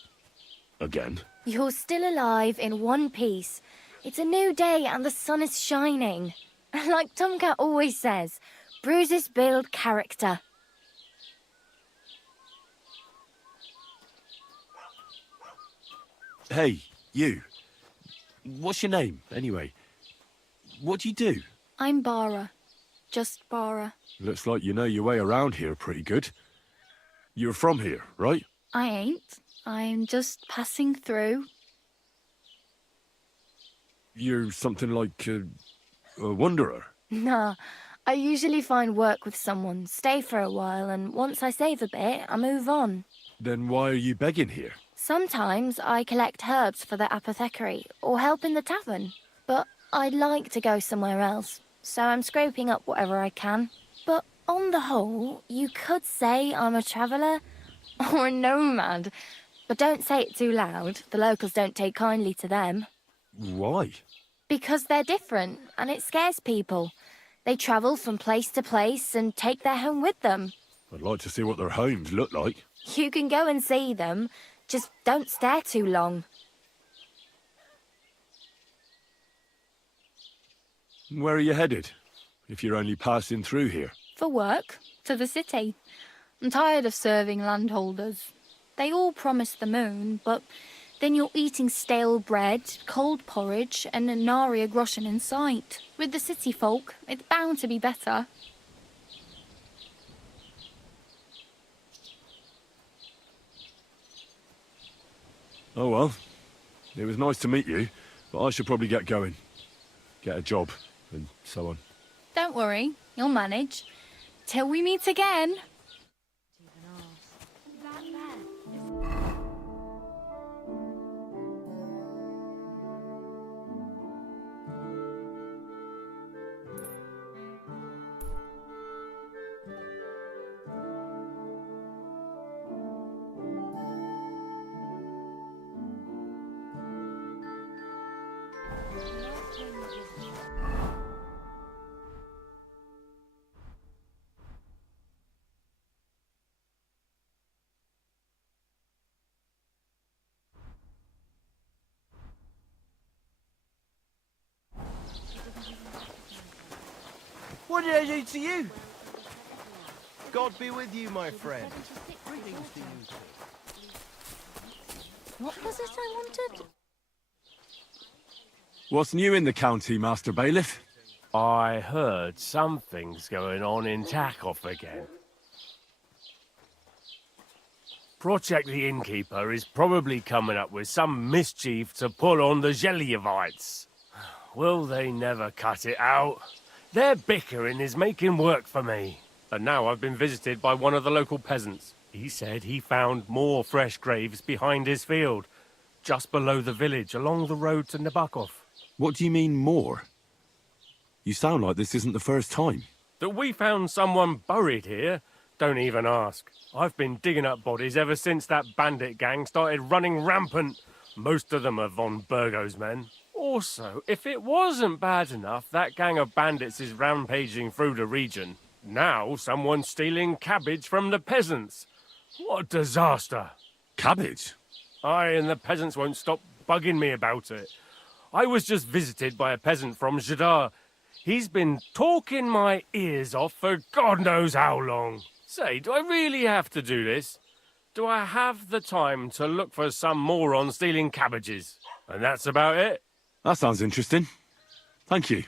Again. You're still alive in one piece. It's a new day and the sun is shining. Like Tomcat always says, bruises build character. Hey, you. What's your name, anyway? What do you do? I'm Bara. Just Bara. Looks like you know your way around here pretty good. You're from here, right? I ain't. I'm just passing through. You're something like a wanderer. Nah, I usually find work with someone, stay for a while, and once I save a bit, I move on. Then why are you begging here? Sometimes I collect herbs for the apothecary, or help in the tavern. But I'd like to go somewhere else, so I'm scraping up whatever I can. But on the whole, you could say I'm a traveller, or a nomad. But don't say it too loud, the locals don't take kindly to them. Why? Because they're different, and it scares people. They travel from place to place and take their home with them. I'd like to see what their homes look like. You can go and see them, just don't stare too long. Where are you headed? If you're only passing through here. For work, to the city. I'm tired of serving landholders. They all promise the moon, but then you're eating stale bread, cold porridge, and a nary a groschen in sight. With the city folk, it's bound to be better. Oh well. It was nice to meet you, but I should probably get going. Get a job, and so on. Don't worry, you'll manage. Till we meet again. What did I do to you? God be with you, my friend. Greetings to you. What was it I wanted? What's new in the county, Master Bailiff? I heard something's going on in Takov again. Project the Innkeeper is probably coming up with some mischief to pull on the Zelievites. Will they never cut it out? Their bickering is making work for me. And now I've been visited by one of the local peasants. He said he found more fresh graves behind his field, just below the village, along the road to Nabokov. What do you mean, more? You sound like this isn't the first time. That we found someone buried here? Don't even ask. I've been digging up bodies ever since that bandit gang started running rampant. Most of them are von Burgo's men. Also, if it wasn't bad enough that gang of bandits is rampaging through the region, now someone's stealing cabbage from the peasants. What a disaster. Cabbage? Aye, and the peasants won't stop bugging me about it. I was just visited by a peasant from Jadar. He's been talking my ears off for God knows how long. Say, do I really have to do this? Do I have the time to look for some moron stealing cabbages? And that's about it. That sounds interesting. Thank you.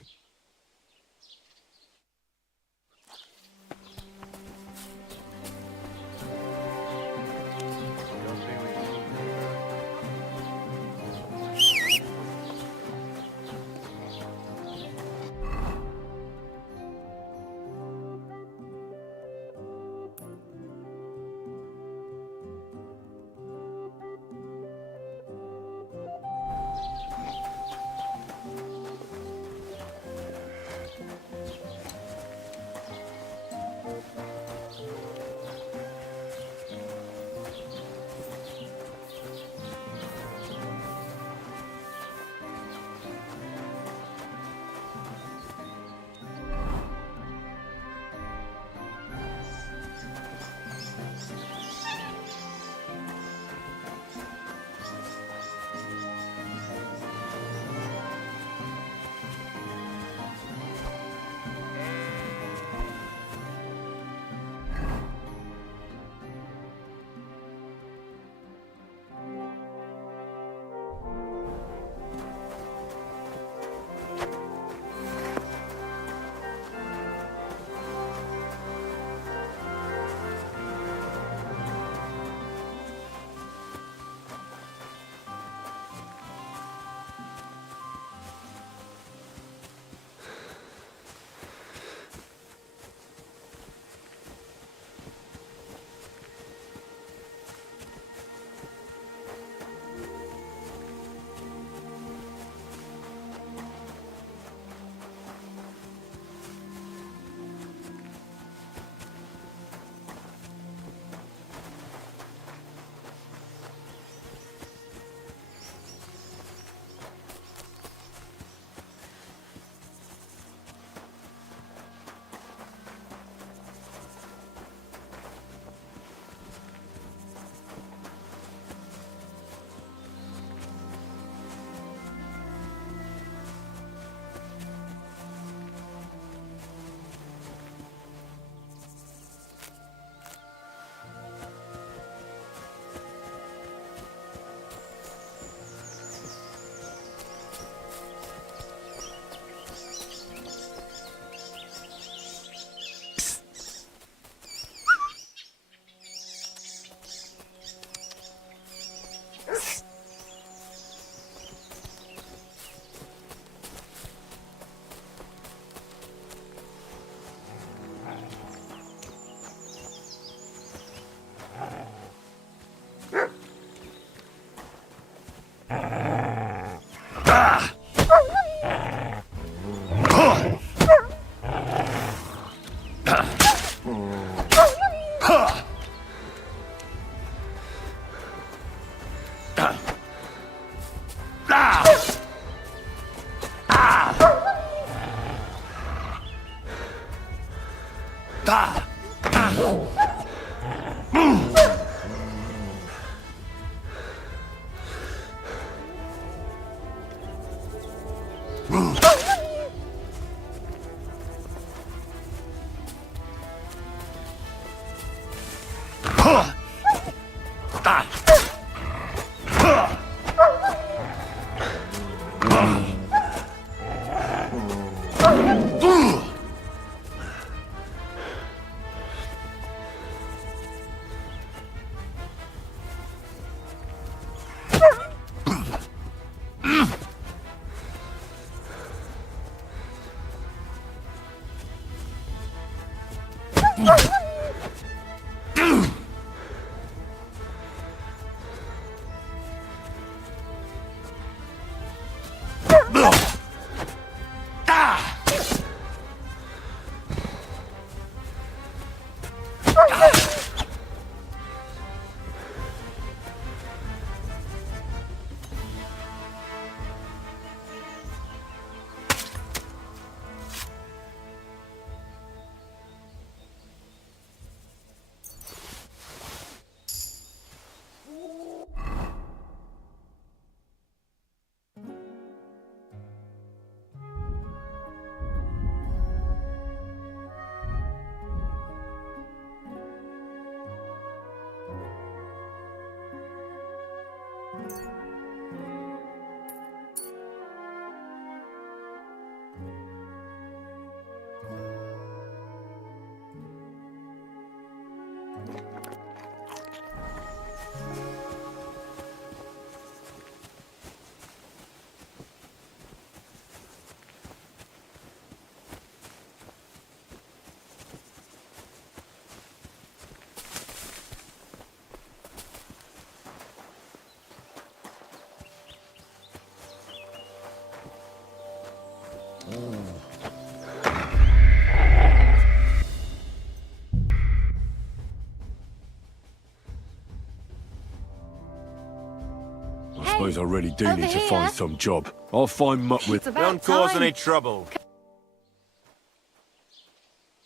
I suppose I really do over need to here. find some job. I'll find muck with... It's about Don't cause time. Any trouble.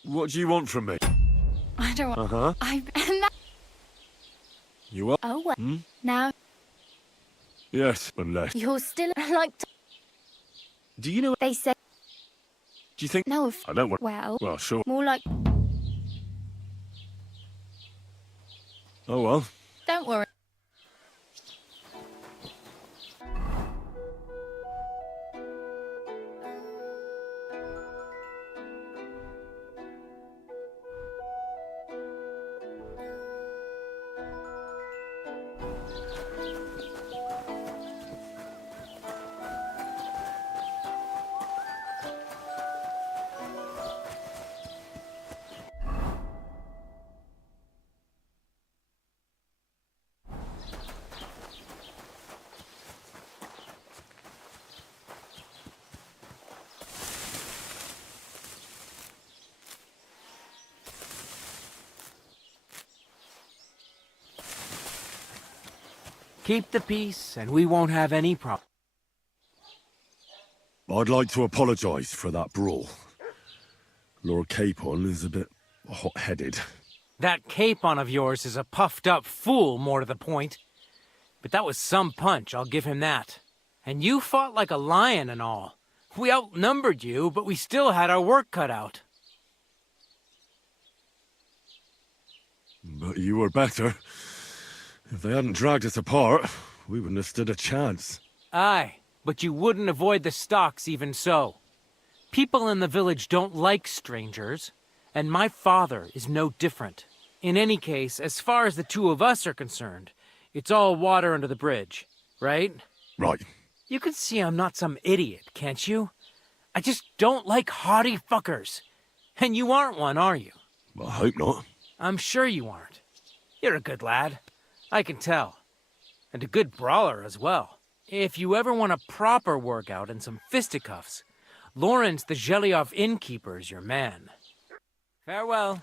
What do you want from me? I don't want... Uh-huh. I... You what? Oh, well. Hmm? Now, Yes, unless... you're still like... Do you know... They say... Do you think... No, if... I don't want... Well... Well, sure. More like... Oh, well. Don't worry. Keep the peace, and we won't have any problem. I'd like to apologise for that brawl. Lord Capon is a bit hot-headed. That capon of yours is a puffed-up fool, more to the point. But that was some punch, I'll give him that. And you fought like a lion and all. We outnumbered you, but we still had our work cut out. But you were better. If they hadn't dragged us apart, we wouldn't have stood a chance. Aye, but you wouldn't avoid the stocks even so. People in the village don't like strangers, and my father is no different. In any case, as far as the two of us are concerned, it's all water under the bridge, right? Right. You can see I'm not some idiot, can't you? I just don't like haughty fuckers. And you aren't one, are you? Well, I hope not. I'm sure you aren't. You're a good lad. I can tell. And a good brawler as well. If you ever want a proper workout and some fisticuffs, Lawrence the Gelioff innkeeper's your man. Farewell.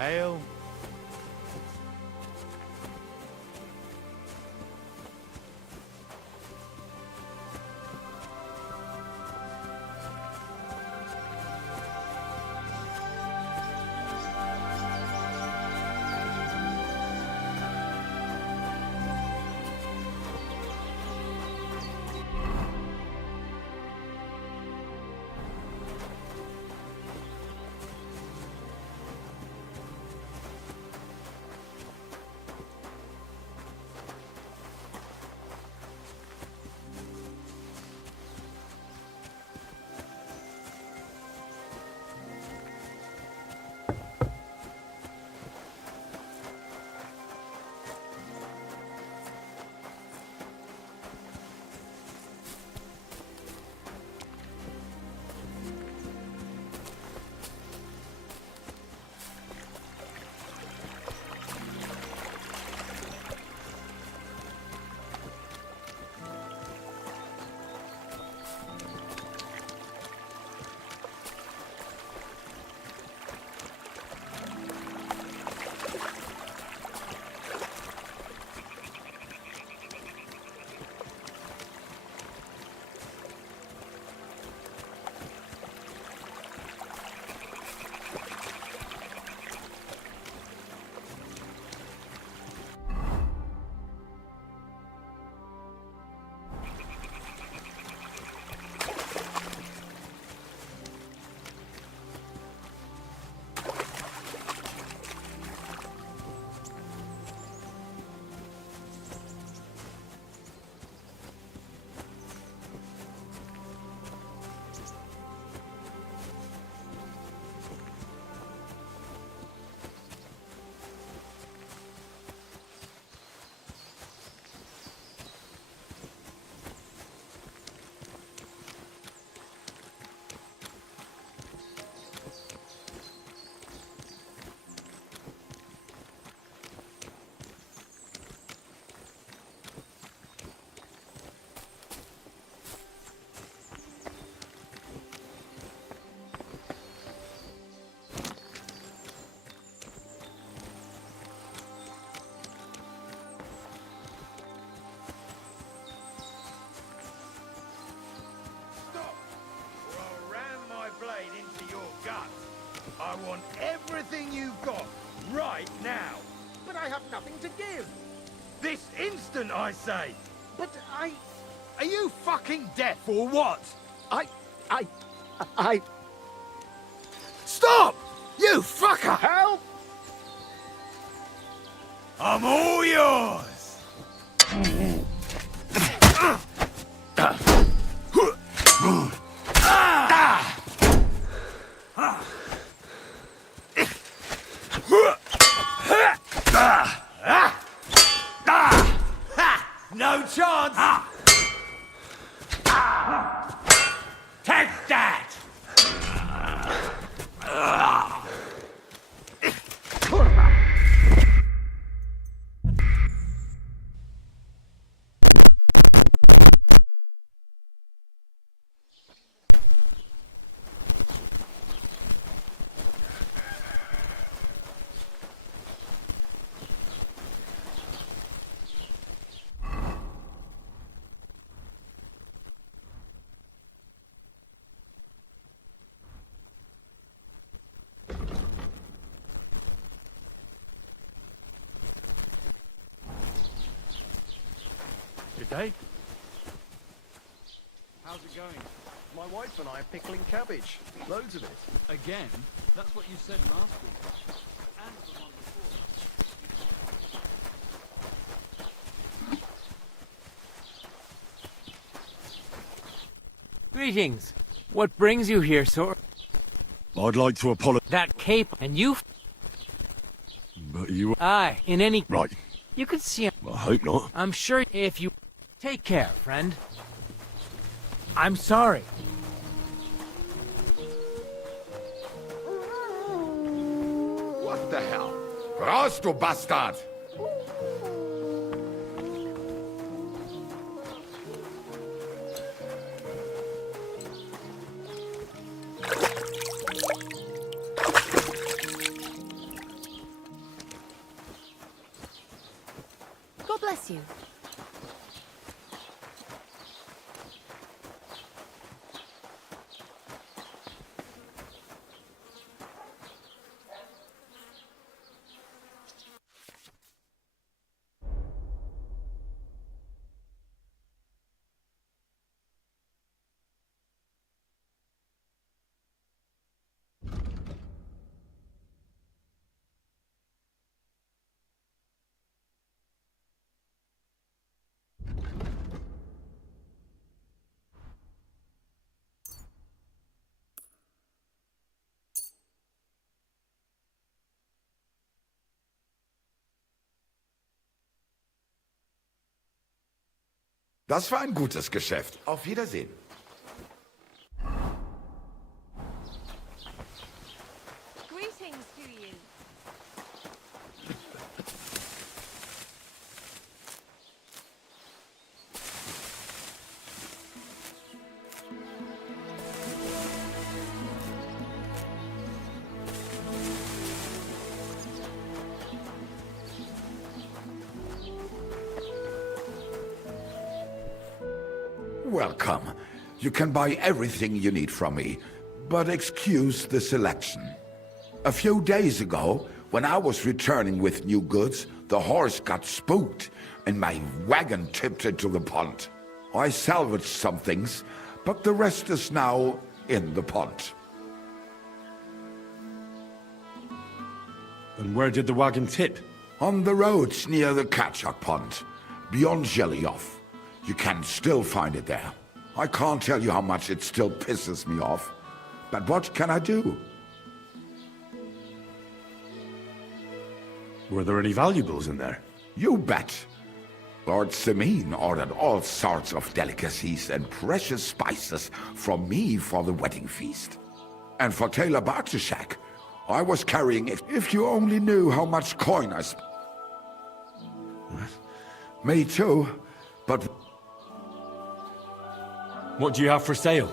Hail. I want everything you've got, right now. But I have nothing to give. This instant, I say! But are you fucking deaf or what? I... Stop! You fucker! Help! I'm all yours! No chance! Take that! Good day. How's it going? My wife and I are pickling cabbage. Loads of it. Again? That's what you said last week. And the one before. Greetings. What brings you here, sir? I'd like to apologize. That cape, and you... But you... Aye, in any... Right. You could see him. I hope not. I'm sure if you... Take care, friend. I'm sorry. What the hell? Raus, du Bastard! God bless you. Das war ein gutes Geschäft. Auf Wiedersehen. Greetings to you. Welcome. You can buy everything you need from me, but excuse the selection. A few days ago, when I was returning with new goods, the horse got spooked and my wagon tipped into the pond. I salvaged some things, but the rest is now in the pond. And where did the wagon tip? On the roads near the Katchak Pond, beyond Jelioff. You can still find it there. I can't tell you how much it still pisses me off. But what can I do? Were there any valuables in there? You bet. Lord Semin ordered all sorts of delicacies and precious spices from me for the wedding feast. And for Taylor Bartishak, I was carrying it. If you only knew how much coin I spent. Me too, but... What do you have for sale?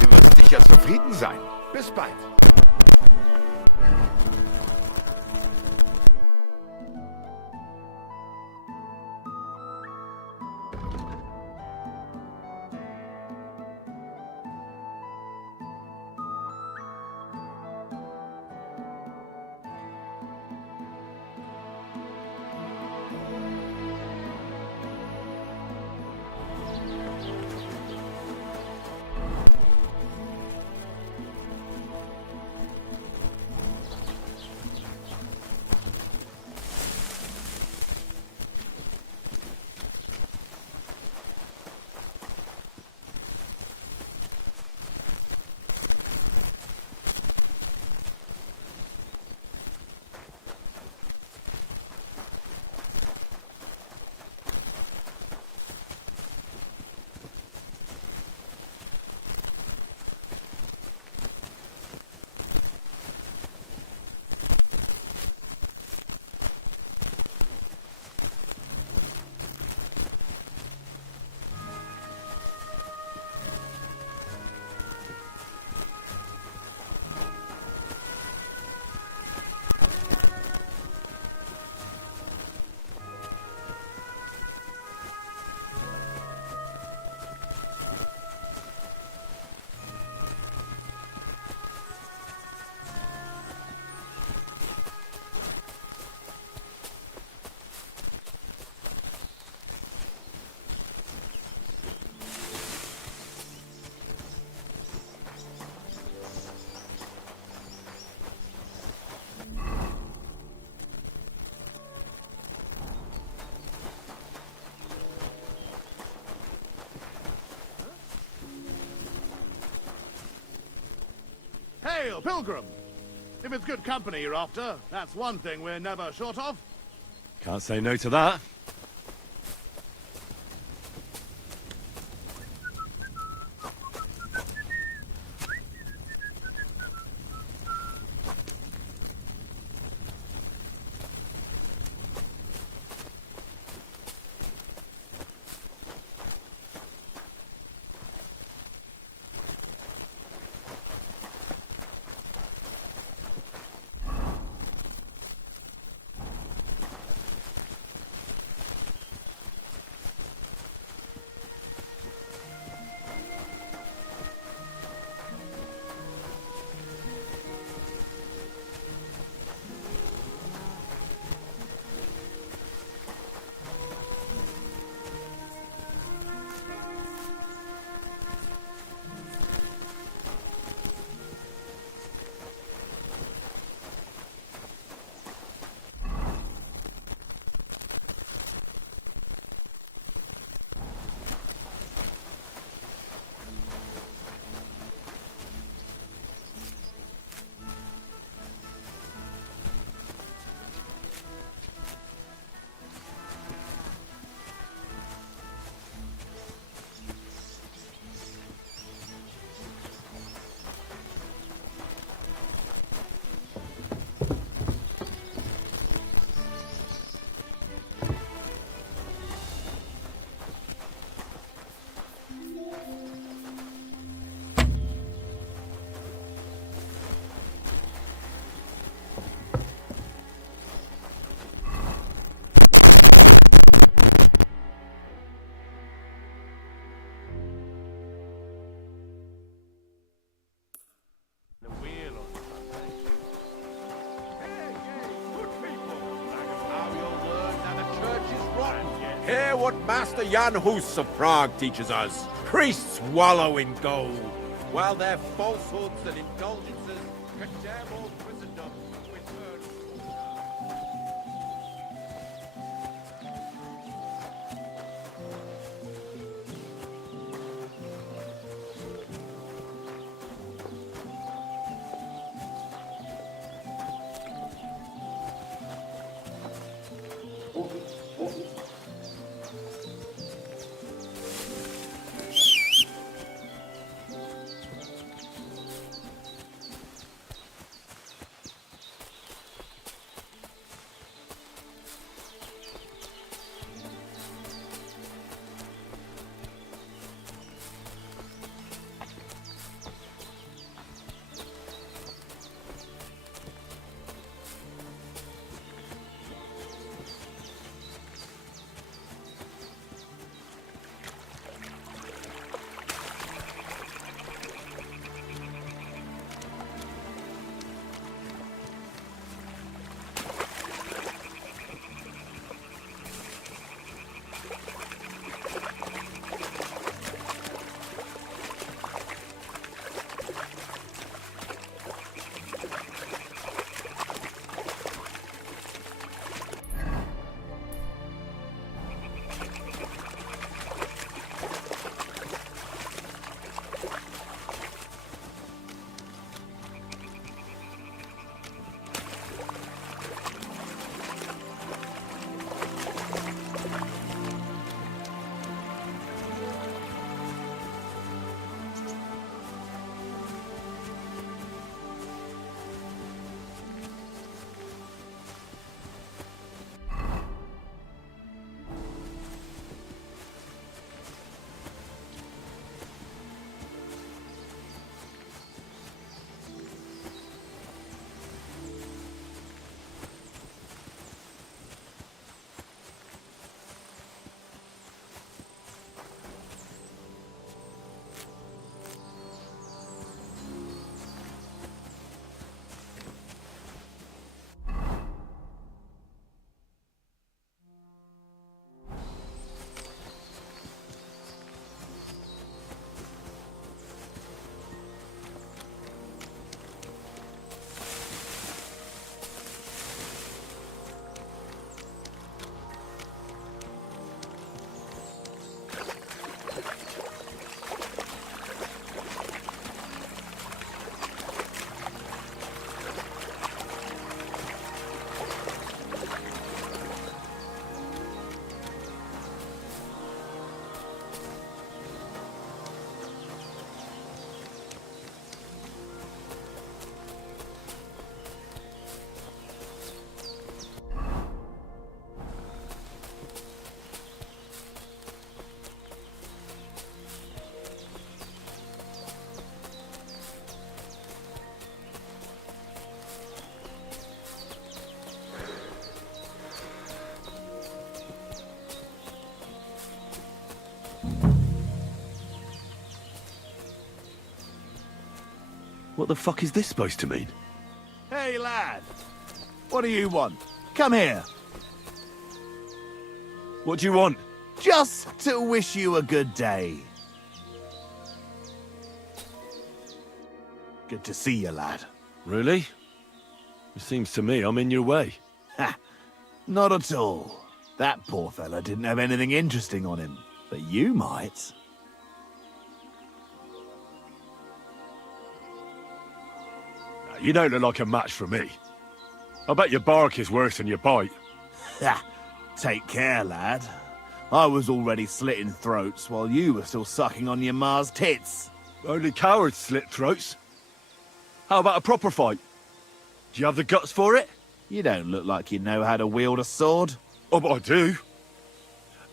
Du wirst sicher zufrieden sein. Bis bald. Hail, pilgrim! If it's good company you're after, that's one thing we're never short of. Can't say no to that. Hear what Master Jan Hus of Prague teaches us. Priests wallow in gold, while their falsehoods and indulgences condemn all Christendom to eternal. What the fuck is this supposed to mean? Hey, lad. What do you want? Come here. What do you want? Just to wish you a good day. Good to see you, lad. Really? It seems to me I'm in your way. Ha! Not at all. That poor fella didn't have anything interesting on him. But you might. You don't look like a match for me. I bet your bark is worse than your bite. Ha! Take care, lad. I was already slitting throats while you were still sucking on your ma's tits. Only cowards slit throats. How about a proper fight? Do you have the guts for it? You don't look like you know how to wield a sword. Oh, but I do.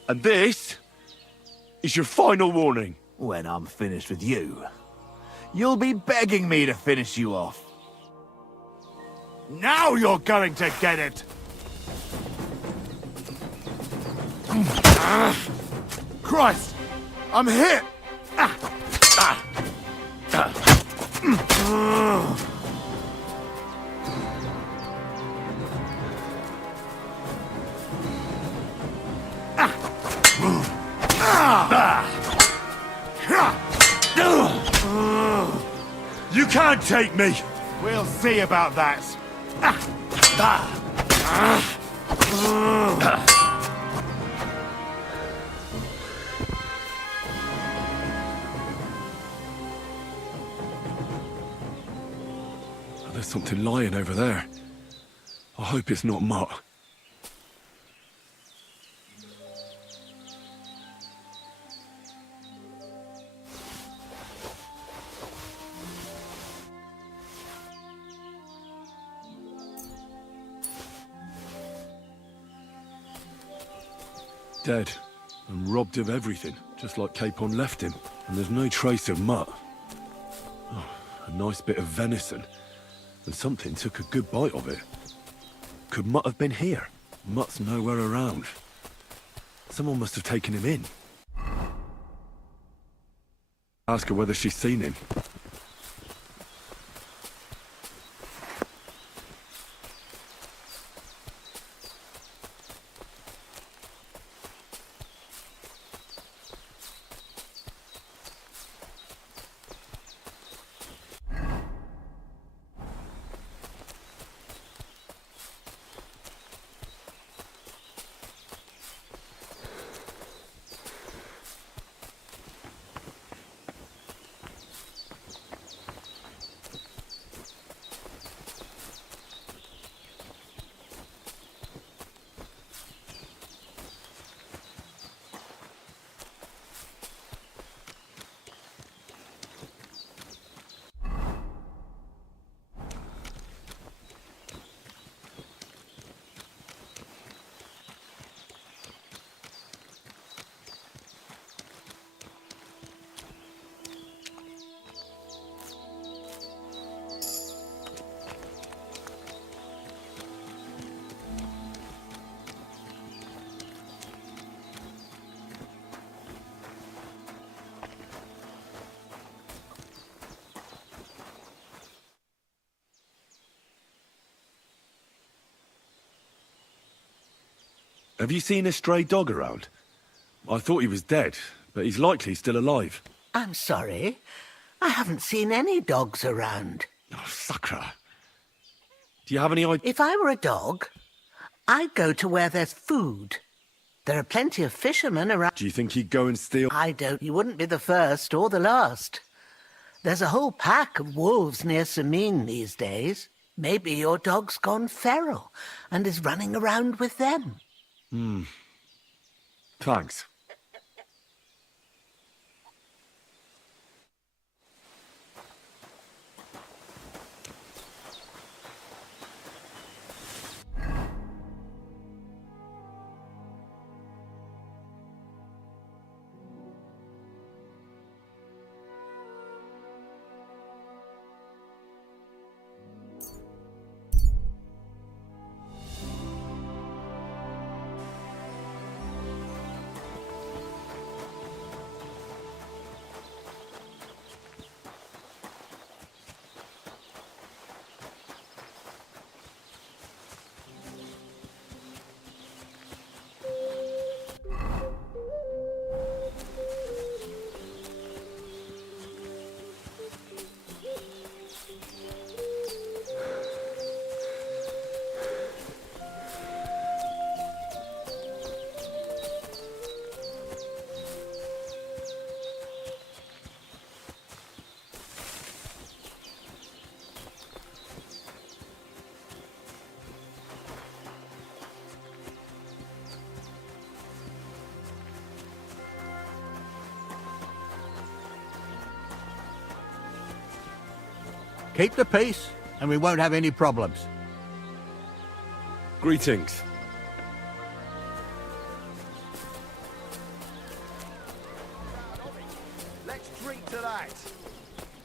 And this is your final warning. When I'm finished with you, you'll be begging me to finish you off. Now you're going to get it! Christ! I'm hit! You can't take me! We'll see about that. There's something lying over there. I hope it's not Mutt. Dead and robbed of everything, just like Capon left him. And there's no trace of Mutt. Oh, a nice bit of venison. And something took a good bite of it. Could Mutt have been here? Mutt's nowhere around. Someone must have taken him in. Ask her whether she's seen him. Have you seen a stray dog around? I thought he was dead, but he's likely still alive. I'm sorry. I haven't seen any dogs around. Oh, Sakra. Do you have any idea? If I were a dog, I'd go to where there's food. There are plenty of fishermen around. Do you think he'd go and steal? I don't. You wouldn't be the first or the last. There's a whole pack of wolves near Sameen these days. Maybe your dog's gone feral and is running around with them. Thanks. Keep the peace, and we won't have any problems. Greetings. Let's drink to that.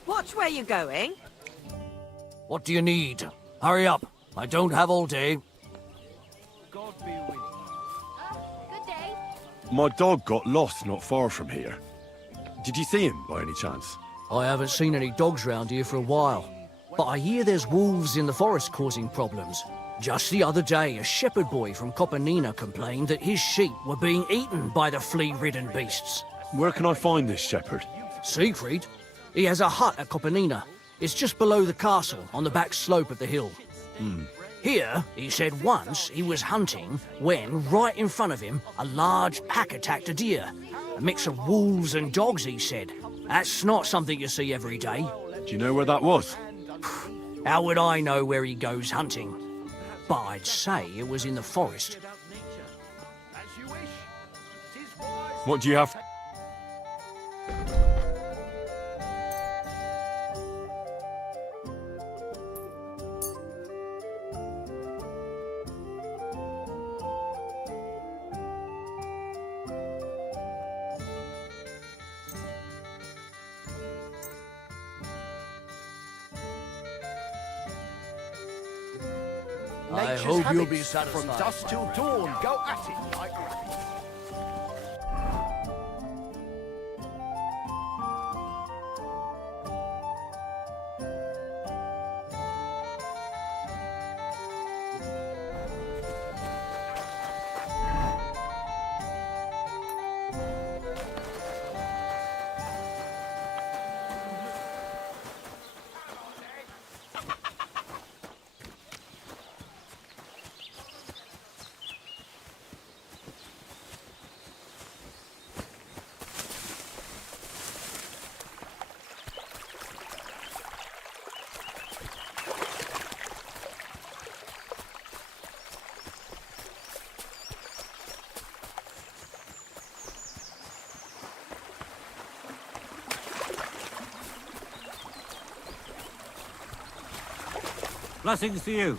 Watch where you're going. What do you need? Hurry up. I don't have all day. God be with you. Good day. My dog got lost not far from here. Did you see him by any chance? I haven't seen any dogs round here for a while, but I hear there's wolves in the forest causing problems. Just the other day, a shepherd boy from Copenina complained that his sheep were being eaten by the flea-ridden beasts. Where can I find this shepherd? Siegfried? He has a hut at Copenina. It's just below the castle, on the back slope of the hill. Here, he said once he was hunting when, right in front of him, a large pack attacked a deer. A mix of wolves and dogs, he said. That's not something you see every day. Do you know where that was? How would I know where he goes hunting? But I'd say it was in the forest. What do you have? I Nature's hope you'll be habits. satisfied. From dusk till dawn, go at it like rabbits. Blessings to you.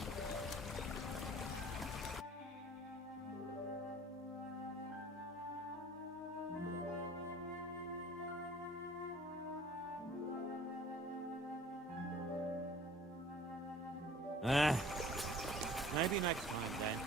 Maybe next time then.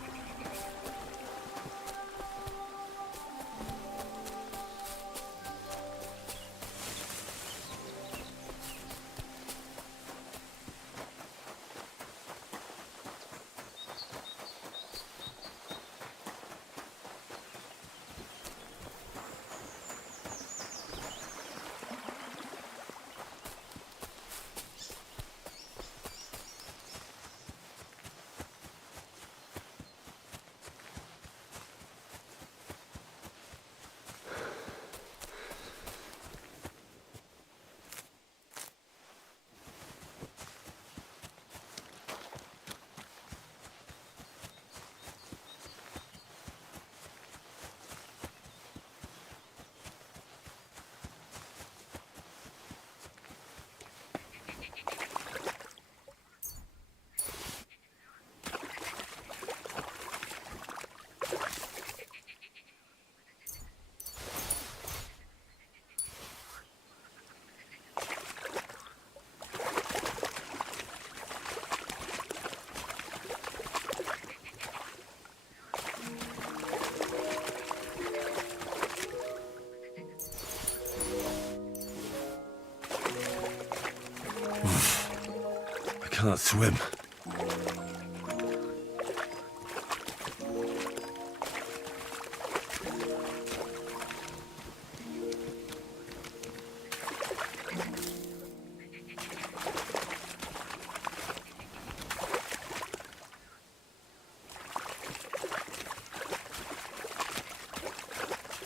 I can't swim.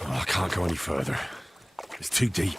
Oh, I can't go any further. It's too deep.